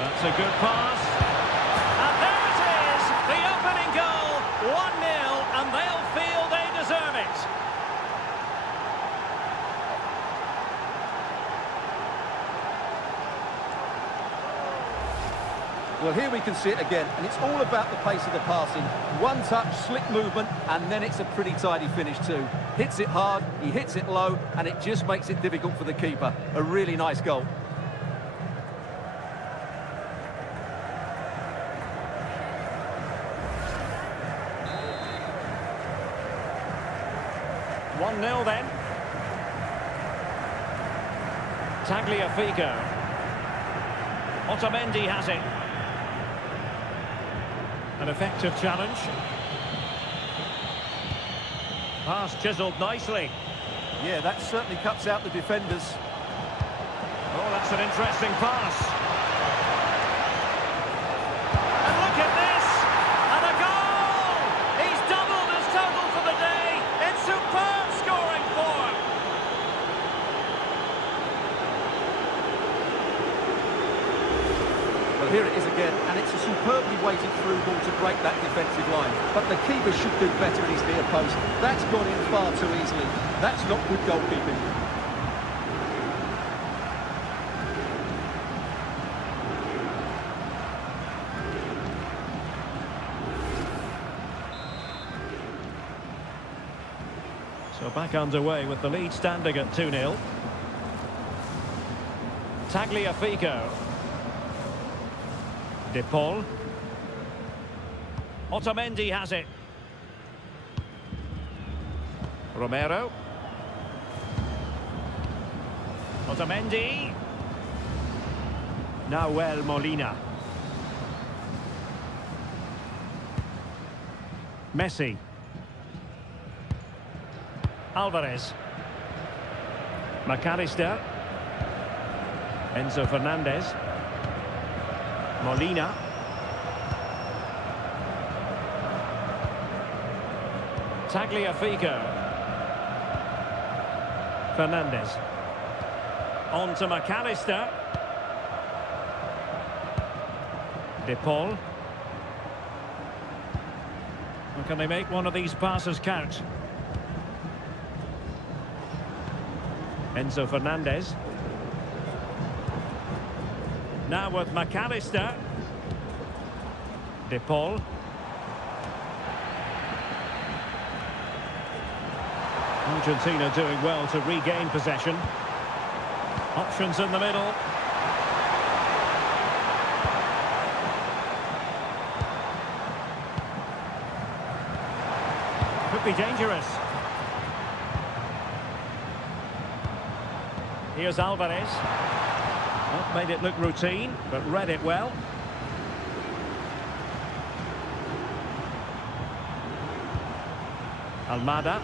That's a good pass. And there it is! The opening goal! 1-0, and they'll feel they deserve it. Well, here we can see it again, and it's all about the pace of the passing. One touch, slick movement, and then it's a pretty tidy finish too. Hits it hard, he hits it low, and it just makes it difficult for the keeper. A really nice goal. Nil then. Tagliafico. Otamendi has it. An effective challenge. Pass chiselled nicely. Yeah, that certainly cuts out the defenders. Oh, that's an interesting pass. And look at this! And a goal! He's doubled his total for the day. It's superb scoring form. Well, here it is again, and it's a superbly weighted through ball to break that defensive line. But the keeper should do better in his near post. That's gone in far too easily. That's not good goalkeeping. So back underway with the lead standing at 2-0. Tagliafico. De Paul. Otamendi has it. Romero. Otamendi. Nahuel Molina. Messi. Alvarez. McAllister. Enzo Fernandez. Molina. Tagliafico. Fernandez. On to McAllister. De Paul. And can they make one of these passes count? Enzo Fernandez. Now with McAllister. De Paul. Argentina doing well to regain possession. Options in the middle. Could be dangerous. Here's Alvarez. Well, made it look routine, but read it well. Almada.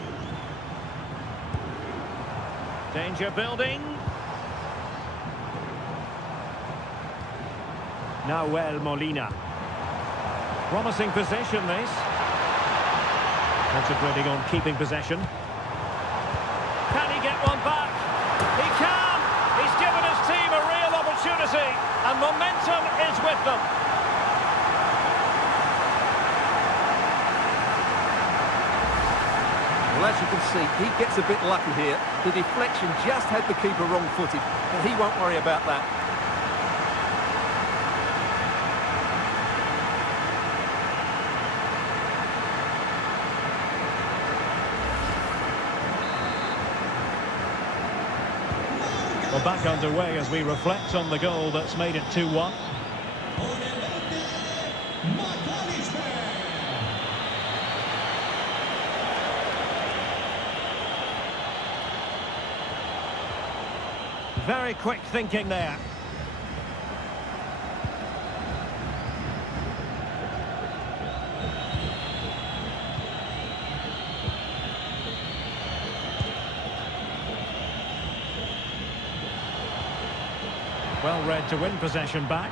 Danger building. Nahuel Molina. Promising possession, this. Concentrating on keeping possession. Can he get one back? He can! He's given his team a real opportunity, and momentum is with them. Well, as you can see, he gets a bit lucky here. The deflection just had the keeper wrong-footed, but he won't worry about that. back underway as we reflect on the goal that's made it 2-1. Con el 20, McAllister. Very quick thinking there. Well read to win possession back.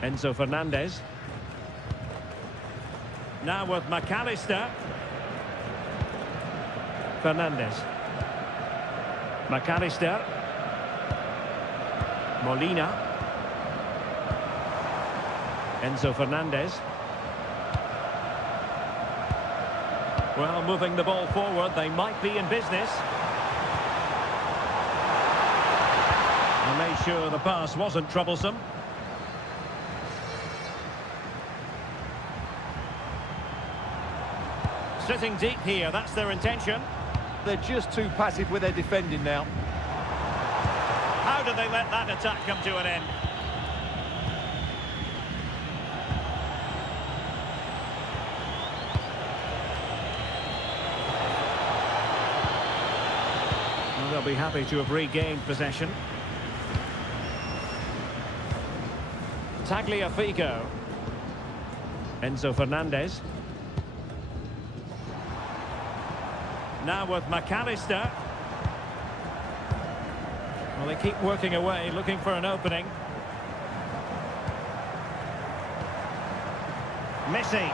Enzo Fernandez. Now with McAllister. Fernandez. McAllister. Molina. Enzo Fernandez. Well, moving the ball forward, they might be in business. And made sure the pass wasn't troublesome. Sitting deep here, that's their intention. They're just too passive with their defending now. How did they let that attack come to an end? Well, they'll be happy to have regained possession. Tagliafico. Enzo Fernandez. Now with McAllister. Well, they keep working away, looking for an opening. Messi.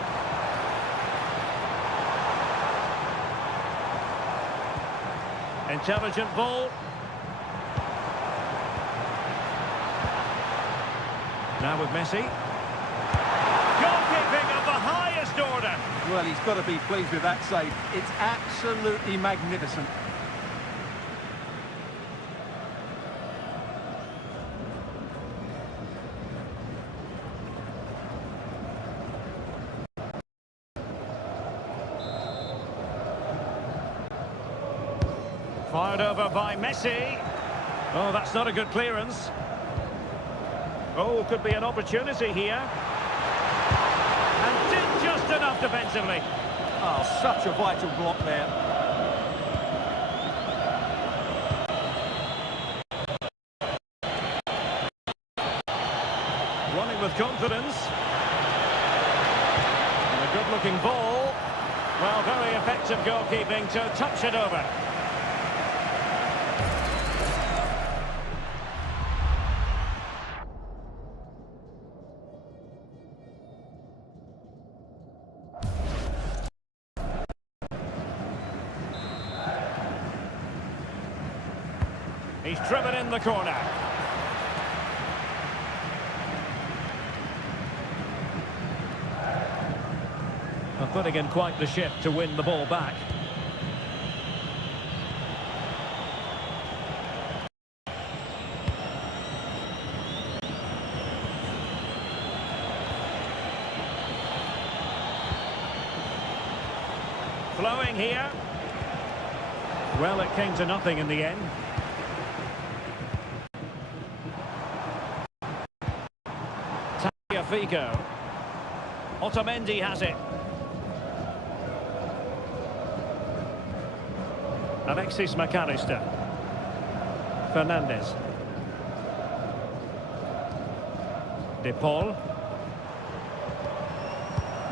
Intelligent ball. Now with Messi. Goalkeeping of the highest order. Well, he's got to be pleased with that save. It's absolutely magnificent. Fired over by Messi. Oh, that's not a good clearance. Oh, could be an opportunity here. And did just enough defensively. Oh, such a vital block there. Running with confidence. And a good-looking ball. Well, very effective goalkeeping to touch it over. He's driven in the corner. Well, putting in quite the shift to win the ball back. Flowing here. Well, it came to nothing in the end. Tagliafico. Otamendi has it. Alexis McAllister. Fernandez. De Paul.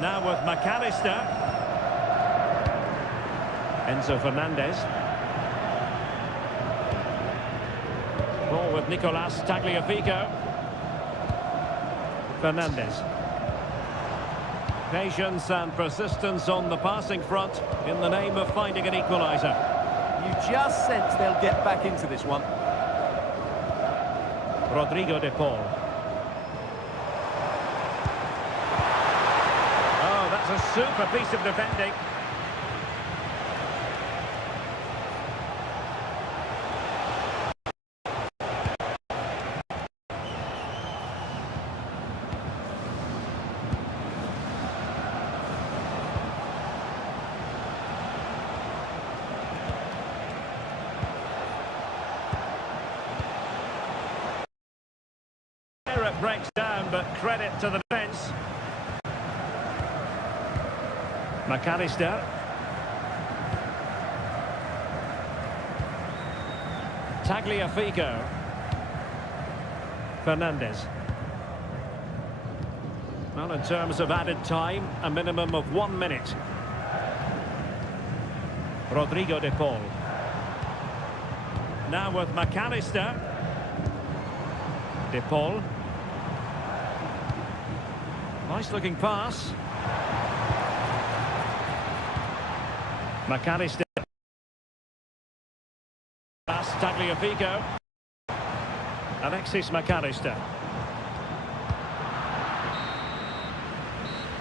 Now with McAllister. Enzo Fernandez. Ball with Nicolas Tagliafico. Fernandez. Patience and persistence on the passing front in the name of finding an equaliser. You just sense they'll get back into this one. Rodrigo De Paul. Oh, that's a super piece of defending. it breaks down, but credit to the defence. McAllister. Tagliafico. Fernandez. Well, in terms of added time, a minimum of 1 minute. Rodrigo de Paul. Now with McAllister. De Paul. Nice looking pass. McAllister. Pass Tagliafico. Alexis McAllister.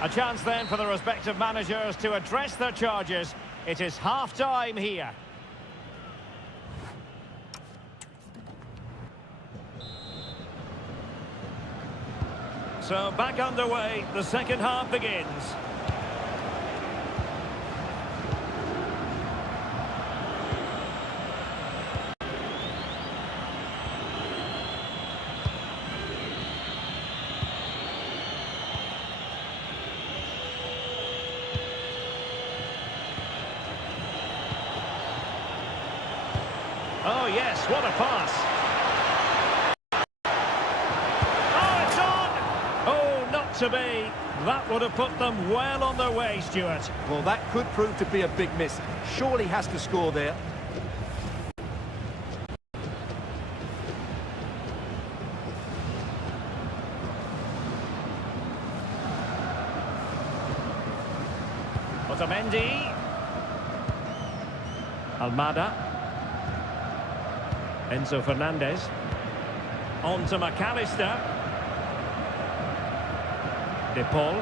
A chance then for the respective managers to address their charges. It is half-time here. So back underway, the second half begins. Oh yes, what a pass. Oh, it's on! Oh, not to be. That would have put them well on their way, Stuart. Well, that could prove to be a big miss. Surely has to score there. Otamendi. Almada. Enzo Fernandez. On to McAllister. De Paul.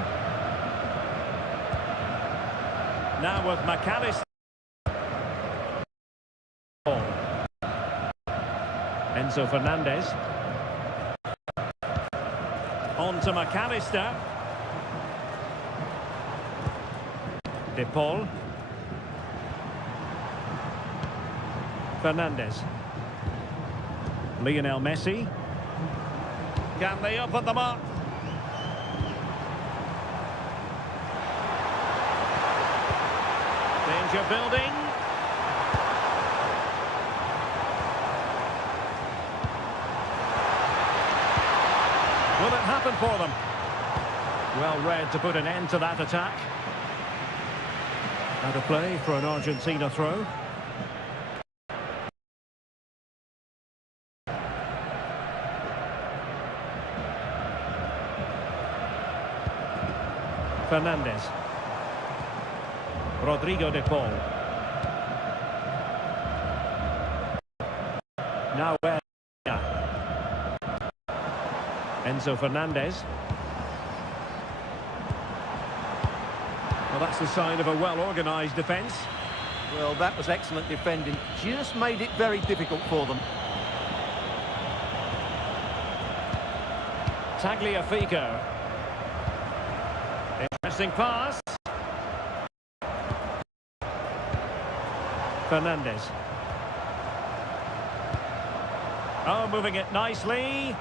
Now with McAllister. Enzo Fernandez. On to McAllister. De Paul. Fernandez. Lionel Messi. Can they open them up? Danger building. Will it happen for them? Well read to put an end to that attack. Out of play for an Argentina throw. Fernandez. Rodrigo de Paul. Now Enzo Fernandez. Well, that's the sign of a well-organised defence. Well, that was excellent defending. Just made it very difficult for them. Tagliafico. Interesting pass. Fernandez. Oh, moving it nicely.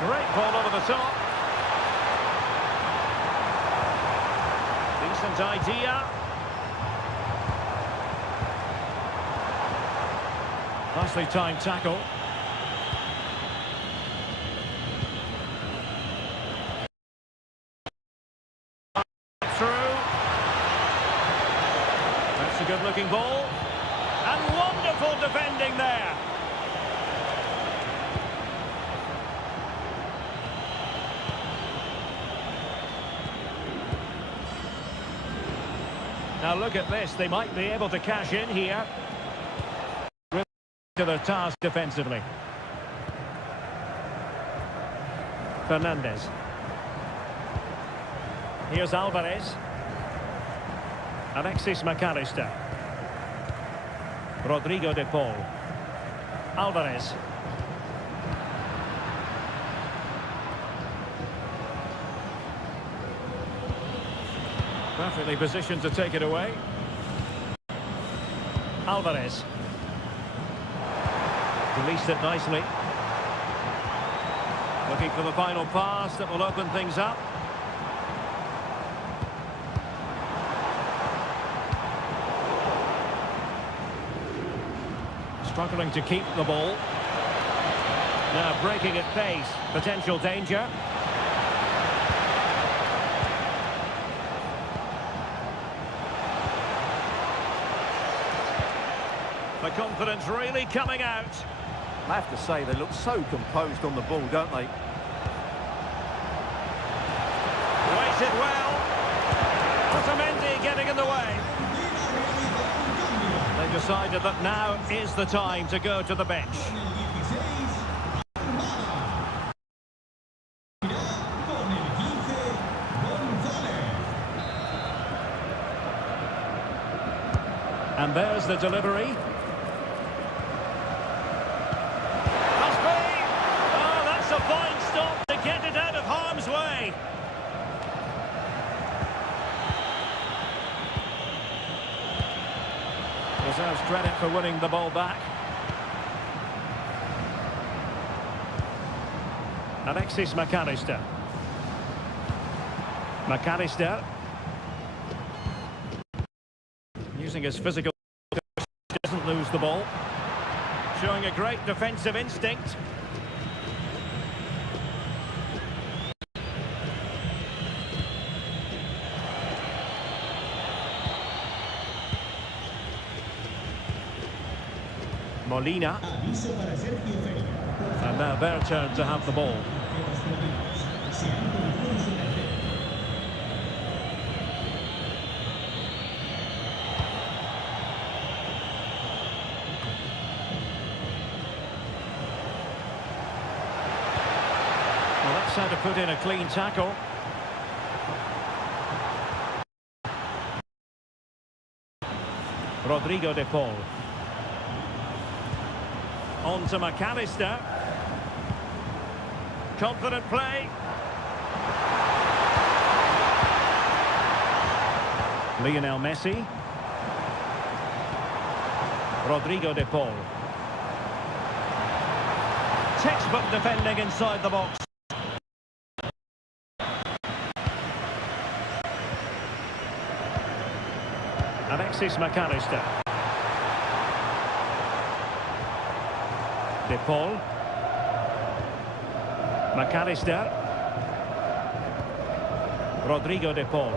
Great ball over the top. Decent idea. Nicely timed tackle. Through. That's a good-looking ball. And wonderful defending there. Now look at this, they might be able to cash in here. To their task defensively. Fernandez. Here's Alvarez. Alexis McAllister. Rodrigo de Paul. Alvarez. Perfectly positioned to take it away. Released it nicely. Looking for the final pass that will open things up. Struggling to keep the ball. Now breaking at pace. Potential danger. The confidence really coming out. I have to say, they look so composed on the ball, don't they? Waited well. Otamendi getting in the way. They decided that now is the time to go to the bench. And there's the delivery. A fine stop to get it out of harm's way. Deserves credit for winning the ball back. Alexis McAllister. McAllister. Using his physical, doesn't lose the ball. Showing a great defensive instinct. Molina. And now their turn to have the ball. Well, that's how to put in a clean tackle. Rodrigo de Paul. On to McAllister. Confident play. Lionel Messi. Rodrigo de Paul. Textbook defending inside the box. Alexis McAllister. De Paul. McAllister. Rodrigo de Paul.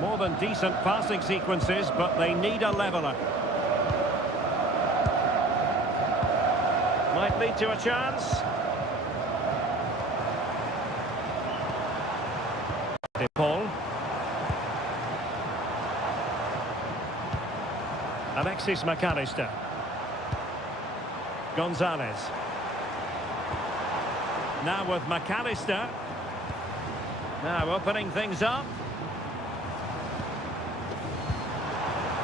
More than decent passing sequences, but they need a leveller. Might lead to a chance. De Paul. Alexis McAllister. Gonzalez. Now with McAllister. Now opening things up.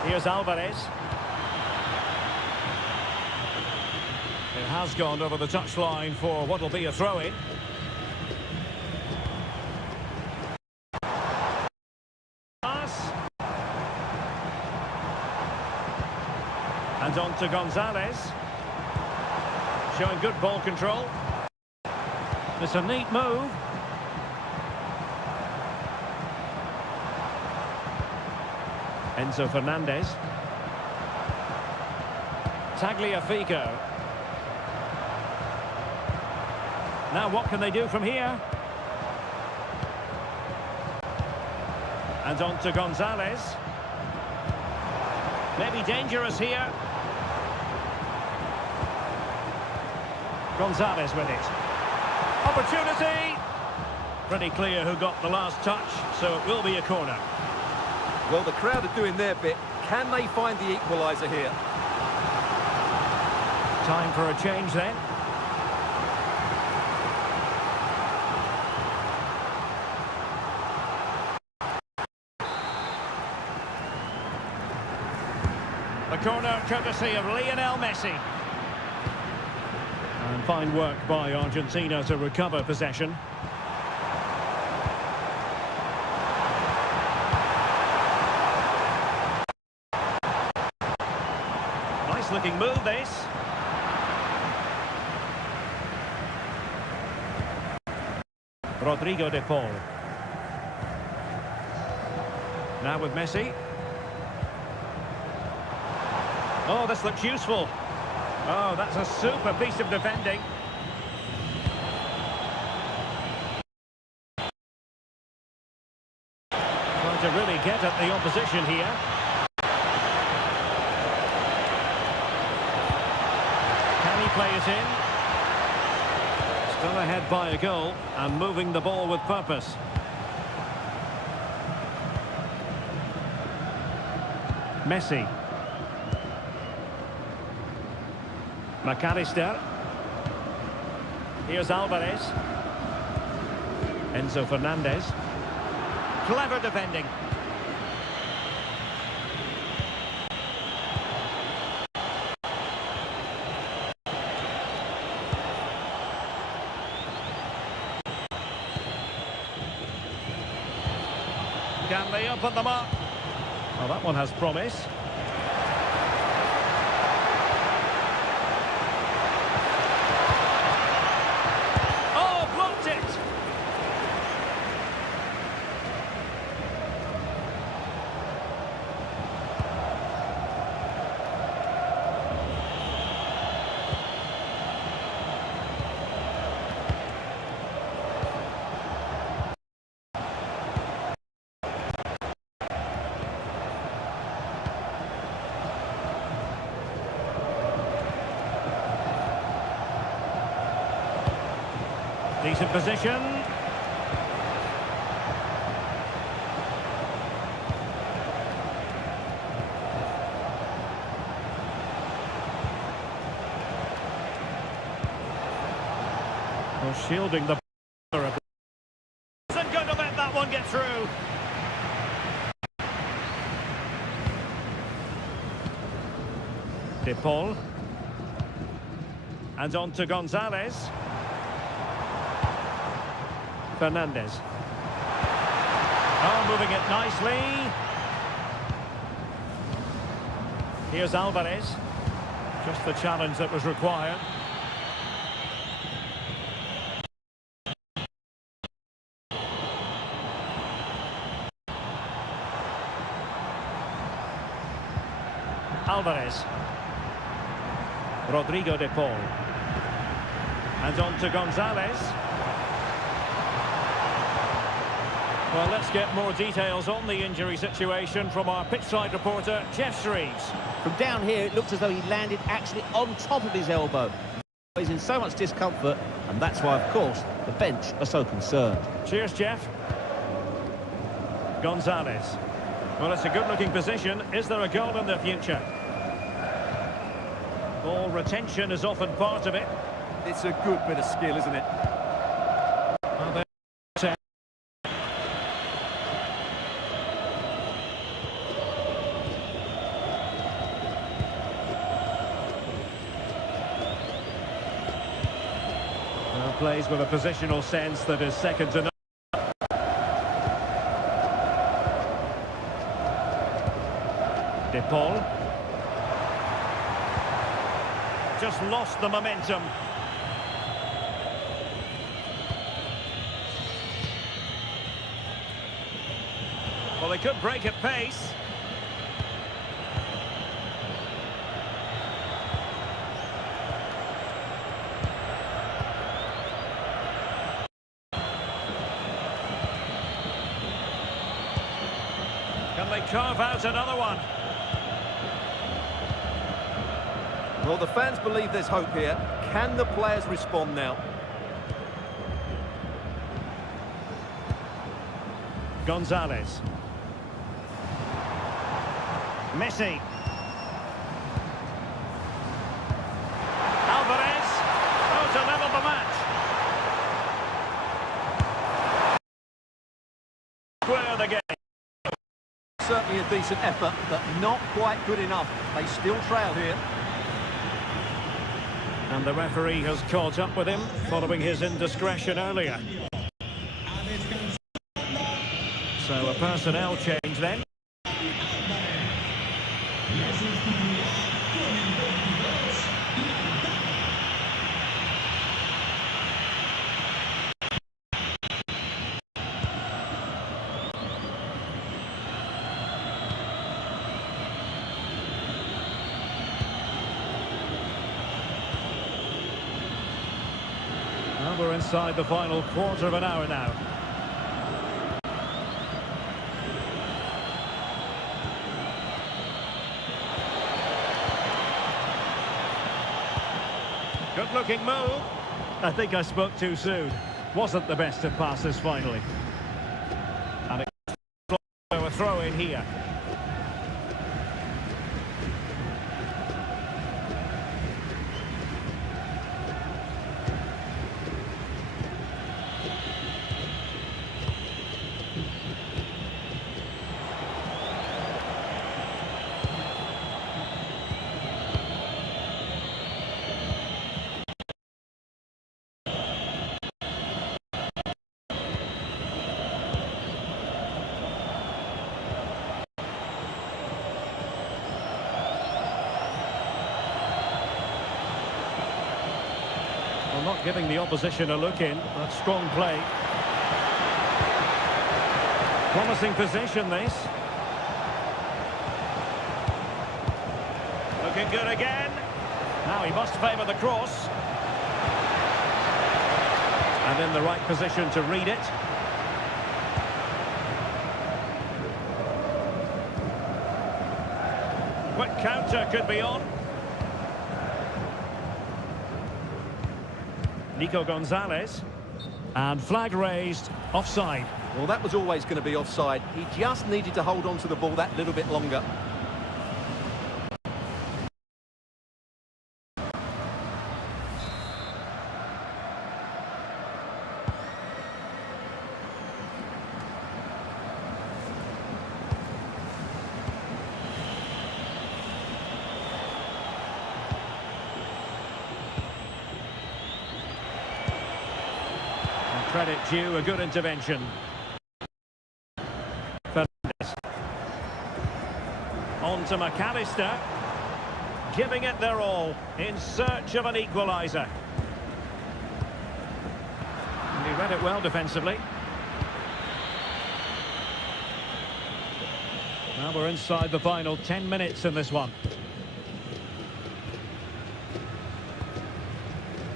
Here's Alvarez. It has gone over the touchline for what will be a throw-in. And on to Gonzalez. Showing good ball control. It's a neat move. Enzo Fernandez. Tagliafico. Now what can they do from here? And on to Gonzalez. Maybe dangerous here. Gonzalez with it. Opportunity! Pretty clear who got the last touch, so it will be a corner. Well, the crowd are doing their bit. Can they find the equaliser here? Time for a change then. The corner courtesy of Lionel Messi. And fine work by Argentina to recover possession. Nice looking move, this. Rodrigo de Paul. Now with Messi. Oh, this looks useful. Oh, that's a super piece of defending. Trying to really get at the opposition here. Can he play it in? Still ahead by a goal and moving the ball with purpose. Messi. McAllister. Here's Alvarez. Enzo Fernandez. Clever defending. Can they open them up? Well, that one has promise. Oh, blocked it! Decent position. Well, shielding the... Isn't going to let that one get through. De Paul. And on to Gonzalez. Fernandez. Oh, moving it nicely. Here's Alvarez. Just the challenge that was required. Alvarez. Rodrigo de Paul. And on to Gonzalez. Well, let's get more details on the injury situation from our pitchside reporter, Jeff Shreves. From down here, it looked as though he landed actually on top of his elbow. He's in so much discomfort, and that's why, of course, the bench are so concerned. Cheers, Jeff. Gonzalez. Well, it's a good-looking position. Is there a goal in the future? Ball retention is often part of it. It's a good bit of skill, isn't it? Well, there- plays with a positional sense that is second to none. De Paul. Just lost the momentum. Well, they could break at pace. Can they carve out another one? Well, the fans believe there's hope here. Can the players respond now? Gonzalez. Messi. Alvarez. Oh, to level the match. Square the game. Certainly a decent effort, but not quite good enough. They still trail here. And the referee has caught up with him following his indiscretion earlier. So a personnel change then. Well, we're inside the final quarter of an hour now. Good-looking move. I think I spoke too soon. Wasn't the best of passes finally. And a throw in here. Well, not giving the opposition a look in. That's strong play. Promising position, this. Looking good again. Now he must favour the cross. And in the right position to read it. Quick counter could be on. Nico Gonzalez. And flag raised, offside. Well, that was always going to be offside. He just needed to hold on to the ball that little bit longer. Credit due, a good intervention. Fernandes. On to McAllister. Giving it their all in search of an equaliser. And he read it well defensively. Now we're inside the final 10 minutes in this one.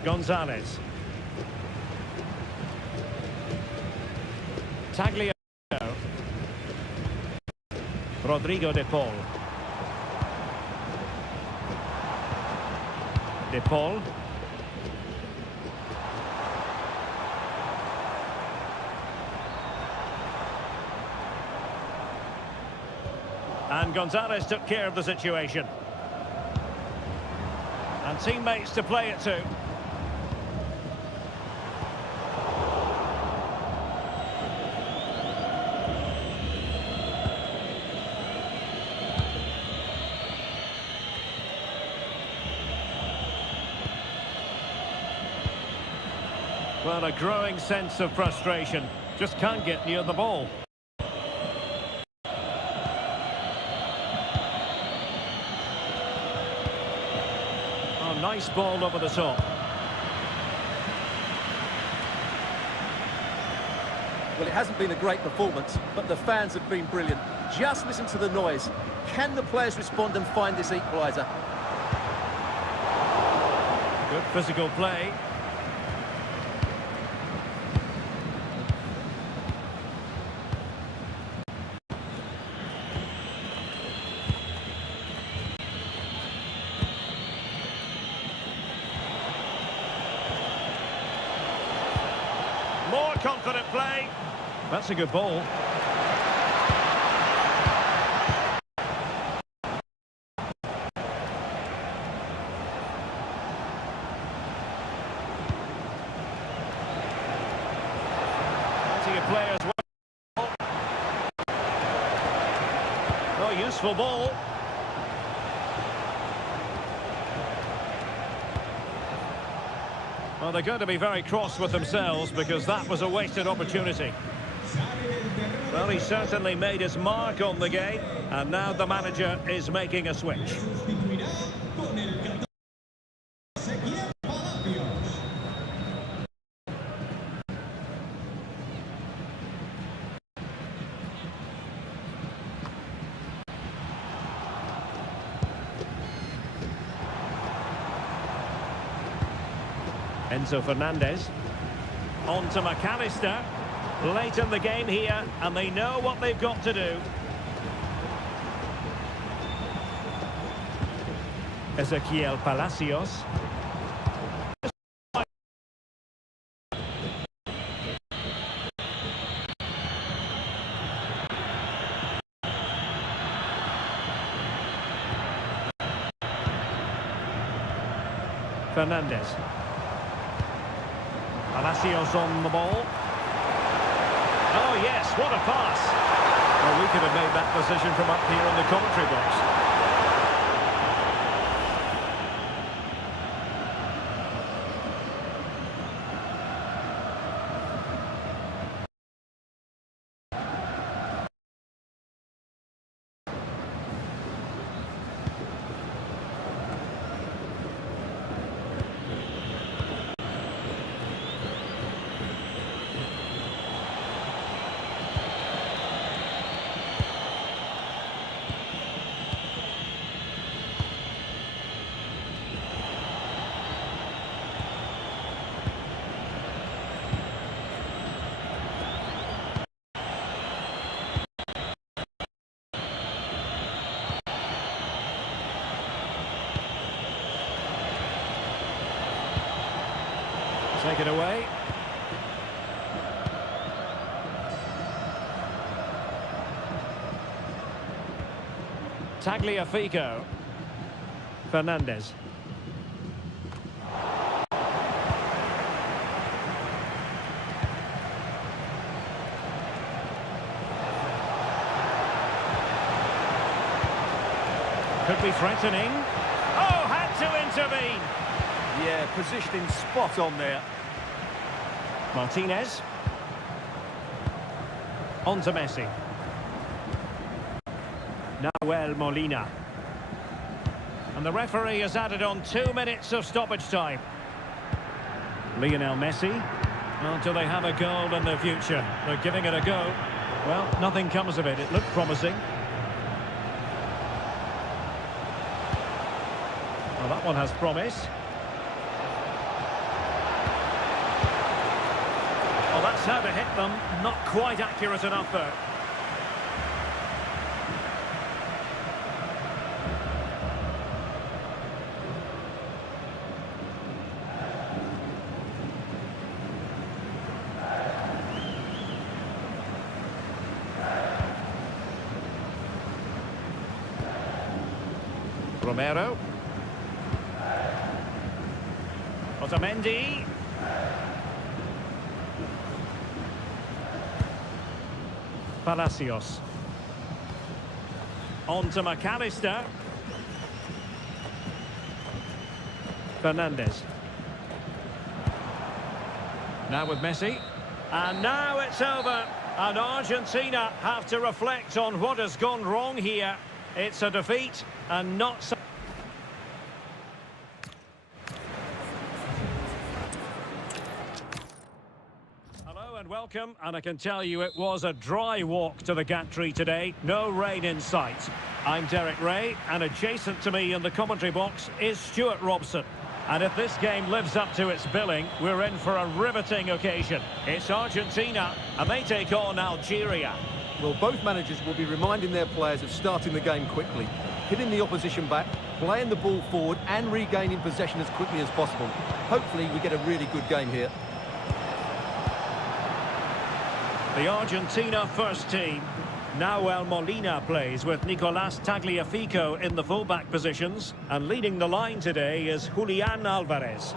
Gonzalez. Tagliafico. Rodrigo de Paul. De Paul. And Gonzalez took care of the situation. And teammates to play it to. Well, a growing sense of frustration. Just can't get near the ball. Oh, nice ball over the top. Well, it hasn't been a great performance, but the fans have been brilliant. Just listen to the noise. Can the players respond and find this equaliser? Good physical play. More confident play. That's a good ball. Plenty of players. Oh, useful ball. Well, they're going to be very cross with themselves because that was a wasted opportunity. Well, he certainly made his mark on the game, and now the manager is making a switch. Enzo Fernandez. On to McAllister. Late in the game here, and they know what they've got to do. Ezequiel Palacios. Fernandez. Palacios on the ball. Oh yes, what a pass. Well, we could have made that decision from up here in the commentary box. Take it away. Tagliafico. Fernandez. Could be threatening. Oh, had to intervene. Yeah, positioning spot on there. Martinez. On to Messi. Nahuel Molina. And the referee has added on 2 minutes of stoppage time. Lionel Messi. Well, do they have a goal in the future? They're giving it a go. Well, nothing comes of it. It looked promising. Well, that one has promise. Well, that's how to hit them. Not quite accurate enough, though. Romero. Otamendi. Palacios. On to McAllister. Fernandez. Now with Messi. And now it's over. And Argentina have to reflect on what has gone wrong here. It's a defeat and not so. Hello and welcome, and I can tell you it was a dry walk to the gantry today. No rain in sight. I'm Derek Ray, and adjacent to me in the commentary box is Stuart Robson. And if this game lives up to its billing, we're in for a riveting occasion. It's Argentina, and they take on Algeria. Well, both managers will be reminding their players of starting the game quickly, hitting the opposition back, playing the ball forward and regaining possession as quickly as possible. Hopefully we get a really good game here. The Argentina first team. Nahuel Molina plays with Nicolas Tagliafico in the fullback positions, and leading the line today is Julian Alvarez.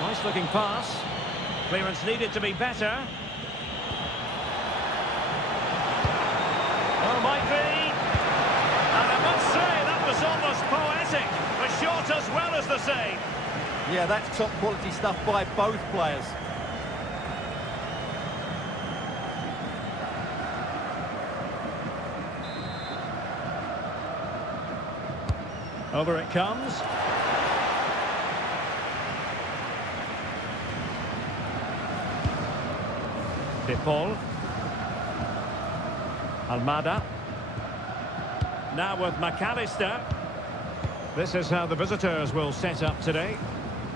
Nice looking pass. Clearance needed to be better. Oh, might be. And I must say, that was almost poetic. The shot as well as the save. Yeah, that's top quality stuff by both players. Over it comes. De Paul. Almada. Now with McAllister. This is how the visitors will set up today.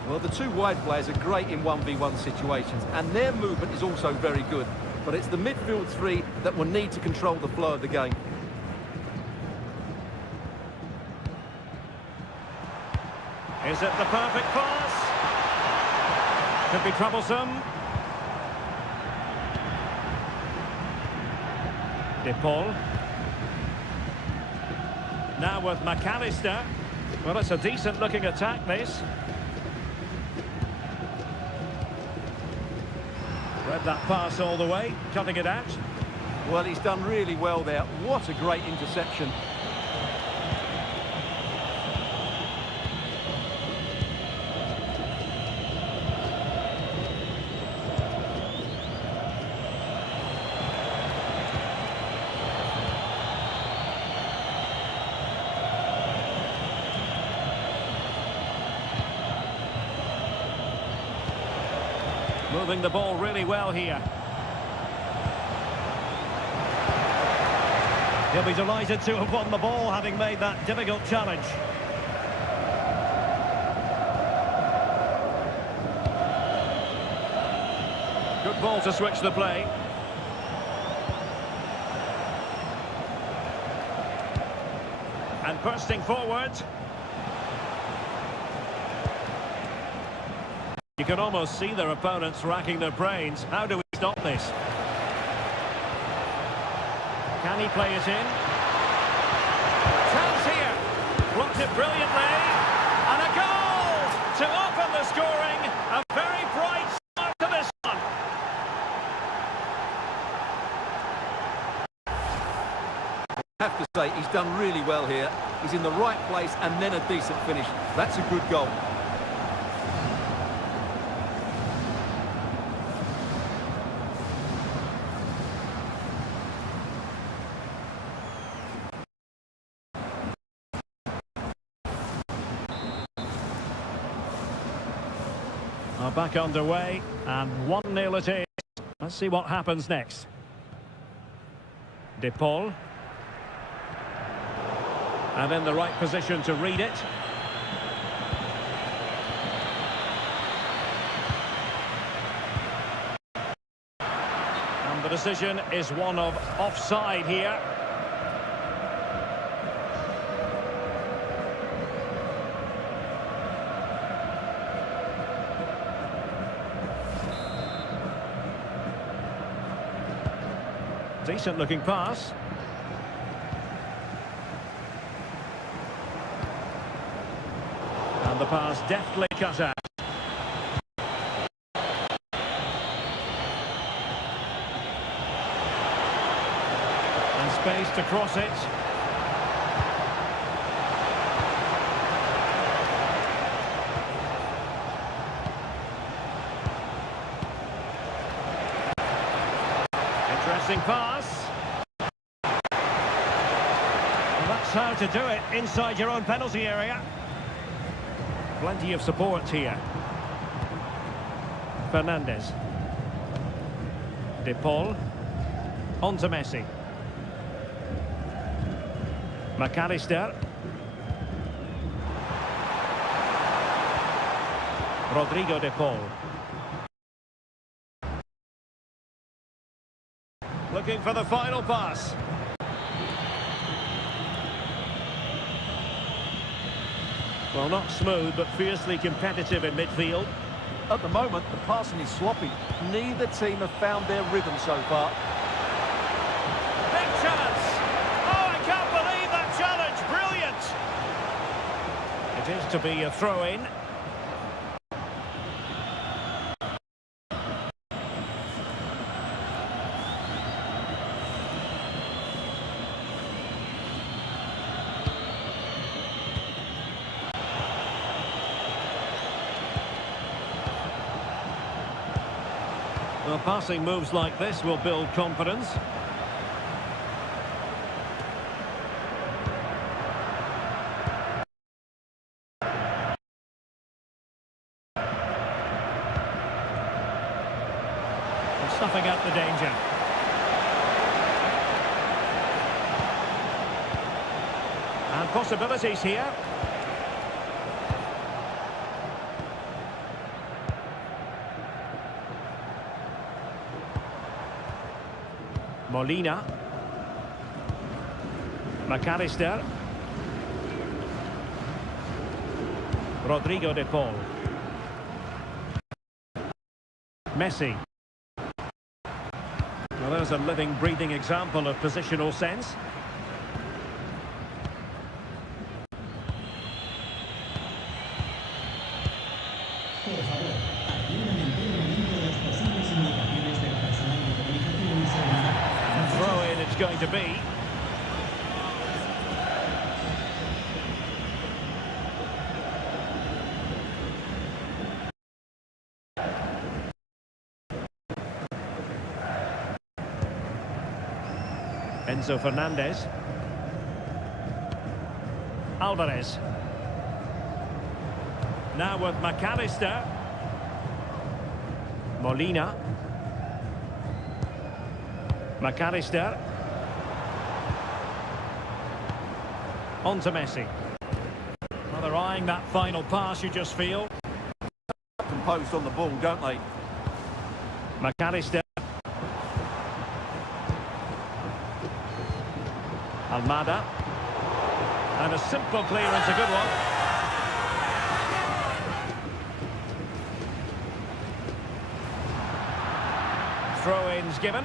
Well, the two wide players are great in 1v1 situations, and their movement is also very good. But it's the midfield three that will need to control the flow of the game. Is it the perfect pass? Could be troublesome. De Paul. Now with McAllister. Well, it's a decent-looking attack, this. Read that pass all the way, cutting it out. Well, he's done really well there. What a great interception. Moving the ball really well here. He'll be delighted to have won the ball, having made that difficult challenge. Good ball to switch the play. And bursting forward. You can almost see their opponents racking their brains. How do we stop this? Can he play it in? Chance here. Blocked it brilliantly. And a goal to open the scoring. A very bright start to this one. I have to say, he's done really well here. He's in the right place and then a decent finish. That's a good goal. Are back underway, and 1-0 it is. Let's see what happens next. De Paul. And in the right position to read it. And the decision is one of offside here. Decent looking pass. And the pass deftly cut out. And space to cross it. Interesting pass. Well, that's how to do it inside your own penalty area. Plenty of support here. Fernandez. De Paul. On to Messi. McAllister. Rodrigo De Paul. Looking for the final pass. Well, not smooth, but fiercely competitive in midfield. At the moment, the passing is sloppy. Neither team have found their rhythm so far. Big chance! Oh, I can't believe that challenge! Brilliant! It is to be a throw-in. Well, passing moves like this will build confidence. And snuffing out the danger. And possibilities here. Molina. McAllister. Rodrigo de Paul. Messi. Well, there's a living, breathing example of positional sense. Por favor, atiendan en todo momento las posibles indicaciones del personal de comunicación y seguridad. Throw in it's going to be. Enzo Fernandez. Alvarez. Now with McAllister. Molina. McAllister. On to Messi. Well, they're eyeing that final pass, you just feel. Composed on the ball, don't they? McAllister. Almada. And a simple clearance, a good one. Throw-ins given.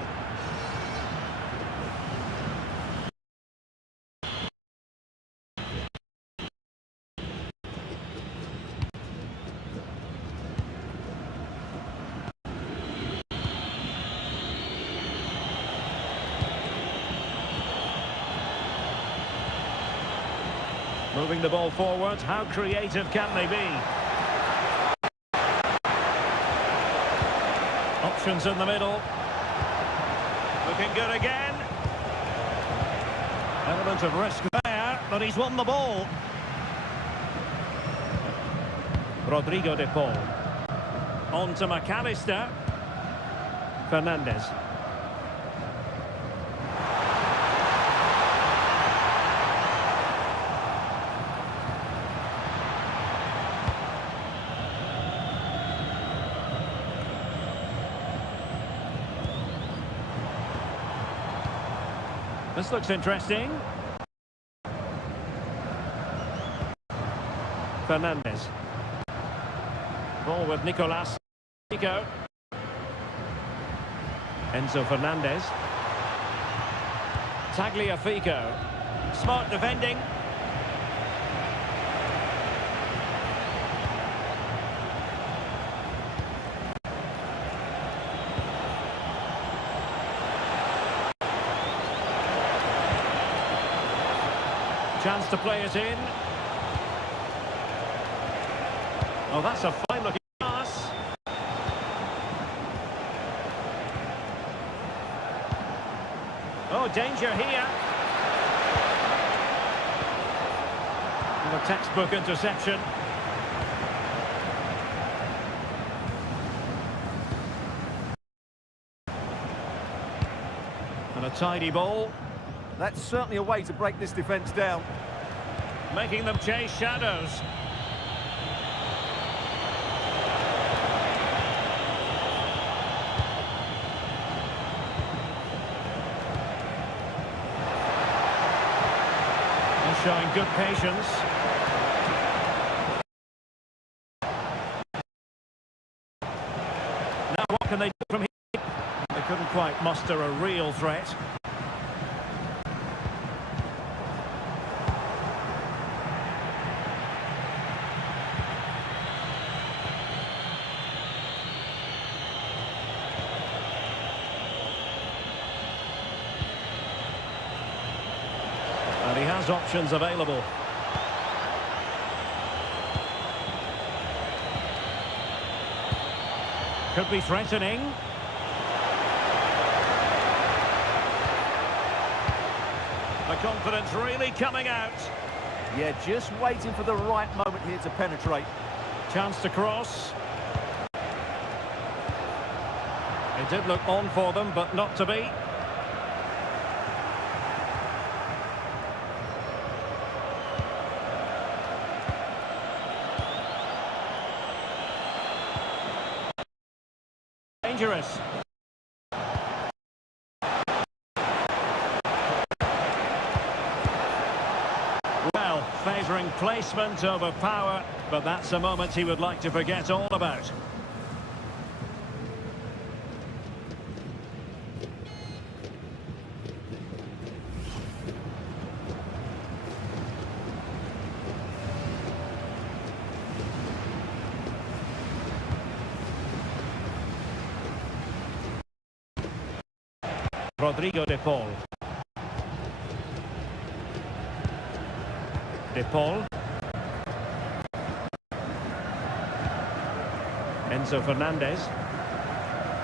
Moving the ball forward, how creative can they be? Options in the middle. Looking good again. Element of risk there, but he's won the ball. Rodrigo de Paul. On to McAllister. Fernandez. This looks interesting. Fernandez. Ball with Nicolas. Nico. Enzo Fernandez. Tagliafico. Smart defending. Chance to play it in. Oh, that's a fine-looking pass. Oh, danger here. And a textbook interception. And a tidy ball. That's certainly a way to break this defence down. Making them chase shadows. They're showing good patience. Now what can they do from here? They couldn't quite muster a real threat. And he has options available. Could be threatening. The confidence really coming out. Yeah, just waiting for the right moment here to penetrate. Chance to cross. It did look on for them, but not to be. Dangerous. favouring placement over power, but that's a moment he would like to forget all about. Rodrigo de Paul. De Paul. Enzo Fernandez.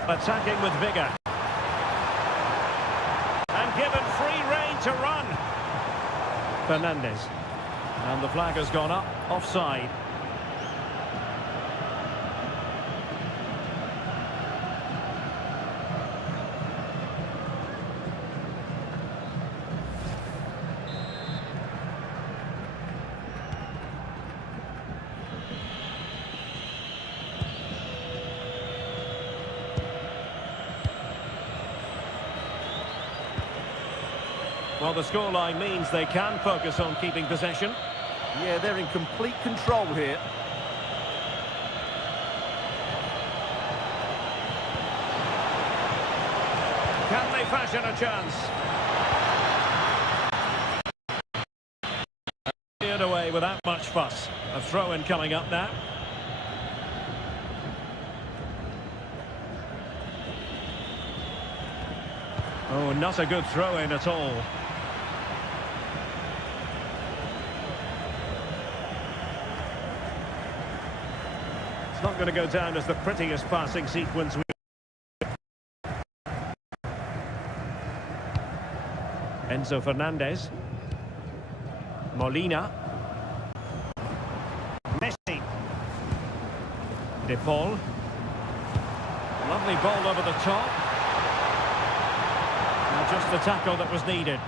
Attacking with vigour. And given free rein to run. Fernandez. And the flag has gone up, offside. Well, the scoreline means they can focus on keeping possession. Yeah, they're in complete control here. Can they fashion a chance? Cleared away without much fuss. A throw-in coming up now. Oh, not a good throw-in at all. It's not going to go down as the prettiest passing sequence. Enzo Fernandez. Molina. Messi. De Paul. Lovely ball over the top. Now just the tackle that was needed.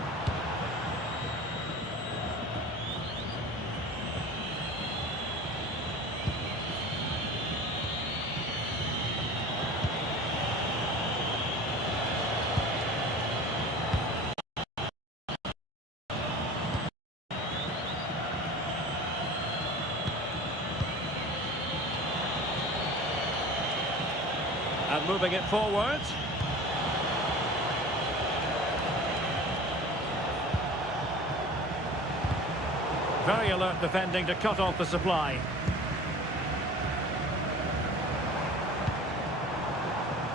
And moving it forward. Very alert defending to cut off the supply.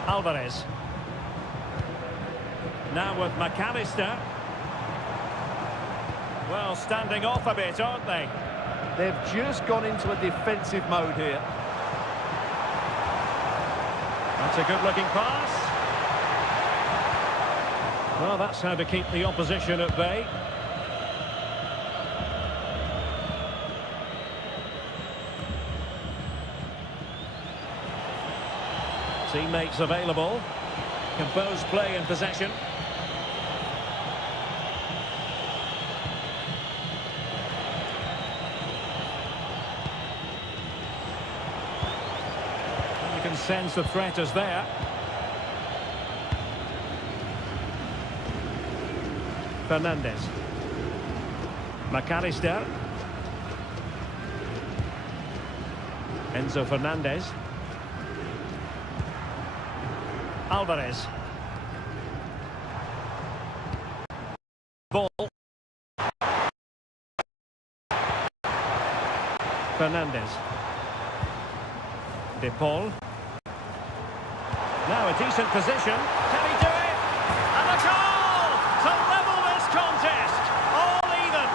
Alvarez. Now with McAllister. Well, standing off a bit, aren't they? They've just gone into a defensive mode here. That's a good-looking pass. Well, that's how to keep the opposition at bay. Teammates available. Composed play in possession. You can sense the threat is there. Fernandez. McAllister. Enzo Fernandez. Alvarez. Ball. Fernandez. De Paul. Now a decent position. Can he do it? And a goal to level this contest. All even.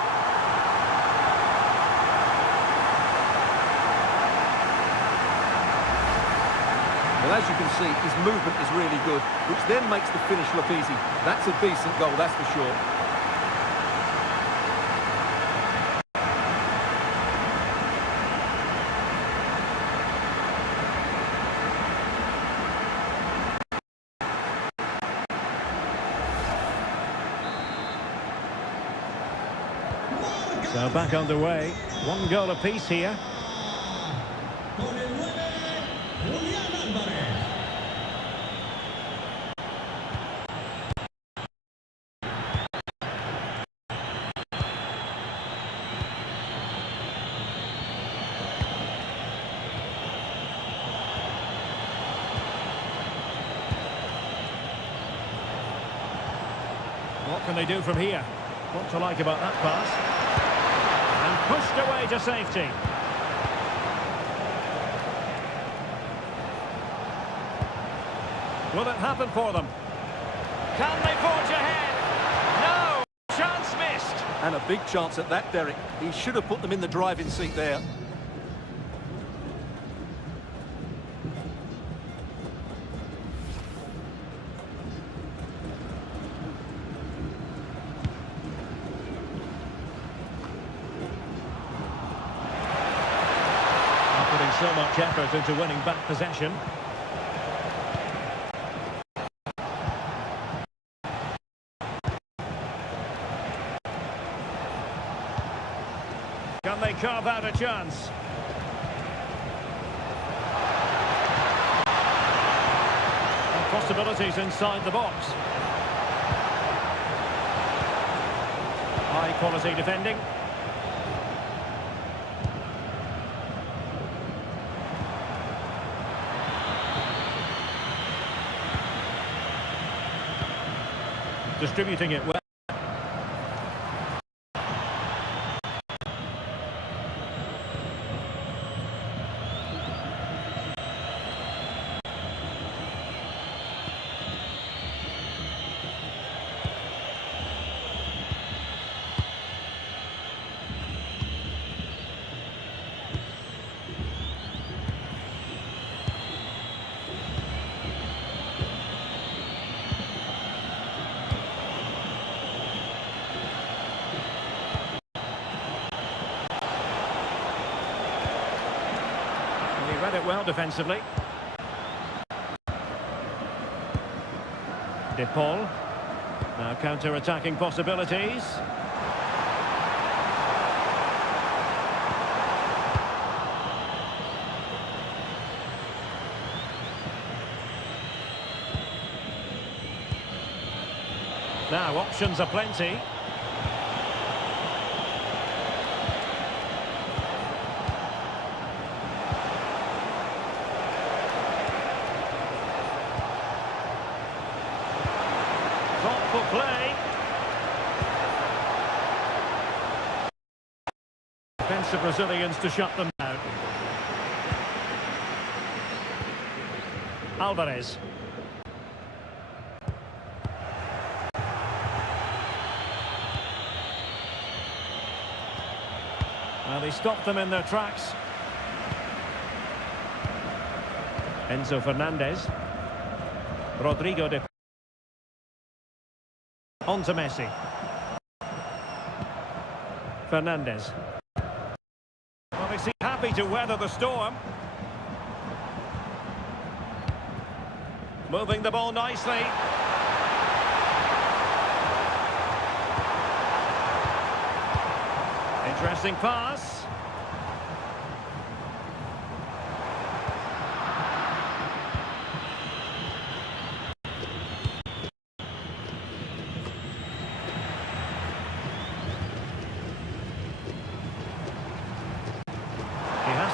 Well, as you can see, his movement is really good, which then makes the finish look easy. That's a decent goal, that's for sure. So back underway. One goal apiece here. Con el 9, Julián Álvarez. What can they do from here? What to like about that pass? And pushed away to safety. Will it happen for them? Can they forge ahead? No! Chance missed. And a big chance at that, Derek. He should have put them in the driving seat there. Putting so much effort into winning back possession. Can they carve out a chance? And possibilities inside the box. High quality defending. Distributing it well. Read it well defensively. De Paul. Now counter-attacking possibilities. Now options are plenty. Thoughtful play. Defensive Brazilians to shut them down. Alvarez. Well, he stopped them in their tracks. Enzo Fernandez. Rodrigo de... On to Messi. Fernandez. Well, they seem happy to weather the storm. Moving the ball nicely. Interesting pass.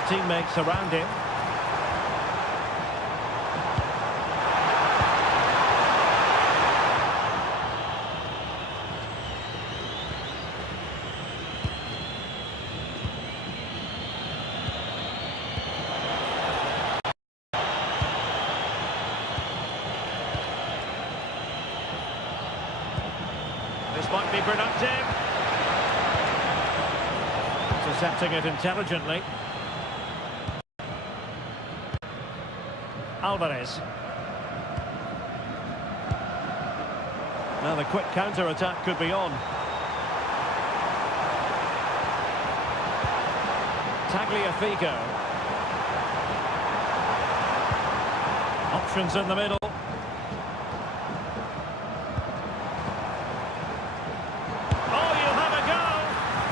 Teammates around him. This might be productive. Intercepting it intelligently. Alvarez. Now the quick counter-attack could be on. Tagliafico. Options in the middle. Oh, you'll have a go.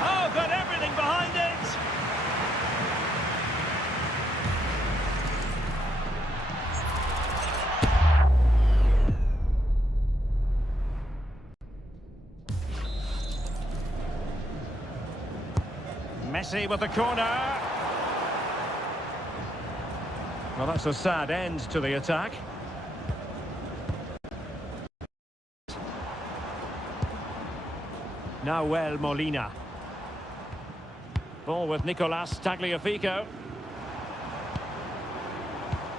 Oh, got everything behind it. Messi with the corner. Well, that's a sad end to the attack. Nahuel Molina. Ball with Nicolas Tagliafico.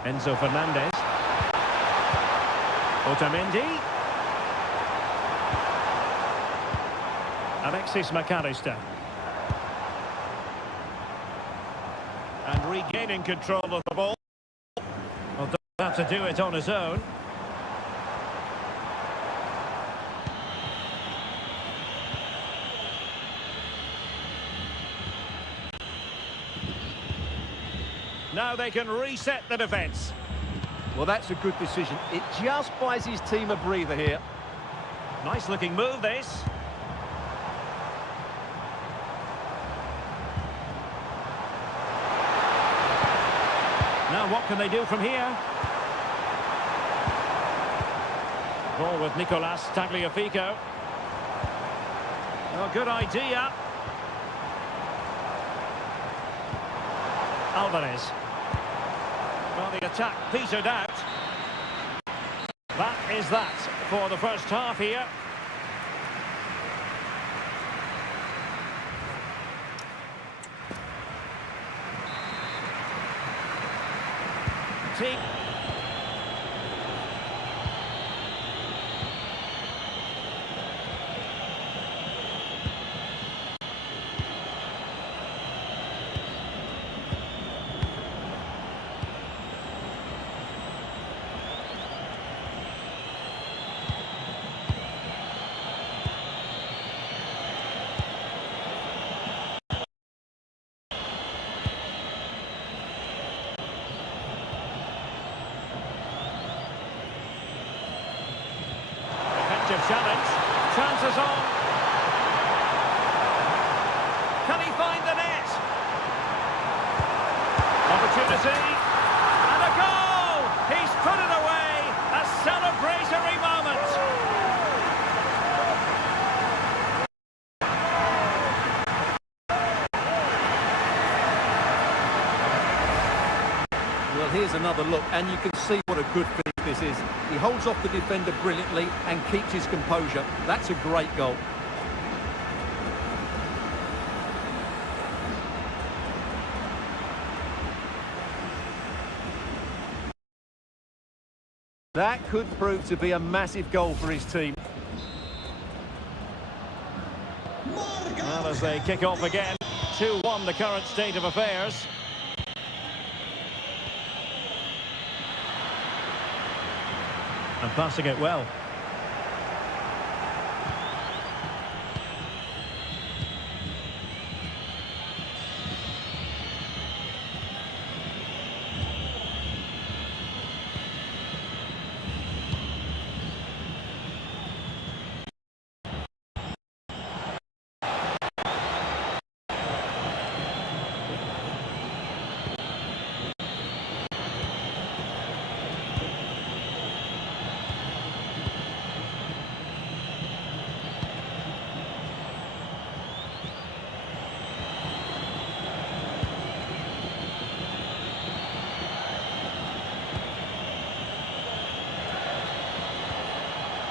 Enzo Fernandez. Otamendi. Alexis McAllister. And regaining control of the ball. Well, doesn't have to do it on his own. Now they can reset the defence. Well, that's a good decision. It just buys his team a breather here. Nice looking move, this. Now what can they do from here? Ball with Nicolas Tagliafico. Oh, good idea. Alvarez. Well, the attack petered out. That is that for the first half here. Team. Challenge, chances on. Can he find the net? Opportunity, and a goal! He's put it away, a celebratory moment. Well, here's another look, and you can see what a good finish this is. He holds off the defender brilliantly and keeps his composure. That's a great goal. That could prove to be a massive goal for his team. Well, as they kick off again, 2-1 the current state of affairs. And passing it well.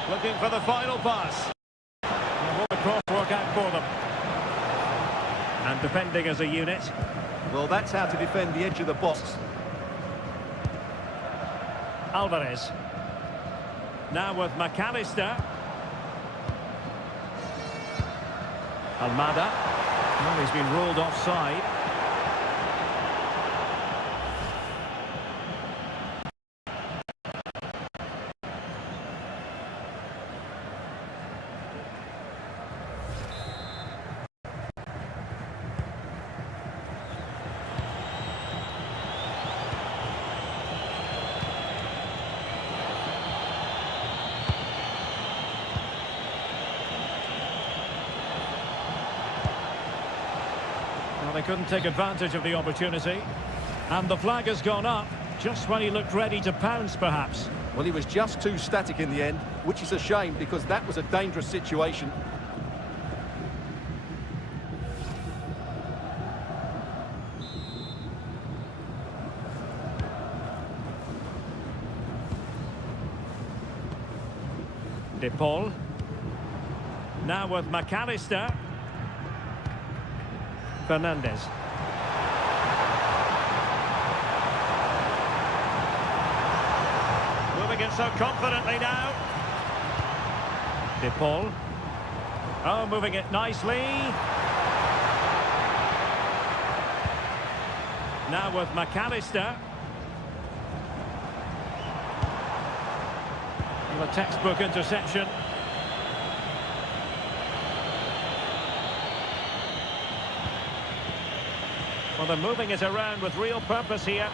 Looking for the final pass. And what a cross work out for them. And defending as a unit. Well, that's how to defend the edge of the box. Alvarez. Now with McAllister. Almada. Well, he's been ruled offside. Well, they couldn't take advantage of the opportunity. And the flag has gone up, just when he looked ready to pounce, perhaps. Well, he was just too static in the end, which is a shame because that was a dangerous situation. De Paul. Now with McAllister. Fernandez. Moving it so confidently now. De Paul. Oh, moving it nicely. Now with McAllister. A textbook interception. Well, they're moving it around with real purpose here.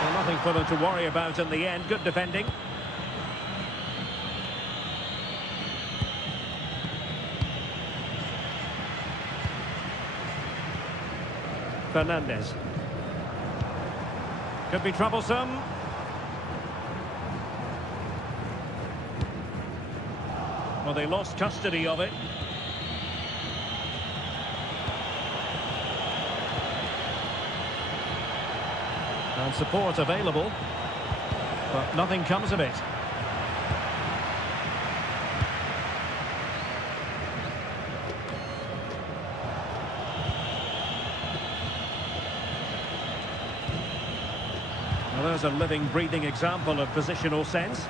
Well, nothing for them to worry about in the end. Good defending. Fernandez. Could be troublesome. Well, they lost custody of it. And support available, but nothing comes of it. Well, there's a living, breathing example of positional sense.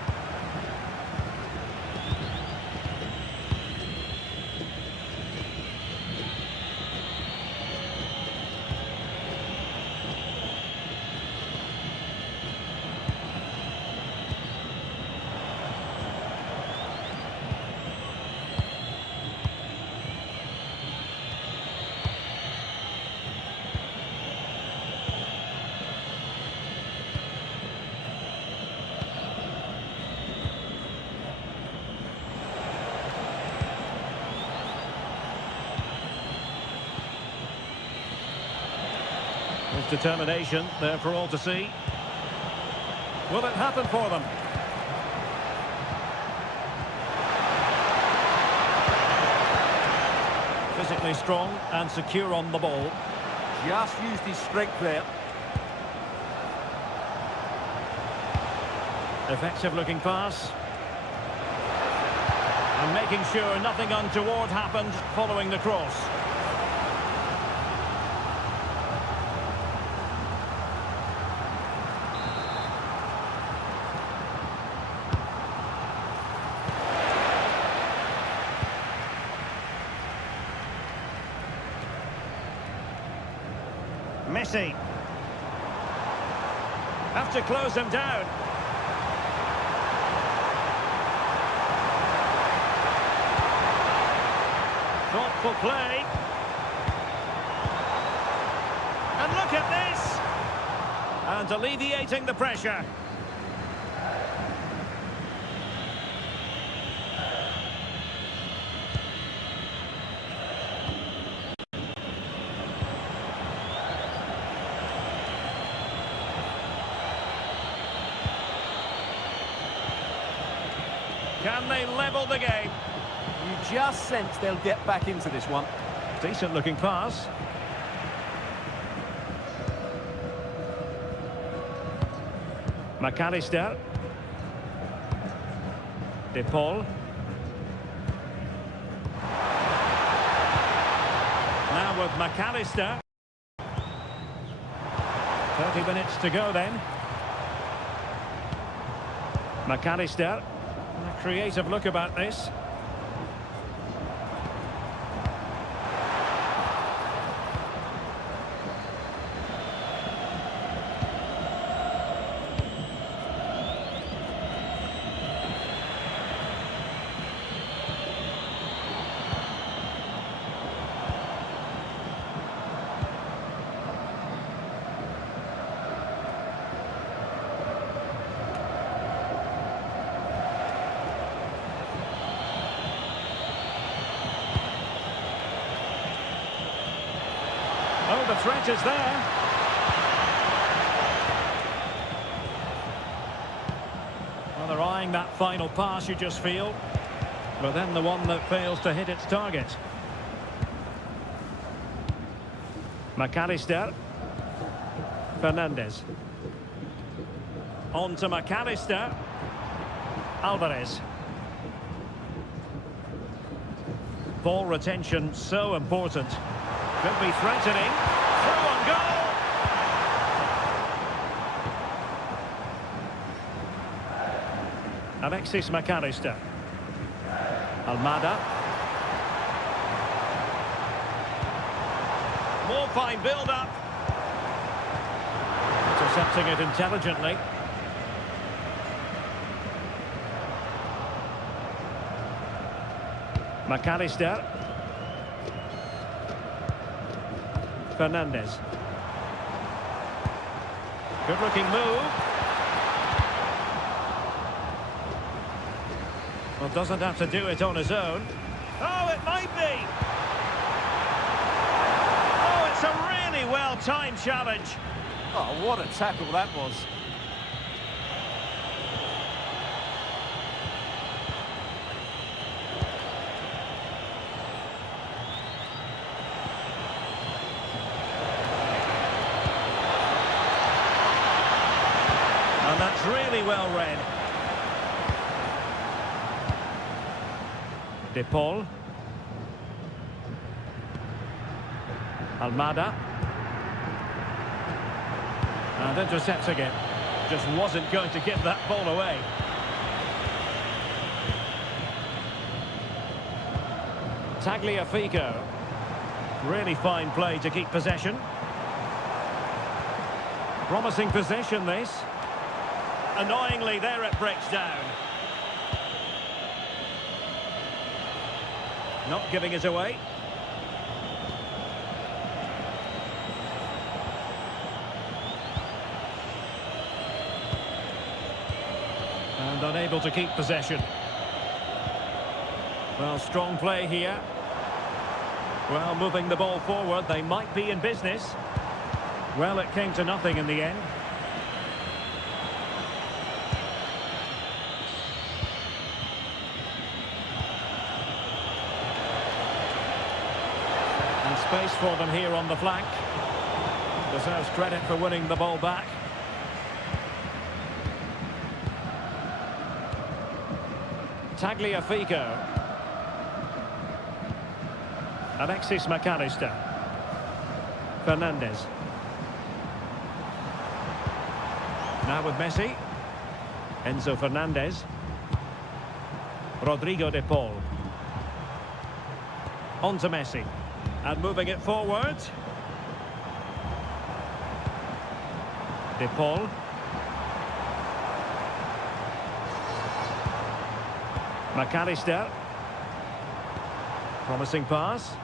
His determination there for all to see. Will it happen for them? Physically strong and secure on the ball. Just used his strength there. Effective looking pass. And making sure nothing untoward happened following the cross. Messi. Have to close him down. Thoughtful play. And look at this. And alleviating the pressure. Can they level the game? You just sense they'll get back into this one. Decent looking pass. McAllister. De Paul. Now with McAllister. 30 minutes to go then. McAllister. A creative look about this. Oh, the threat is there. Well, they're eyeing that final pass, you just feel. But then the one that fails to hit its target. McAllister. Fernandez. On to McAllister. Alvarez. Ball retention so important. Could be threatening. Through on goal. Alexis McAllister. Almada. More fine build-up. Intercepting it intelligently. McAllister. Fernandez. Good-looking move. Well, doesn't have to do it on his own. Oh, it might be. Oh, it's a really well-timed challenge. Oh, what a tackle that was. And that's really well read. De Paul. Almada. And intercepts again. Just wasn't going to give that ball away. Tagliafico. Really fine play to keep possession. Promising possession, this. Annoyingly, there it breaks down. Not giving it away. And unable to keep possession. Well, strong play here. Well, moving the ball forward, they might be in business. Well, it came to nothing in the end. And space for them here on the flank. Deserves credit for winning the ball back. Tagliafico. Alexis McAllister. Fernandez. Now with Messi. Enzo Fernandez. Rodrigo de Paul. On to Messi. And moving it forward. De Paul. McAllister. Promising pass.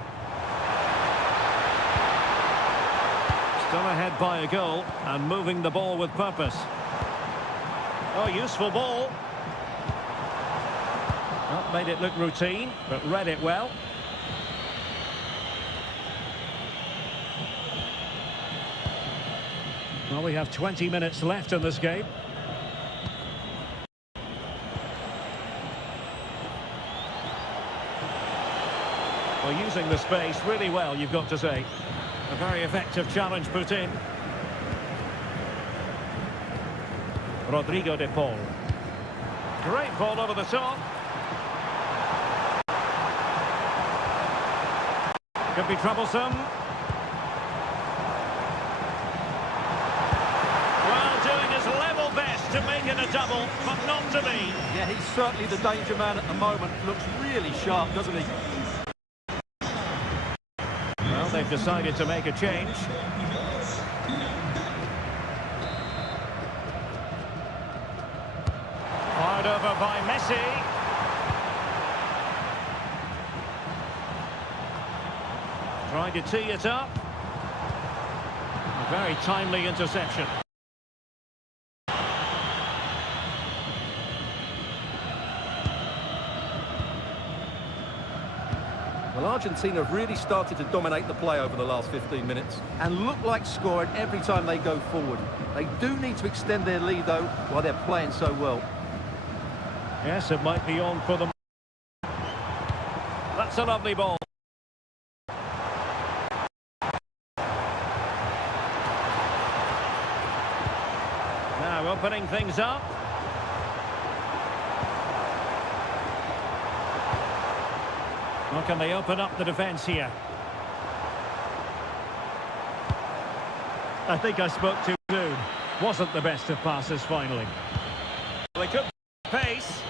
Still ahead by a goal and moving the ball with purpose. Oh, useful ball. Not made it look routine, but read it well. Well, we have 20 minutes left in this game. Well, using the space really well, you've got to say. A very effective challenge put in. Rodrigo de Paul. Great ball over the top. Could be troublesome. Well, doing his level best to make it a double, but not to be. Yeah, he's certainly the danger man at the moment. Looks really sharp, doesn't he? Well, they've decided to make a change. Fired over by Messi. Trying to tee it up. A very timely interception. Well, Argentina have really started to dominate the play over the last 15 minutes and look like scoring every time they go forward. They do need to extend their lead, though, while they're playing so well. Yes, it might be on for them. That's a lovely ball. Now opening things up. Well, can they open up the defence here? I think I spoke too soon. Wasn't the best of passes finally. They could pace.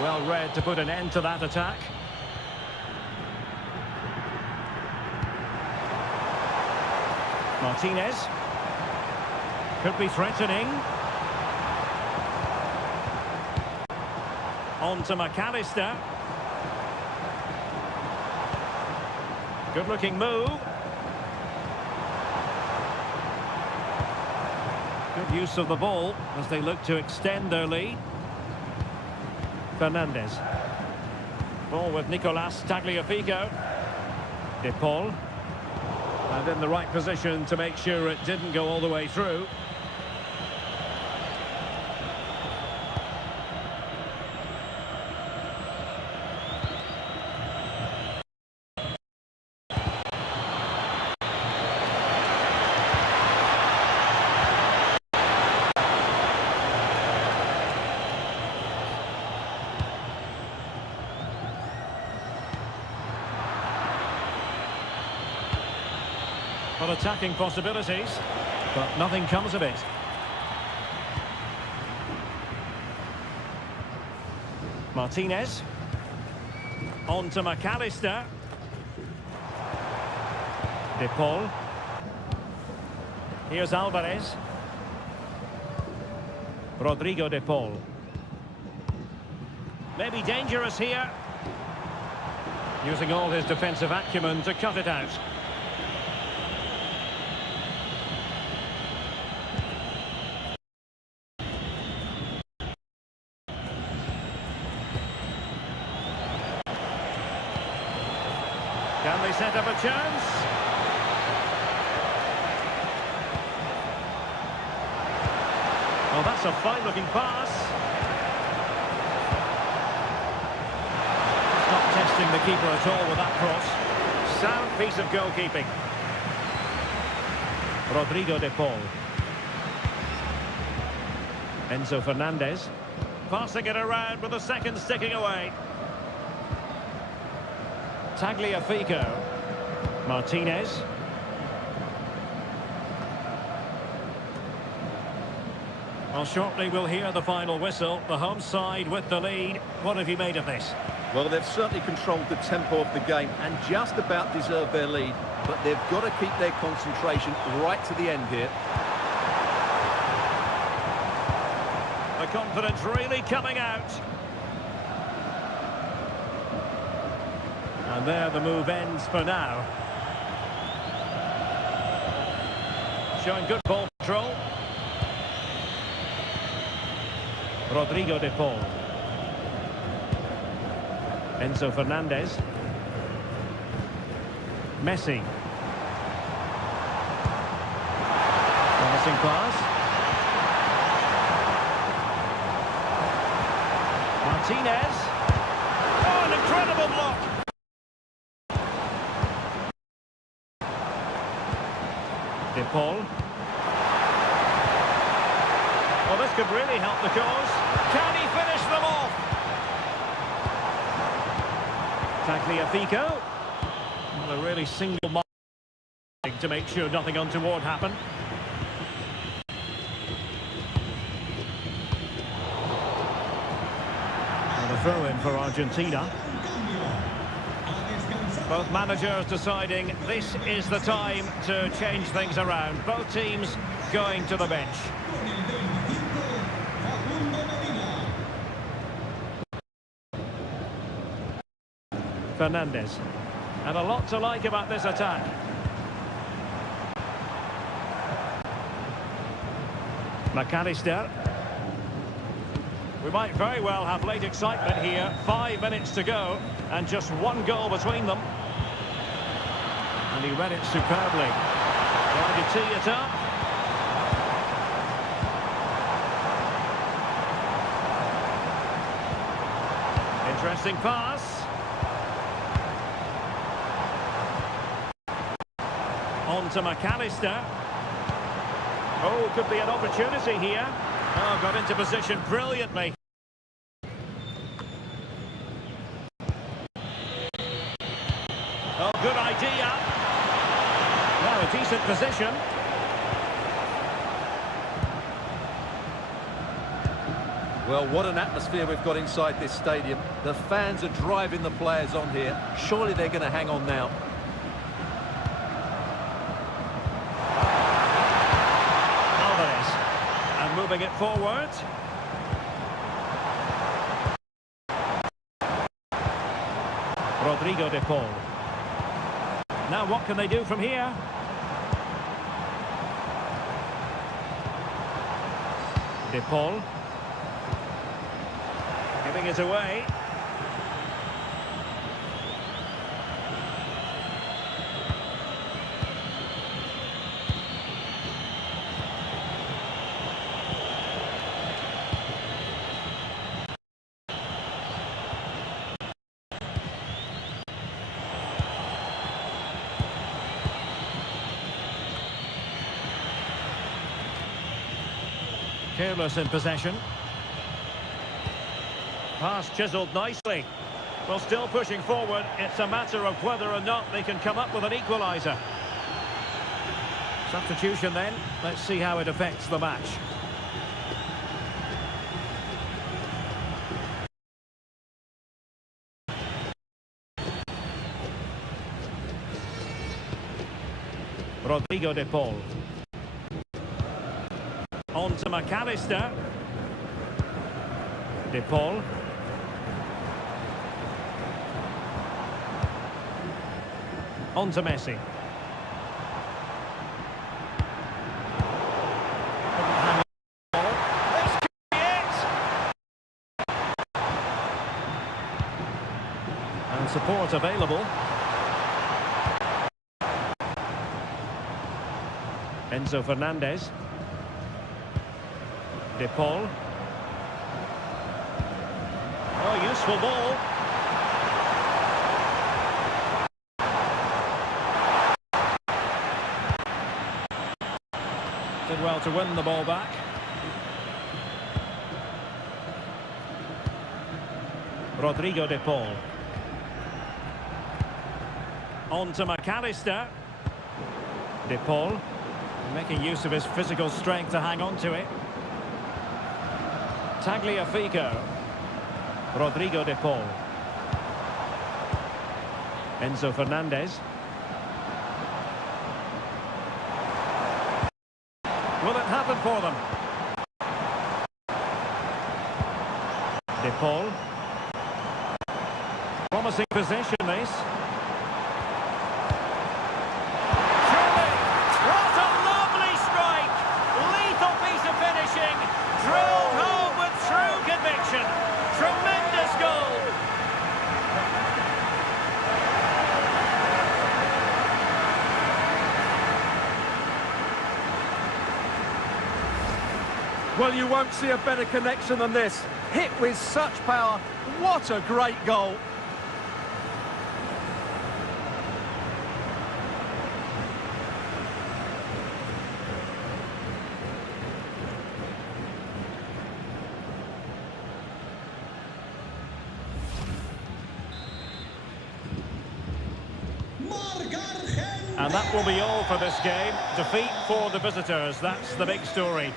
Well read to put an end to that attack. Martinez. Could be threatening. On to McAllister. Good looking move. Good use of the ball as they look to extend their lead. Fernandez. Ball with Nicolas Tagliafico. De Paul. And in the right position to make sure it didn't go all the way through. Well, attacking possibilities, but nothing comes of it. Martinez. On to McAllister. De Paul. Here's Alvarez. Rodrigo De Paul. Maybe dangerous here. Using all his defensive acumen to cut it out. Can they set up a chance? Well, that's a fine-looking pass. Not testing the keeper at all with that cross. Sound piece of goalkeeping. Rodrigo De Paul. Enzo Fernandez. Passing it around with a second sticking away. Tagliafico. Martinez. Well, shortly we'll hear the final whistle. The home side with the lead. What have you made of this? Well, they've certainly controlled the tempo of the game and just about deserved their lead. But they've got to keep their concentration right to the end here. The confidence really coming out. And there the move ends for now. Showing good ball control. Rodrigo De Paul. Enzo Fernandez. Messi. Promising pass. Martinez. Oh, an incredible block. De Paul. Well, this could really help the cause. Can he finish them off? Tagliafico. Well, a really single-minded to make sure nothing untoward happened. And a throw-in for Argentina. Both managers deciding this is the time to change things around. Both teams going to the bench. Fernandez. And a lot to like about this attack. McAllister. We might very well have late excitement here. 5 minutes to go and just one goal between them. And he read it superbly. Trying to tee it up. Interesting pass. On to McAllister. Oh, could be an opportunity here. Oh, got into position brilliantly. Oh, good idea. Well, a decent position. Well, what an atmosphere we've got inside this stadium. The fans are driving the players on here. Surely they're going to hang on now. Alvarez. And moving it forward. Rodrigo de Paul. Now what can they do from here? De Paul. Giving it away. Careless in possession. Pass chiselled nicely. Well, still pushing forward. It's a matter of whether or not they can come up with an equaliser. Substitution then. Let's see how it affects the match. Rodrigo de Paul. On to McAllister. De Paul. On to Messi. This could be it. And support available. Enzo Fernandez. De Paul. Oh, useful ball. Did well to win the ball back. Rodrigo de Paul. On to McAllister. De Paul. Making use of his physical strength to hang on to it. Tagliafico. Rodrigo de Paul. Enzo Fernandez. Will it happen for them? De Paul. Promising position, this. Surely! What a lovely strike! Lethal piece of finishing. Drilled home with true conviction. Tremendous goal. Well, you won't see a better connection than this. Hit with such power. What a great goal. And that will be all for this game. Defeat for the visitors. That's the big story.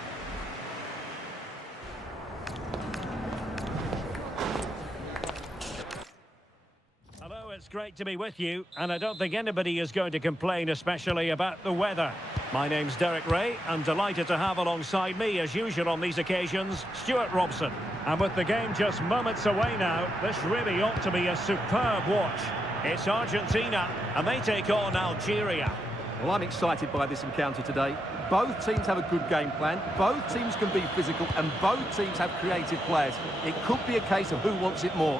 Hello, it's great to be with you, and I don't think anybody is going to complain, especially about the weather. My name's Derek Ray. I'm delighted to have alongside me, as usual on these occasions, Stuart Robson. And with the game just moments away now, this really ought to be a superb watch. It's Argentina, and they take on Algeria. Well, I'm excited by this encounter today. Both teams have a good game plan, both teams can be physical, and both teams have creative players. It could be a case of who wants it more.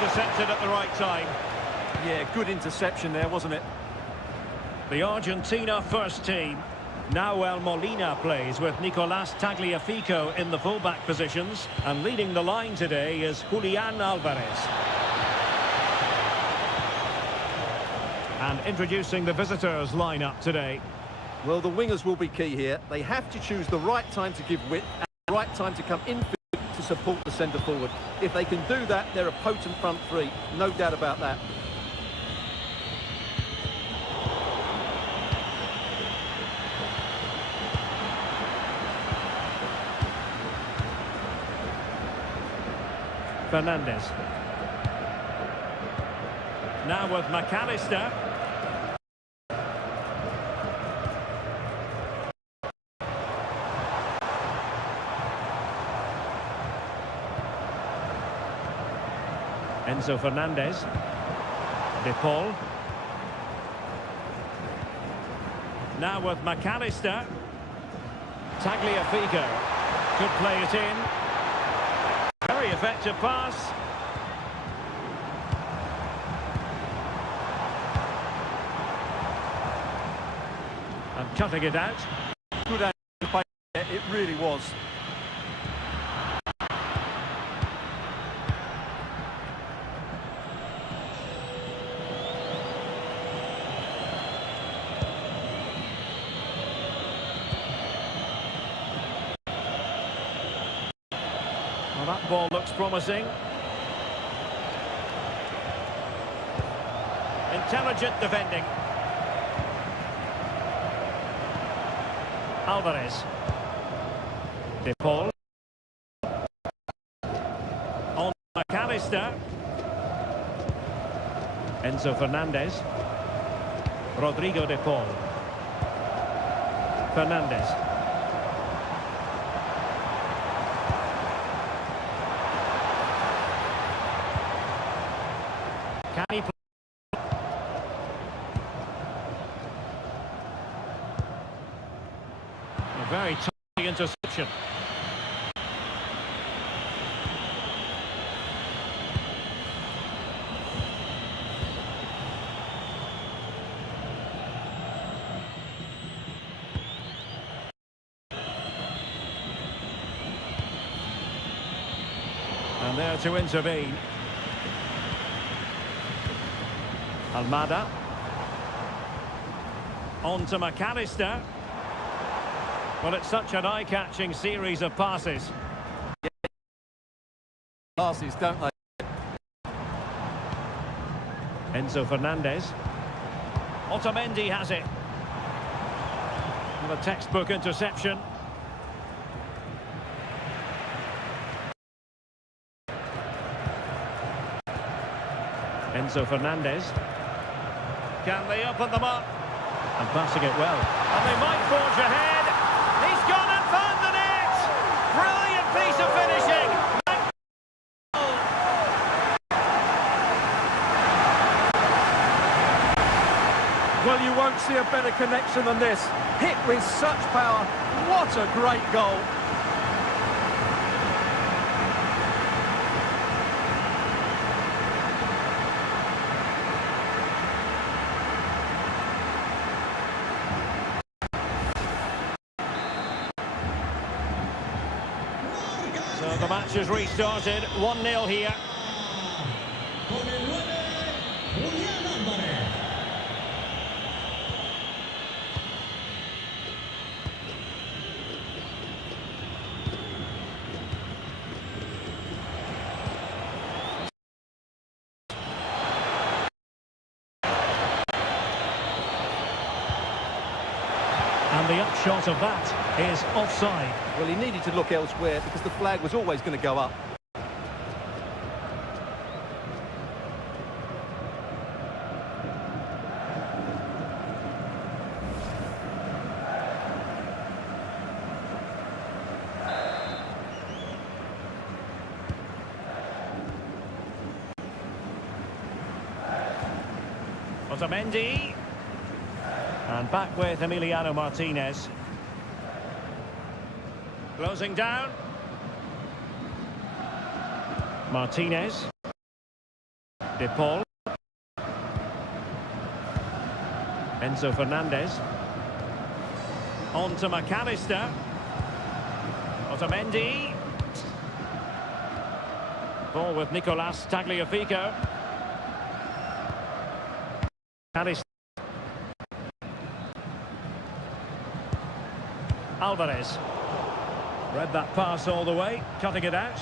Intercepted at the right time. Yeah, good interception there, wasn't it? The Argentina first team. Now Molina plays with Nicolas Tagliafico in the fullback positions. And leading the line today is Julian Alvarez. And introducing the visitors' lineup today. Well, the wingers will be key here. They have to choose the right time to give width and the right time to come infield to support the centre forward. If they can do that, they're a potent front three. No doubt about that. Fernandez. Now with McAllister. Enzo Fernandez. De Paul. Now with McAllister. Tagliafico. Could play it in. Very effective pass. And cutting it out. Good action, it really was. Well, that ball looks promising. Intelligent defending. Alvarez. De Paul. On McAllister. Enzo Fernandez. Rodrigo De Paul. Fernandez. Can he play? A very tight interception. And there to intervene. Almada. On to McAllister. Well, it's such an eye-catching series of passes. Passes, don't they? Enzo Fernandez. Otamendi has it. And a textbook interception. Enzo Fernandez. Can they open them up? And passing it well. And they might forge ahead. He's gone and found the net! Brilliant piece of finishing! Well, you won't see a better connection than this. Hit with such power. What a great goal. So the match has restarted. 1-0 here. Con el 9, Julián Álvarez. And the upshot of that is offside. Well, he needed to look elsewhere because the flag was always going to go up. Otamendi. And back with Emiliano Martinez. Closing down. Martinez. De Paul. Enzo Fernandez. On to McAllister. Otamendi. Ball with Nicolas Tagliafico. McAllister. Alvarez. Read that pass all the way, cutting it out.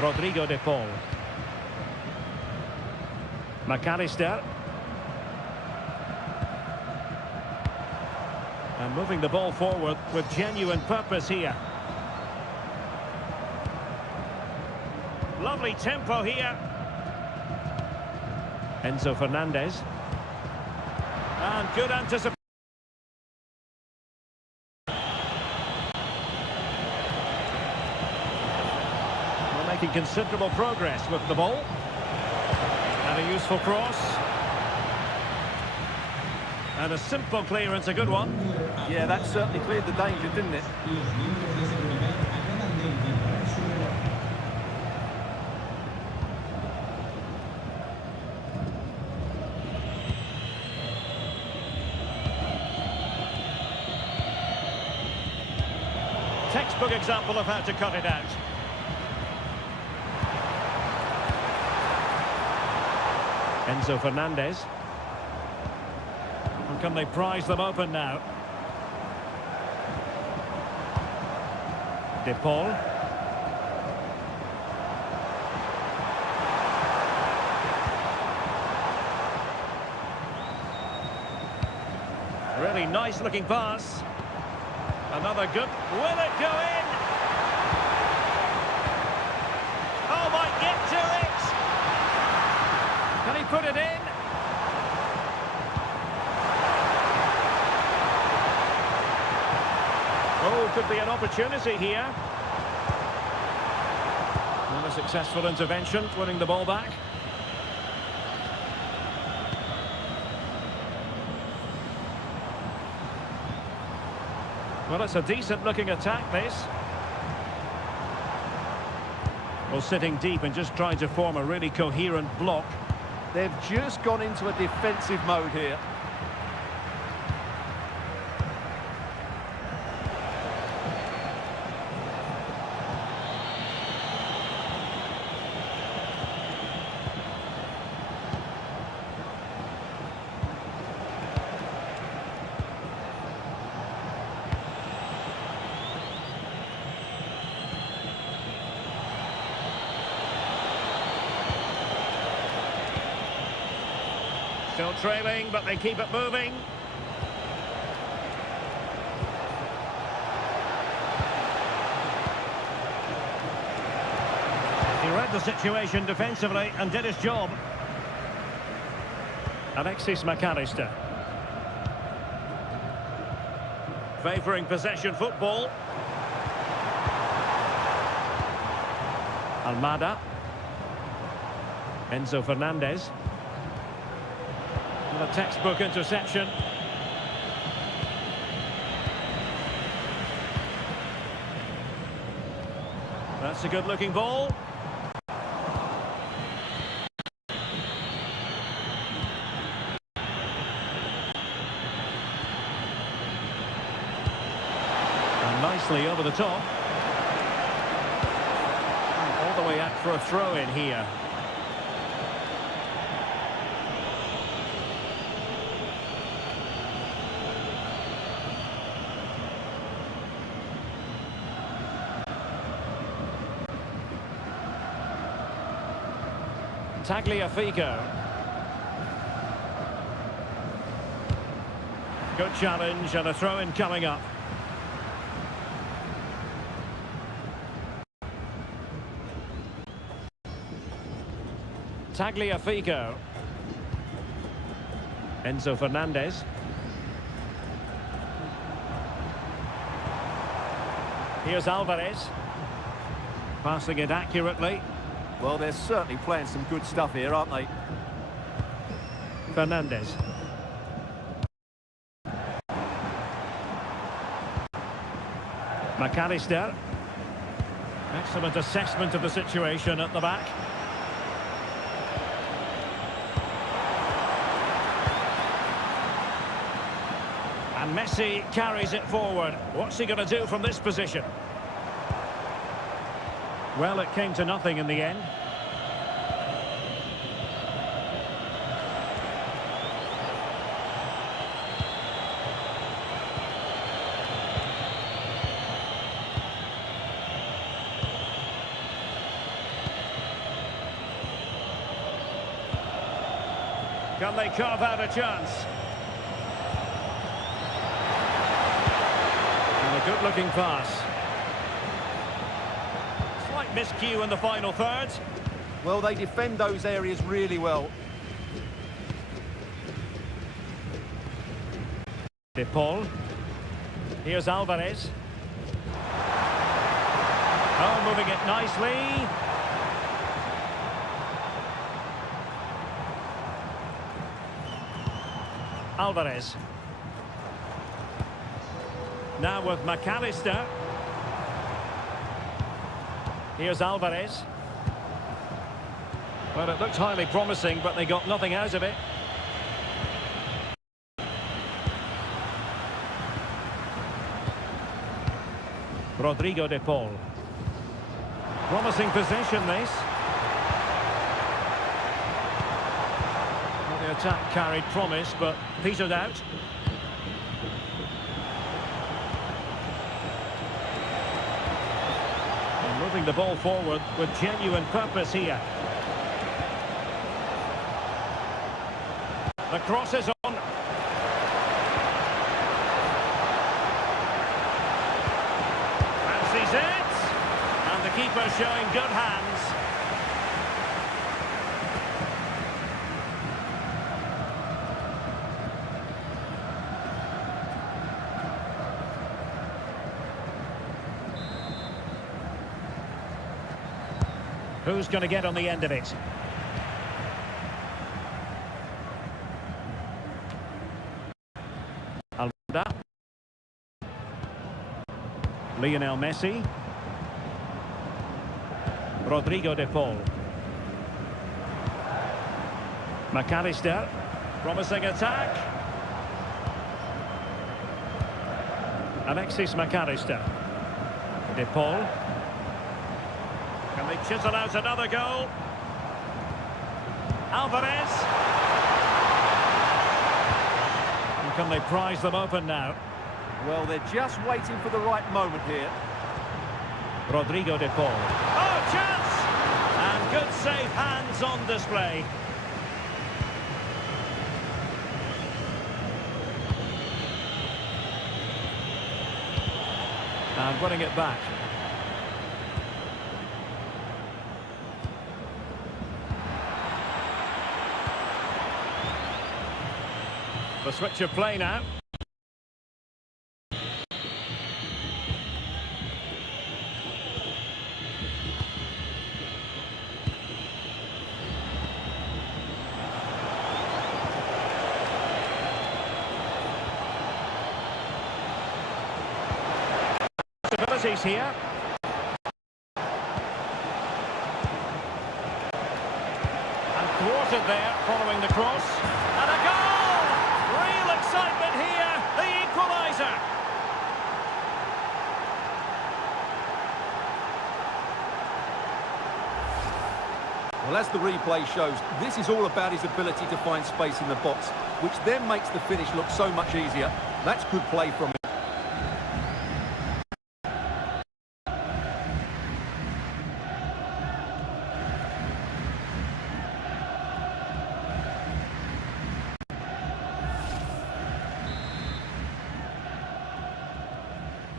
Rodrigo de Paul. McAllister. And moving the ball forward with genuine purpose here. Lovely tempo here. Enzo Fernandez. And good anticipation. We're making considerable progress with the ball. And a useful cross. And a simple clearance, a good one. Yeah, that certainly cleared the danger, didn't it? Textbook example of how to cut it out. Enzo Fernandez. And can they prise them open now? De Paul. Really nice looking pass. Another good. Will it go in? Oh, might get to it. Can he put it in? Oh, could be an opportunity here. And a successful intervention, winning the ball back. Well, it's a decent-looking attack, this. Well, sitting deep and just trying to form a really coherent block. They've just gone into a defensive mode here. Still trailing, but they keep it moving. He read the situation defensively and did his job. Alexis McAllister. Favouring possession football. Almada. Enzo Fernandez. And a textbook interception. That's a good-looking ball. And nicely over the top. All the way out for a throw-in here. Tagliafico. Good challenge and a throw-in coming up. Tagliafico. Enzo Fernandez. Here's Alvarez. Passing it accurately. Well, they're certainly playing some good stuff here, aren't they? Fernandez. McAllister. Excellent assessment of the situation at the back. Messi carries it forward. What's he going to do from this position? Well, it came to nothing in the end. Can they carve out a chance? And a good-looking pass. Slight miscue in the final third. Well, they defend those areas really well. De Paul. Here's Alvarez. Oh, moving it nicely. Alvarez. Now with McAllister. Here's Alvarez. Well, it looked highly promising, but they got nothing out of it. Rodrigo de Paul. Promising possession, this. Well, the attack carried promise, but petered out. And moving the ball forward with genuine purpose here. The cross is on. Fancies it. And the keeper showing good hands. Who's going to get on the end of it? Almeida. Lionel Messi. Rodrigo de Paul. McAllister. Promising attack. Alexis McAllister. De Paul. Can they chisel out another goal? Alvarez. And can they prize them open now? Well, they're just waiting for the right moment here. Rodrigo de Paul. Oh, chance! And good safe hands on display. And winning it back. The switch of play now. Possibilities here. And thwarted there following the cross. And a goal! Real excitement here, the equaliser. Well, as the replay shows, this is all about his ability to find space in the box, which then makes the finish look so much easier. That's good play from him.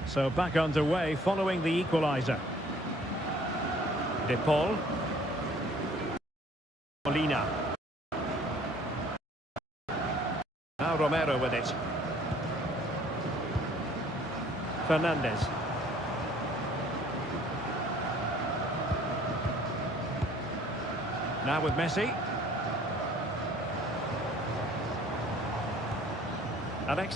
So back underway following the equaliser. De Paul. Molina. Now Romero with it. Fernandez. Now with Messi. Alex.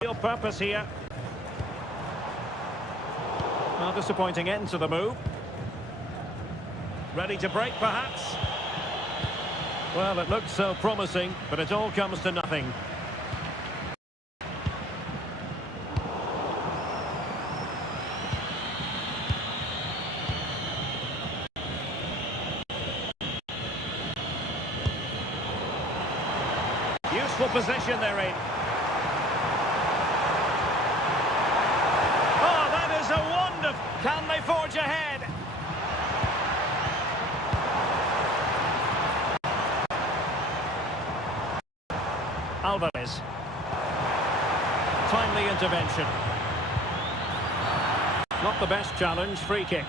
Real purpose here. Well, disappointing end to the move. Ready to break, perhaps. Well, it looked so promising, but it all comes to nothing. Useful position they're in. Oh, that is a wonderful... Can they forge ahead? Alvarez. Timely intervention. Not the best challenge, free kick.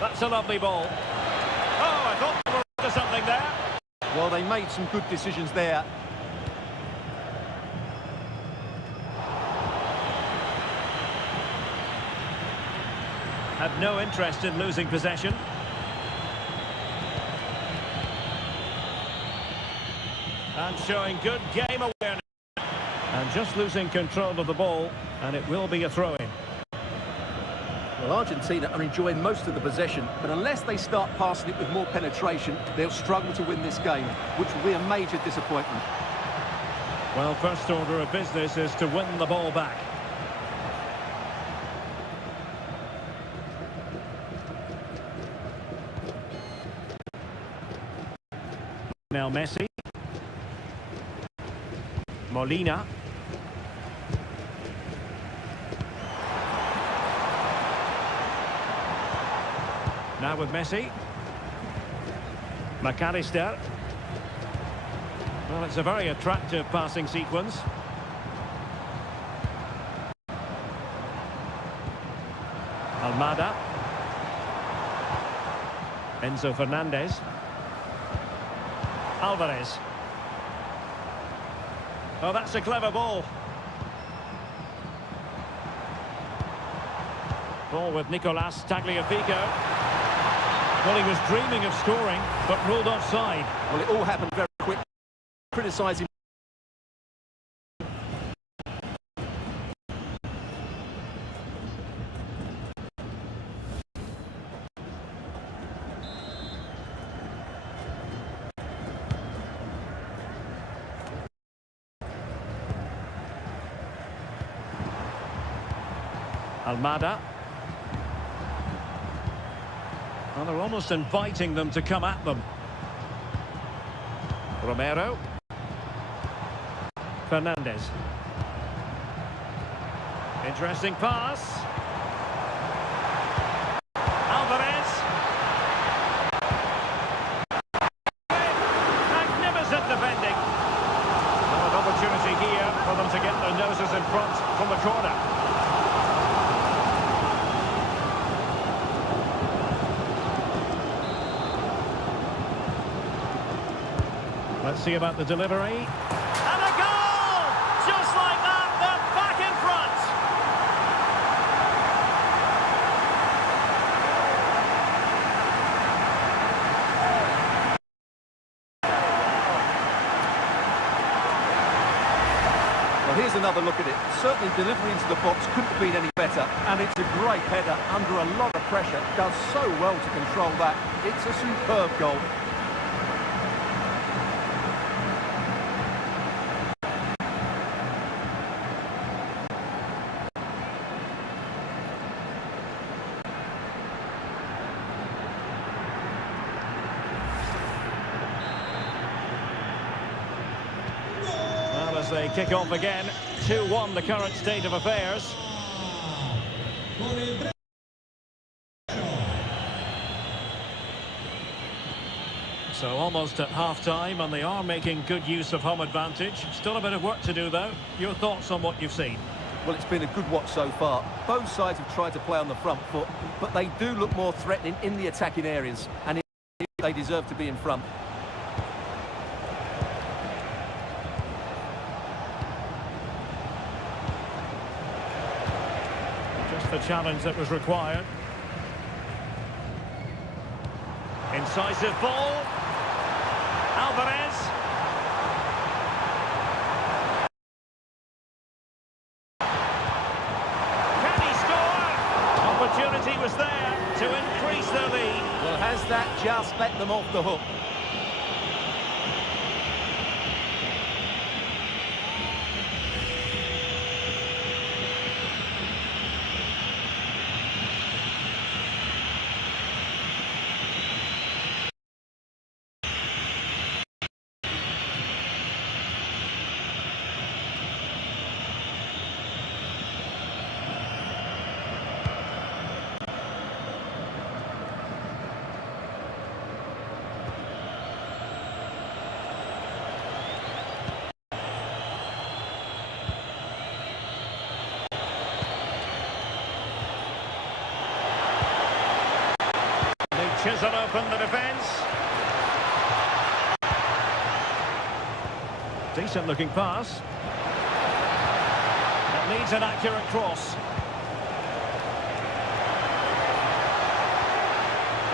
That's a lovely ball. Oh, I thought they were up to something there. Well, they made some good decisions there. Had no interest in losing possession. And showing good game awareness. And just losing control of the ball, and it will be a throw-in. Well, Argentina are enjoying most of the possession, but unless they start passing it with more penetration, they'll struggle to win this game, which will be a major disappointment. Well, first order of business is to win the ball back. Now Messi. Molina. Now with Messi. McAllister. Well, it's a very attractive passing sequence. Almada. Enzo Fernandez. Alvarez. Oh, that's a clever ball. Ball with Nicolas Tagliafico. Well, he was dreaming of scoring, but ruled offside. Well, it all happened very quick. Criticising. Almada. Well, they're almost inviting them to come at them. Romero. Fernandez. Interesting pass. Alvarez. Magnificent defending. Well, an opportunity here for them to get their noses in front from the corner. Let's see about the delivery. And a goal! Just like that, they're back in front. Well, here's another look at it. Certainly delivery into the box couldn't have been any better. And it's a great header under a lot of pressure. Does so well to control that. It's a superb goal. As they kick off again, 2-1 the current state of affairs. So almost at half-time, and they are making good use of home advantage. Still a bit of work to do, though. Your thoughts on what you've seen? Well, it's been a good watch so far. Both sides have tried to play on the front foot, but they do look more threatening in the attacking areas, and they deserve to be in front. The challenge that was required. Incisive ball. Alvarez. them off the hook. Chisel open the defence. Decent looking pass. It needs an accurate cross.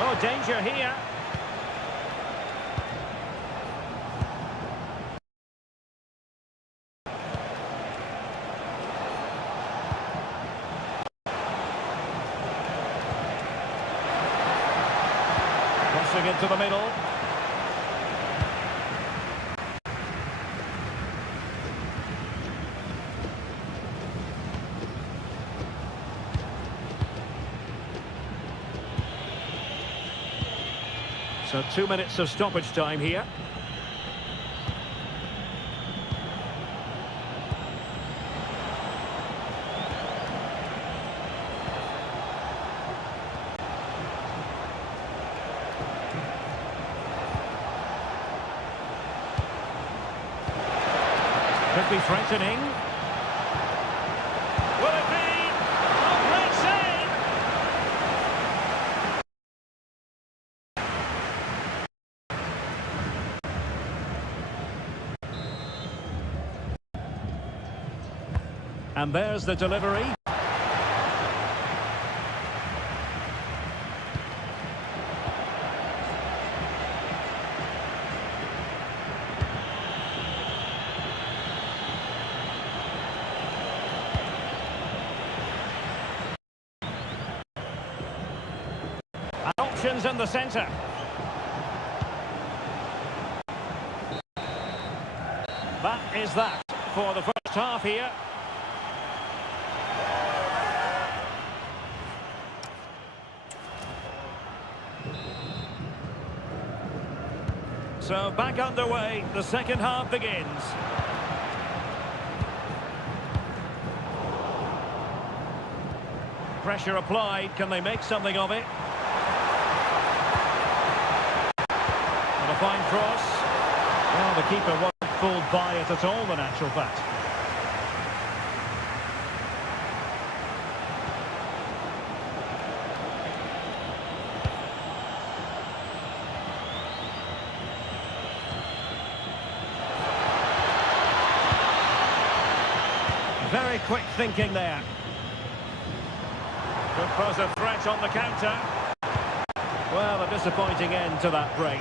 Oh, danger here. Crossing into the middle. So 2 minutes of stoppage time here. Could be threatening. Will it be? Oh, great save! And there's the delivery. Options in the centre. That is that for the first half here. So back underway, the second half begins. Pressure applied, can they make something of it? And a fine cross. Well, the keeper wasn't fooled by it at all, in actual fact. Very quick thinking there. Could pose a threat on the counter. Well, a disappointing end to that break.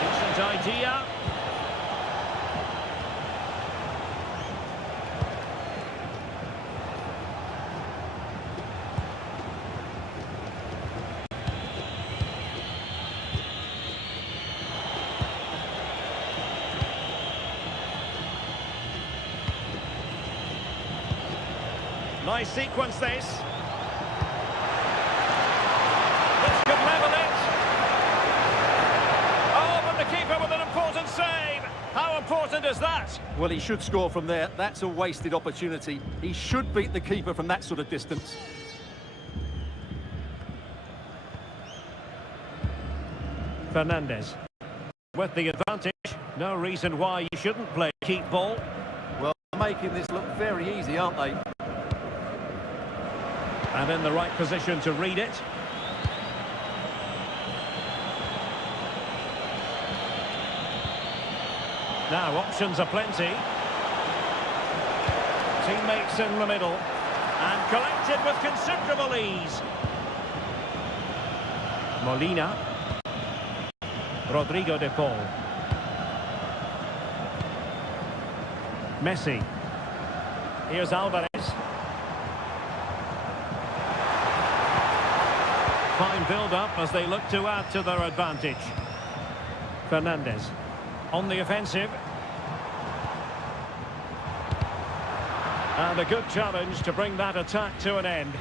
Decent idea. Nice sequence, this. This could level it. Oh, but the keeper with an important save. How important is that? Well, he should score from there. That's a wasted opportunity. He should beat the keeper from that sort of distance. Fernandez. With the advantage, no reason why you shouldn't play keep ball. Well, they're making this look very easy, aren't they? And in the right position to read it. Now, options are plenty. Teammates in the middle. And collected with considerable ease. Molina. Rodrigo de Paul. Messi. Here's Alvarez. Fine build-up as they look to add to their advantage. Fernandez on the offensive. And a good challenge to bring that attack to an end.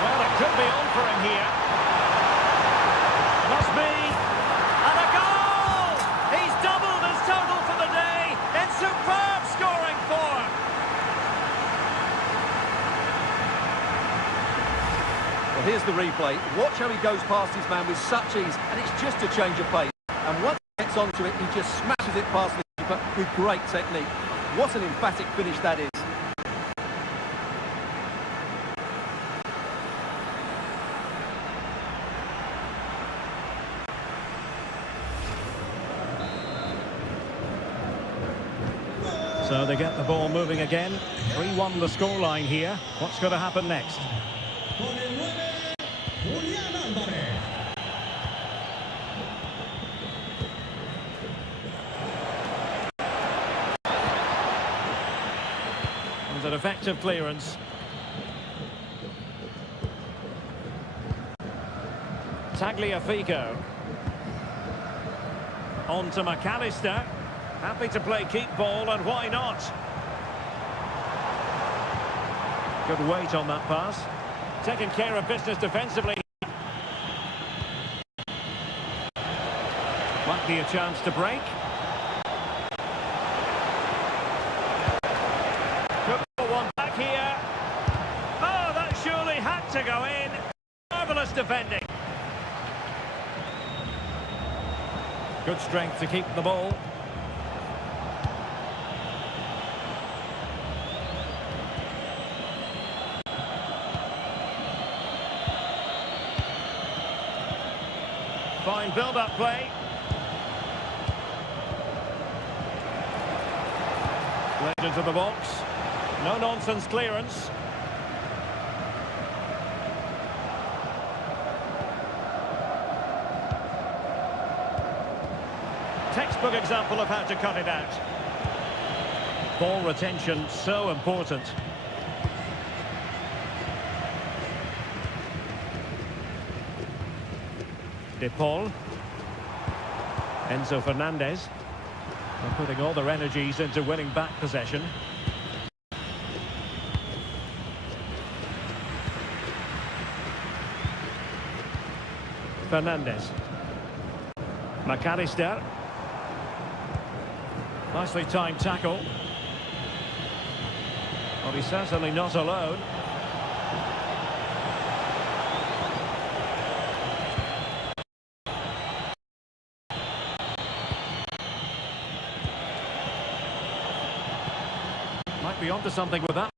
Well, it could be on for him here. Must be. And a goal! He's doubled his total for the day. It's superb scoring form. Well, here's the replay. Watch how he goes past his man with such ease, and it's just a change of pace. And once he gets onto it, he just smashes it past the keeper with great technique. What an emphatic finish that is. So they get the ball moving again. 3-1 the scoreline here. What's going to happen next? Con el 9, Julián Álvarez. It was an effective clearance. Tagliafico. On to McAllister. Happy to play keep ball, and why not? Good weight on that pass. Taking care of business defensively. Might be a chance to break. Could put one back here. Oh, that surely had to go in. Marvellous defending. Good strength to keep the ball. Fine build-up play. Led into the box. No-nonsense clearance. Textbook example of how to cut it out. Ball retention, so important. De Paul. Enzo Fernandez. They're putting all their energies into winning back possession. Fernandez. McAllister. Nicely timed tackle. Well, he's certainly not alone. Might be onto something with that.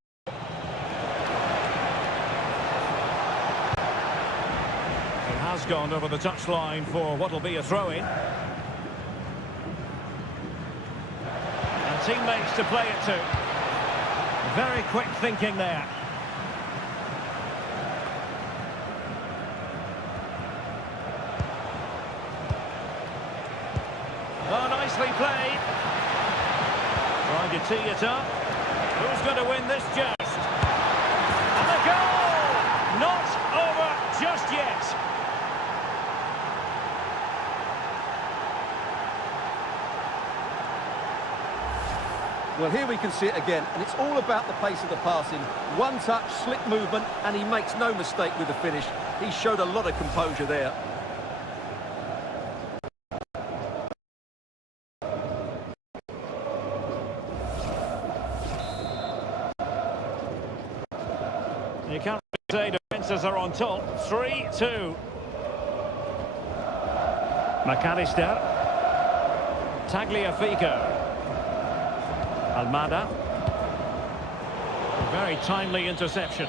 It has gone over the touchline for what will be a throw-in. And teammates to play it to. Very quick thinking there. Oh, nicely played. Trying to tee it up. Who's going to win this joust? And a goal! Not over just yet. Well, here we can see it again, and it's all about the pace of the passing. One touch, slick movement, and he makes no mistake with the finish. He showed a lot of composure there. You can't say defences are on top. 3-2. McAllister. Tagliafico. Almada. Very timely interception.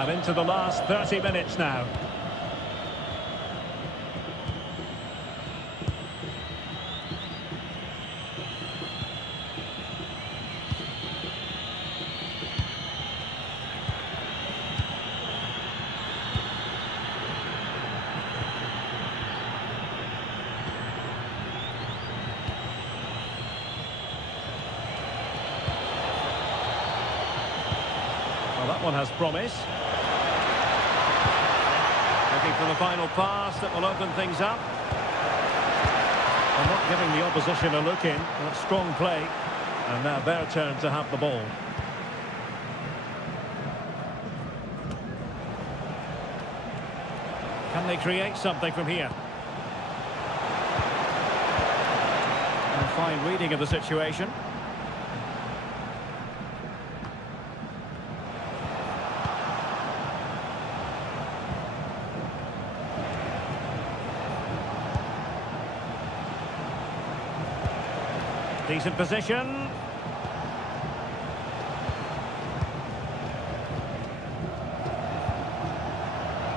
And into the last 30 minutes now. Well, that one has promise. Looking for the final pass that will open things up. And not giving the opposition a look in. That's strong play. And now their turn to have the ball. Can they create something from here? And a fine reading of the situation. Decent position.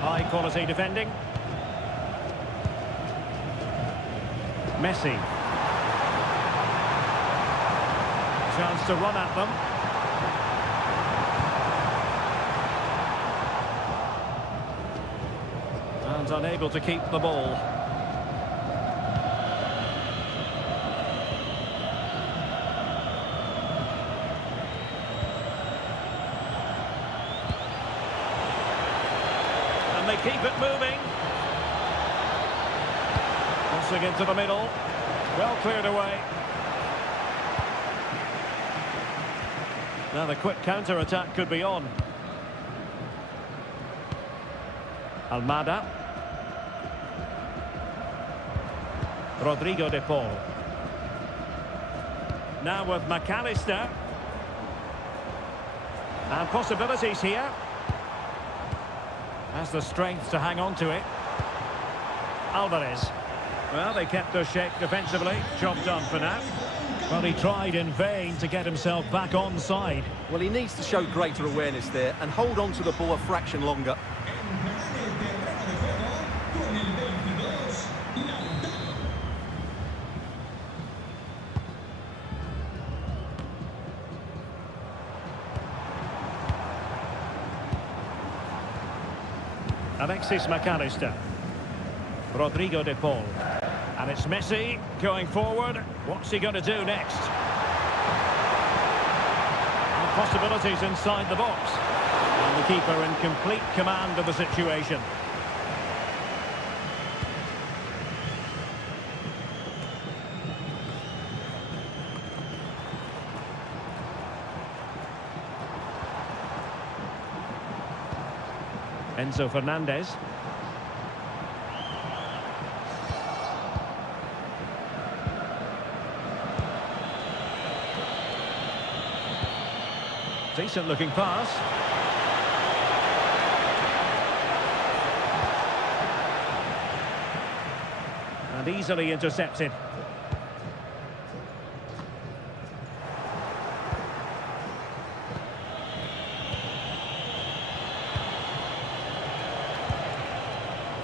High quality defending. Messi. Chance to run at them. And unable to keep the ball. And they keep it moving. Crossing into the middle. Well cleared away. Now the quick counter-attack could be on. Almada. Rodrigo de Paul. Now with McAllister. And possibilities here. Has the strength to hang on to it. Alvarez. Well, they kept their shape defensively. Job done for now. Well, he tried in vain to get himself back on side. Well, he needs to show greater awareness there and hold on to the ball a fraction longer. Alexis McAllister. Rodrigo de Paul. And it's Messi going forward. What's he going to do next? And possibilities inside the box. And the keeper in complete command of the situation. Enzo Fernandez. Decent looking pass. And easily intercepted.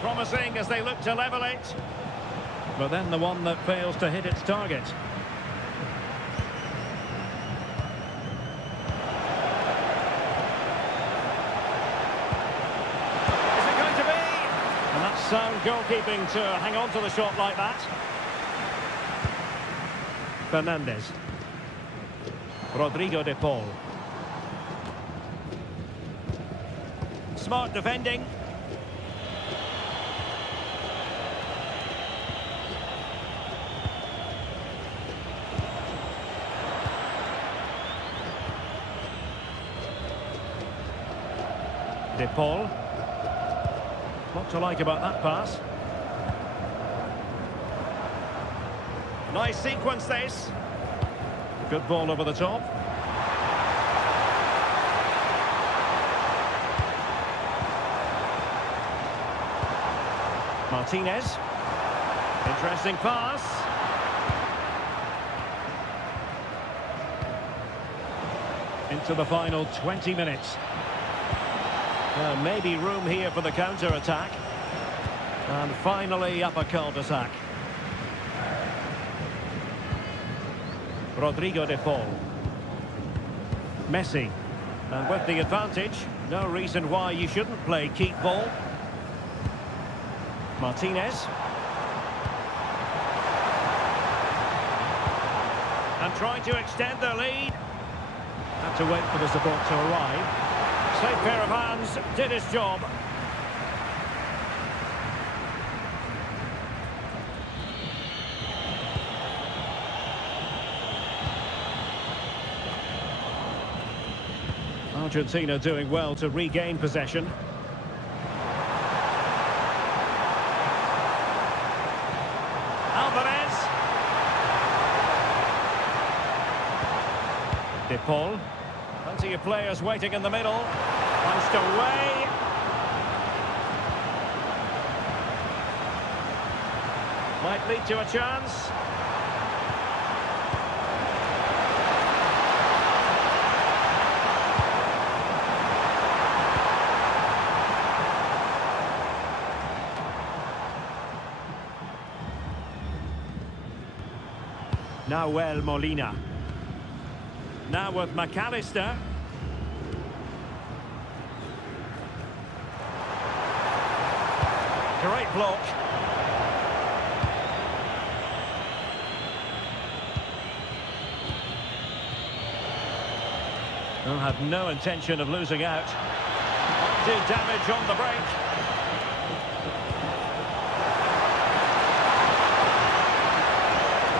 Promising as they look to level it. But then the one that fails to hit its target. Sound goalkeeping to hang on to the shot like that. Fernandez. Rodrigo de Paul. Smart defending. De Paul. What to like about that pass? Nice sequence this. Good ball over the top. Martinez. Interesting pass. Into the final 20 minutes. Maybe room here for the counter-attack. And finally up a cul-de-sac. Rodrigo de Paul. Messi. And with the advantage, no reason why you shouldn't play keep ball. Martinez. And trying to extend their lead. Had to wait for the support to arrive. Safe pair of hands, did his job. Argentina doing well to regain possession. Alvarez. De Paul. Plenty of players waiting in the middle. Punched away. Might lead to a chance. Nahuel Molina. Now with McAllister. Great block. They'll have no intention of losing out. Did damage on the break.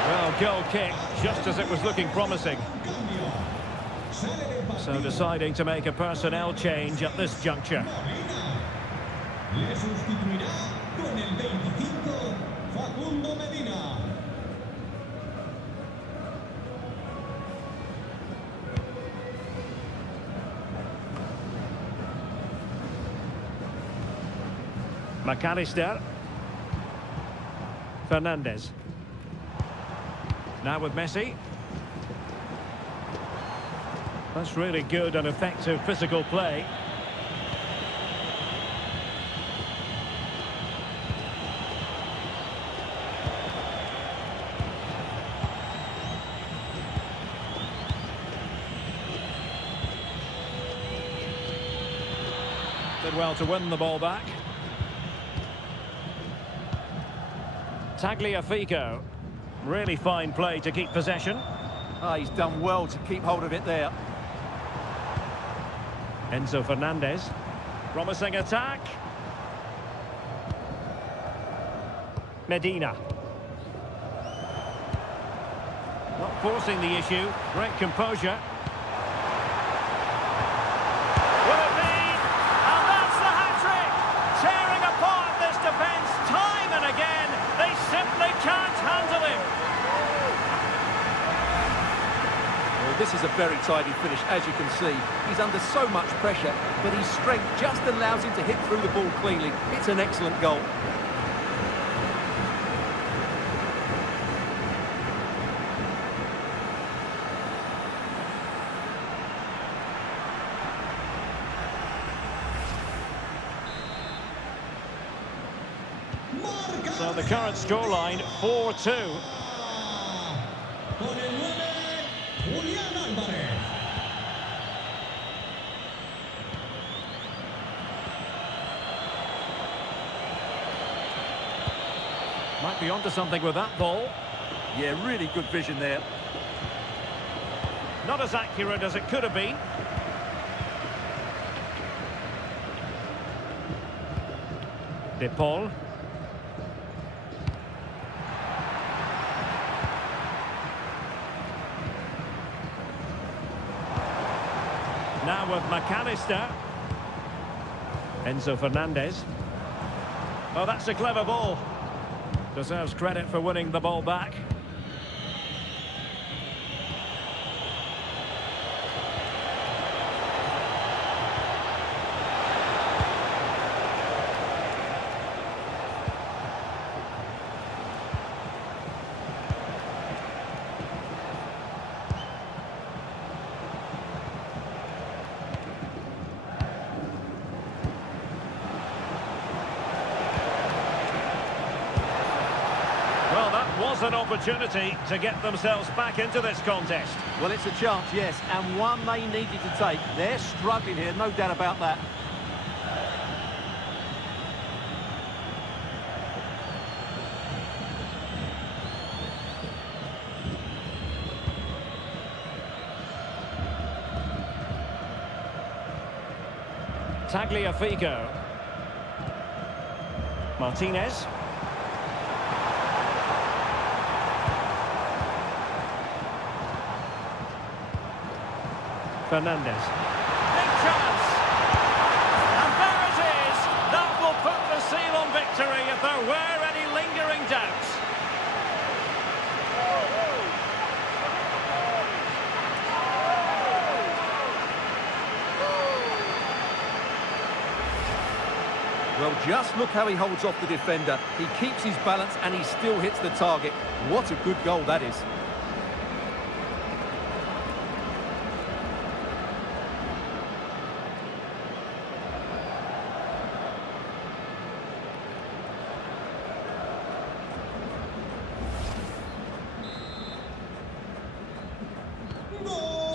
Well, goal kick, just as it was looking promising. So deciding to make a personnel change at this juncture. Le sustituirá con el 25, Facundo Medina. McAllister. Fernandez. Now with Messi. That's really good and effective physical play. Did well to win the ball back. Tagliafico. Really fine play to keep possession. Ah, he's done well to keep hold of it there. Enzo Fernandez. Promising attack. Medina. Not forcing the issue. Great composure. Will it be? And that's the hat-trick! Tearing apart this defence time and again. They simply can't handle him. Well, this is a very tidy finish, as you can see. He's under so much pressure, but his strength just allows him to hit through the ball cleanly. It's an excellent goal. So the current scoreline, 4-2. Con el 9, Julián Álvarez. Might be onto something with that ball. Yeah, really good vision there. Not as accurate as it could have been. De Paul. Now with McAllister. Enzo Fernandez. Oh, that's a clever ball. Deserves credit for winning the ball back. is an opportunity to get themselves back into this contest. Well, it's a chance, yes, and one they needed to take. They're struggling here, no doubt about that. Tagliafico. Martinez. Fernandez. Big chance! And there it is! That will put the seal on victory if there were any lingering doubts. Well, just look how he holds off the defender. He keeps his balance and he still hits the target. What a good goal that is.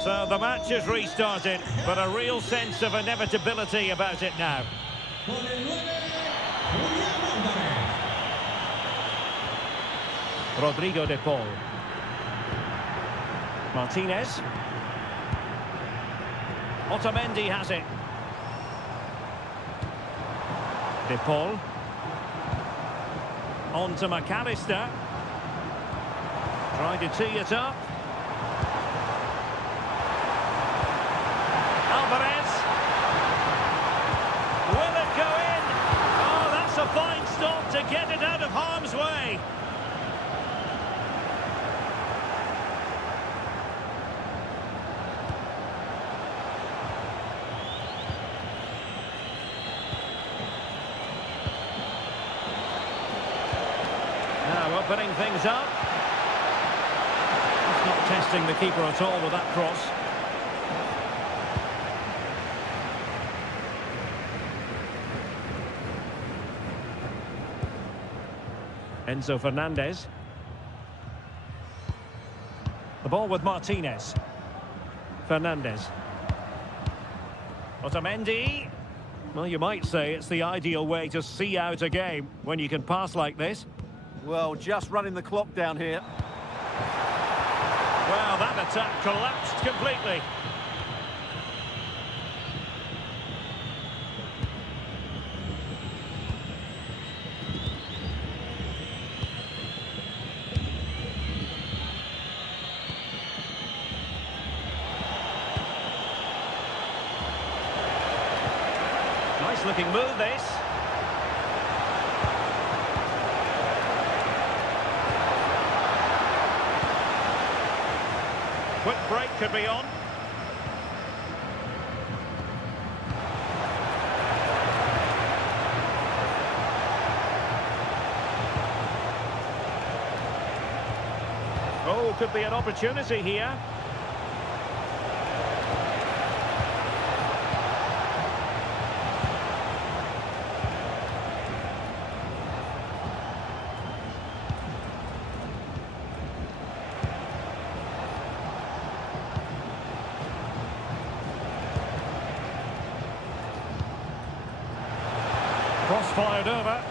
So the match is restarted, but a real sense of inevitability about it now. Con el 9, Julián Álvarez. Rodrigo de Paul. Martinez. Otamendi has it. De Paul. On to McAllister. Trying to tee it up. Alvarez. Will it go in? Oh, that's a fine stop to get it out of harm's way. Now opening things up. He's not testing the keeper at all with that cross. Enzo Fernandez. The ball with Martinez. Fernandez. Otamendi. Well, you might say it's the ideal way to see out a game when you can pass like this. Well, just running the clock down here. Well, that attack collapsed completely. Nice looking move, this. Quick break could be on. Oh, could be an opportunity here. Cross fired over.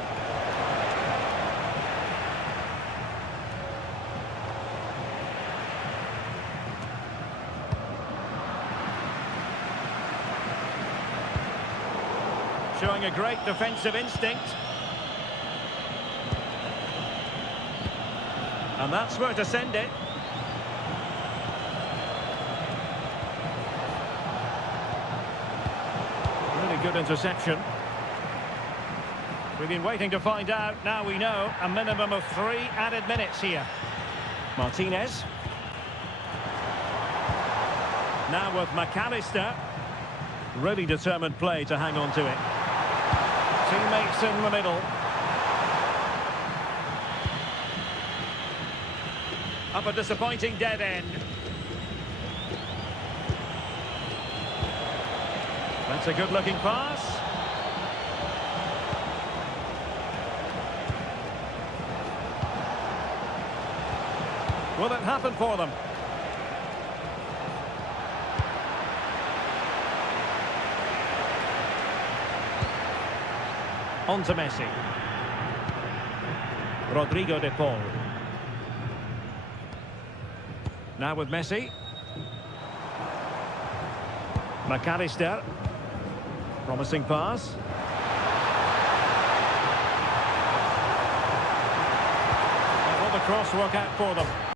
Showing a great defensive instinct. And that's where to send it. Really good interception. We've been waiting to find out. Now we know a minimum of 3 added minutes here. Martinez. Now with McAllister. Really determined play to hang on to it. Teammates in the middle. Up a disappointing dead end. That's a good-looking pass. Will it happen for them? On to Messi. Rodrigo de Paul. Now with Messi. McAllister. Promising pass. Will the cross work out for them?